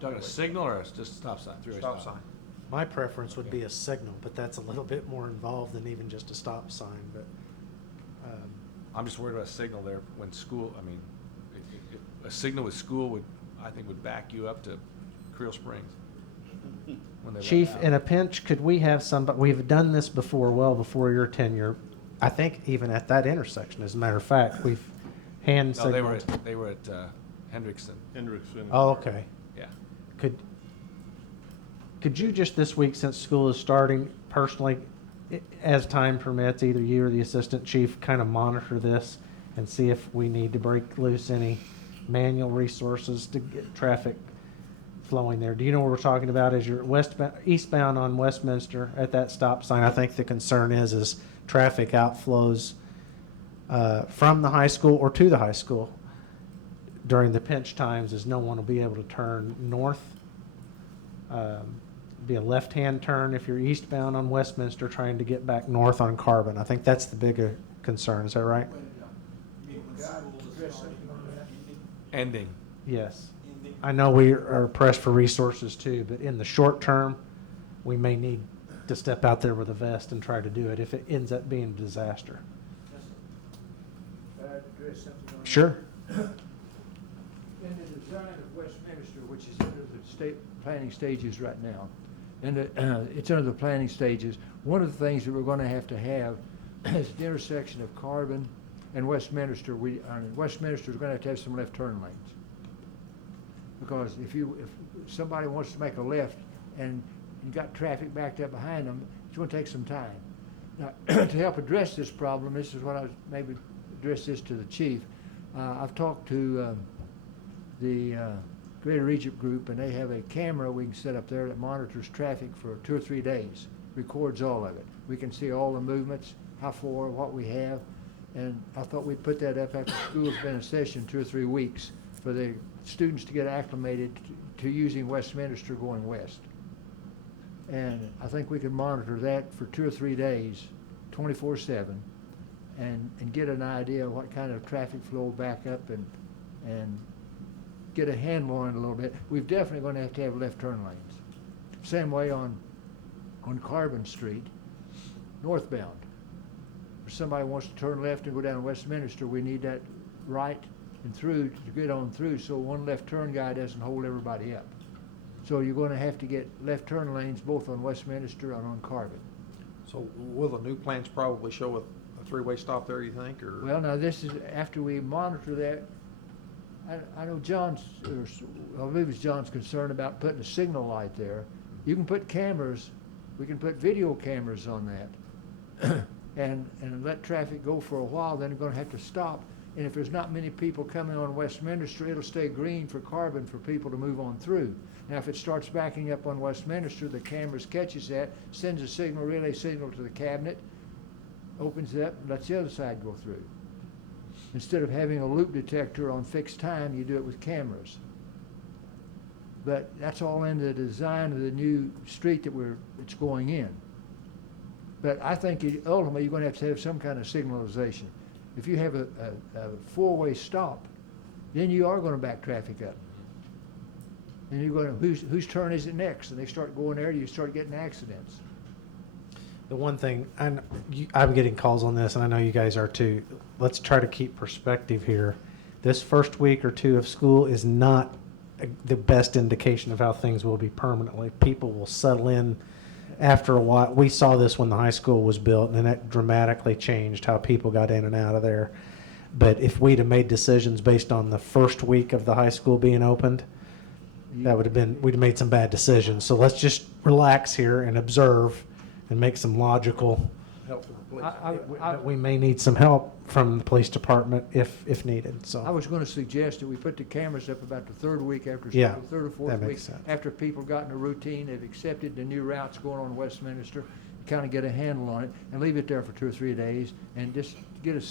Talking a signal or just a stop sign? Three-way Stop sign. My preference would be a signal, but that's a little bit more involved than even just a stop sign, but, I'm just worried about a signal there when school, I mean, a signal with school would back you up to Creel Springs. when they let Chief, out. in a pinch, could we have somebody, we've done this before, well before your tenure, I think even at that intersection, as a matter of fact, we've hand No, signaled. they were at Hendrickson. Oh, okay. Yeah. Could you just this week, since school is starting, personally, as time permits, either you or the assistant chief kind of monitor this and see if we need to break loose any manual resources to get traffic flowing there? Do you know what we're talking about? As you're eastbound on Westminster at that stop sign, I think the concern is traffic outflows from the high school or to the high school during the pinch times, as no one will be able to turn north. Be a left-hand turn if you're eastbound on Westminster trying to get back north on Carbon. I think that's the bigger concern. Is that right? Ending. Yes. I know we are pressed for resources too, but in the short term, we may need to step out there with a vest and try to do it if it ends up being a disaster. Address something on that? Sure. In the design of Westminster, which is under the state planning stages right now, and it's under the planning stages, one of the things that we're going to have is the intersection of Carbon and Westminster. Westminster is going to have some left turn lanes, because if somebody wants to make a left and you got traffic backed up behind them, it's going to take some time. Now, to help address this problem, this is what I was maybe address this to the chief. I've talked to the Greater Egypt Group, and they have a camera we can set up there that monitors traffic for 2 or 3 days, records all of it. We can see all the movements, how far, what we have, and I thought we'd put that up after school's been in session 2 or 3 weeks for the students to get acclimated to using Westminster going west. And I think we could monitor that for 2 or 3 days, 24/7, and get an idea of what kind of traffic flow back up and get a handle on it a little bit. We're definitely going to have left turn lanes. Same way on Carbon Street, northbound. If somebody wants to turn left and go down Westminster, we need that right and through to get on through, so one left turn guy doesn't hold everybody up. So you're going to have to get left turn lanes both on Westminster and on Carbon. So will the new plans probably show a three-way stop there, you think, or? Well, now this is after we monitor that. I know John's, or I believe it's John's concern about putting a signal light there. You can put cameras, we can put video cameras on that and let traffic go for a while, then you're going to have to stop. And if there's not many people coming on Westminster, it'll stay green for Carbon for people to move on through. Now, if it starts backing up on Westminster, the cameras catches that, sends a signal, relay signal to the cabinet, opens it up, and lets the other side go through. Instead of having a loop detector on fixed time, you do it with cameras. But that's all in the design of the new street that it's going in. But I think ultimately you're going to have some kind of signalization. If you have a 4-way stop, then you are going to back traffic up. And you're going to, whose turn is it next? And they start going there, you start getting accidents. The one thing, I'm getting calls on this, and I know you guys are too. Let's try to keep perspective here. This first week or two of school is not the best indication of how things will be permanently. People will settle in after a while. We saw this when the high school was built, and it dramatically changed how people got in and out of there. But if we'd have made decisions based on the first week of the high school being opened, that would have been, we'd have made some bad decisions. So let's just relax here and observe and make some logical, Help with the police. that we may need some help from the police department if needed, so. I was gonna suggest that we put the cameras up about the third week after Yeah, school, third or fourth that week. makes sense. After people got in a routine, they've accepted the new routes going on Westminster, kind of get a handle on it, and leave it there for 2 or 3 days, and just get a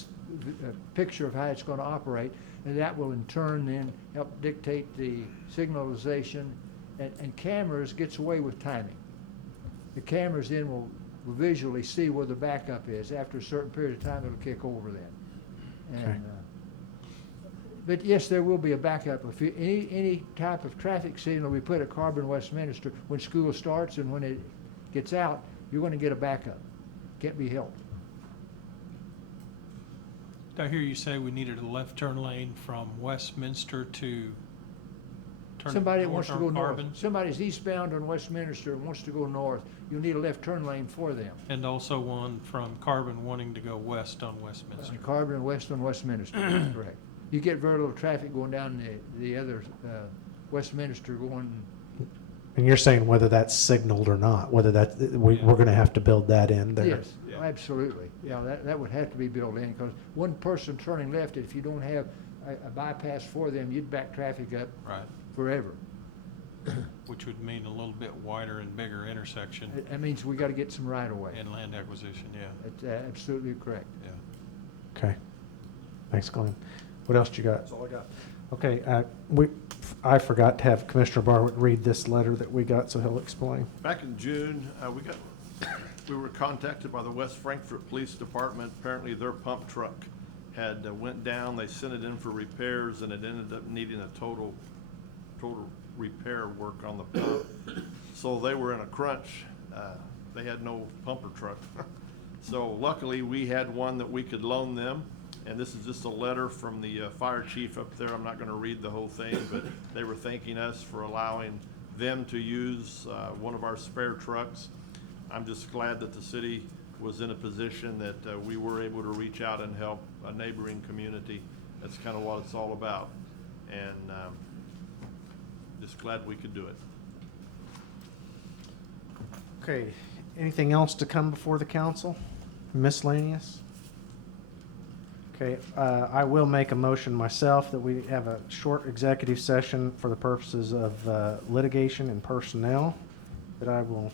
picture of how it's gonna operate, and that will in turn then help dictate the signalization, and cameras gets away with timing. The cameras then will visually see where the backup is. After a certain period of time, it'll kick over then. Okay. And, but yes, there will be a backup. If any type of traffic signal we put at Carbon Westminster, when school starts and when it gets out, you're going to get a backup. Can't be helped. Did I hear you say we needed a left turn lane from Westminster to turn Somebody that north wants to go on north. Carbon? Somebody's eastbound on Westminster and wants to go north. You'll need a left turn lane for them. And also one from Carbon wanting to go west on Westminster. On Carbon and west on Westminster, that's correct. You get very little traffic going down the other Westminster going. And you're saying whether that's signaled or not, whether that, we're gonna have to build that in there. Yes, absolutely. Yeah, that would have to be built in, because one person turning left, if you don't have a bypass for them, you'd back traffic up Right. forever. Which would mean a little bit wider and bigger intersection That means we gotta get some right of way. and land acquisition, yeah. That's absolutely correct. Yeah. Okay. Thanks, Glenn. What else you got? That's all I got. Okay, I forgot to have Commissioner Barwick read this letter that we got, so he'll explain. Back in June, we were contacted by the West Frankfort Police Department. Apparently their pump truck had went down. They sent it in for repairs, and it ended up needing a total repair work on the pump. So they were in a crunch. They had no pumper truck. So luckily, we had one that we could loan them. And this is just a letter from the fire chief up there. I'm not going to read the whole thing, but they were thanking us for allowing them to use one of our spare trucks. I'm just glad that the city was in a position that we were able to reach out and help a neighboring community. That's kind of what it's all about. And just glad we could do it. Okay, anything else to come before the council? Miscellaneous? Okay, I will make a motion myself that we have a short executive session for the purposes of litigation and personnel, but I will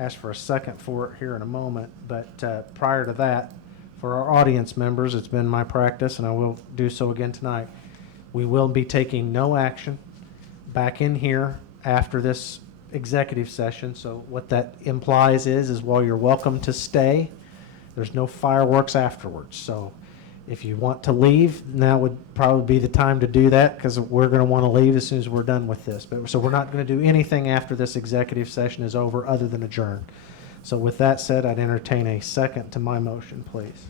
ask for a second for it here in a moment. But prior to that, for our audience members, it's been my practice, and I will do so again tonight, we will be taking no action back in here after this executive session. So what that implies is while you're welcome to stay, there's no fireworks afterwards. So if you want to leave, now would probably be the time to do that, because we're going to want to leave as soon as we're done with this. But so we're not going to do anything after this executive session is over other than adjourn. So with that said, I'd entertain a second to my motion, please.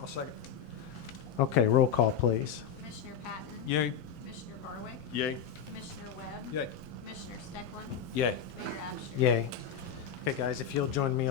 I'll second. Okay, roll call, please. Commissioner Patton? Yay. Commissioner Barwick? Yay. Commissioner Webb? Yay. Commissioner Steckland? Yay. Mayor Absher? Yay. Okay, guys, if you'll join me over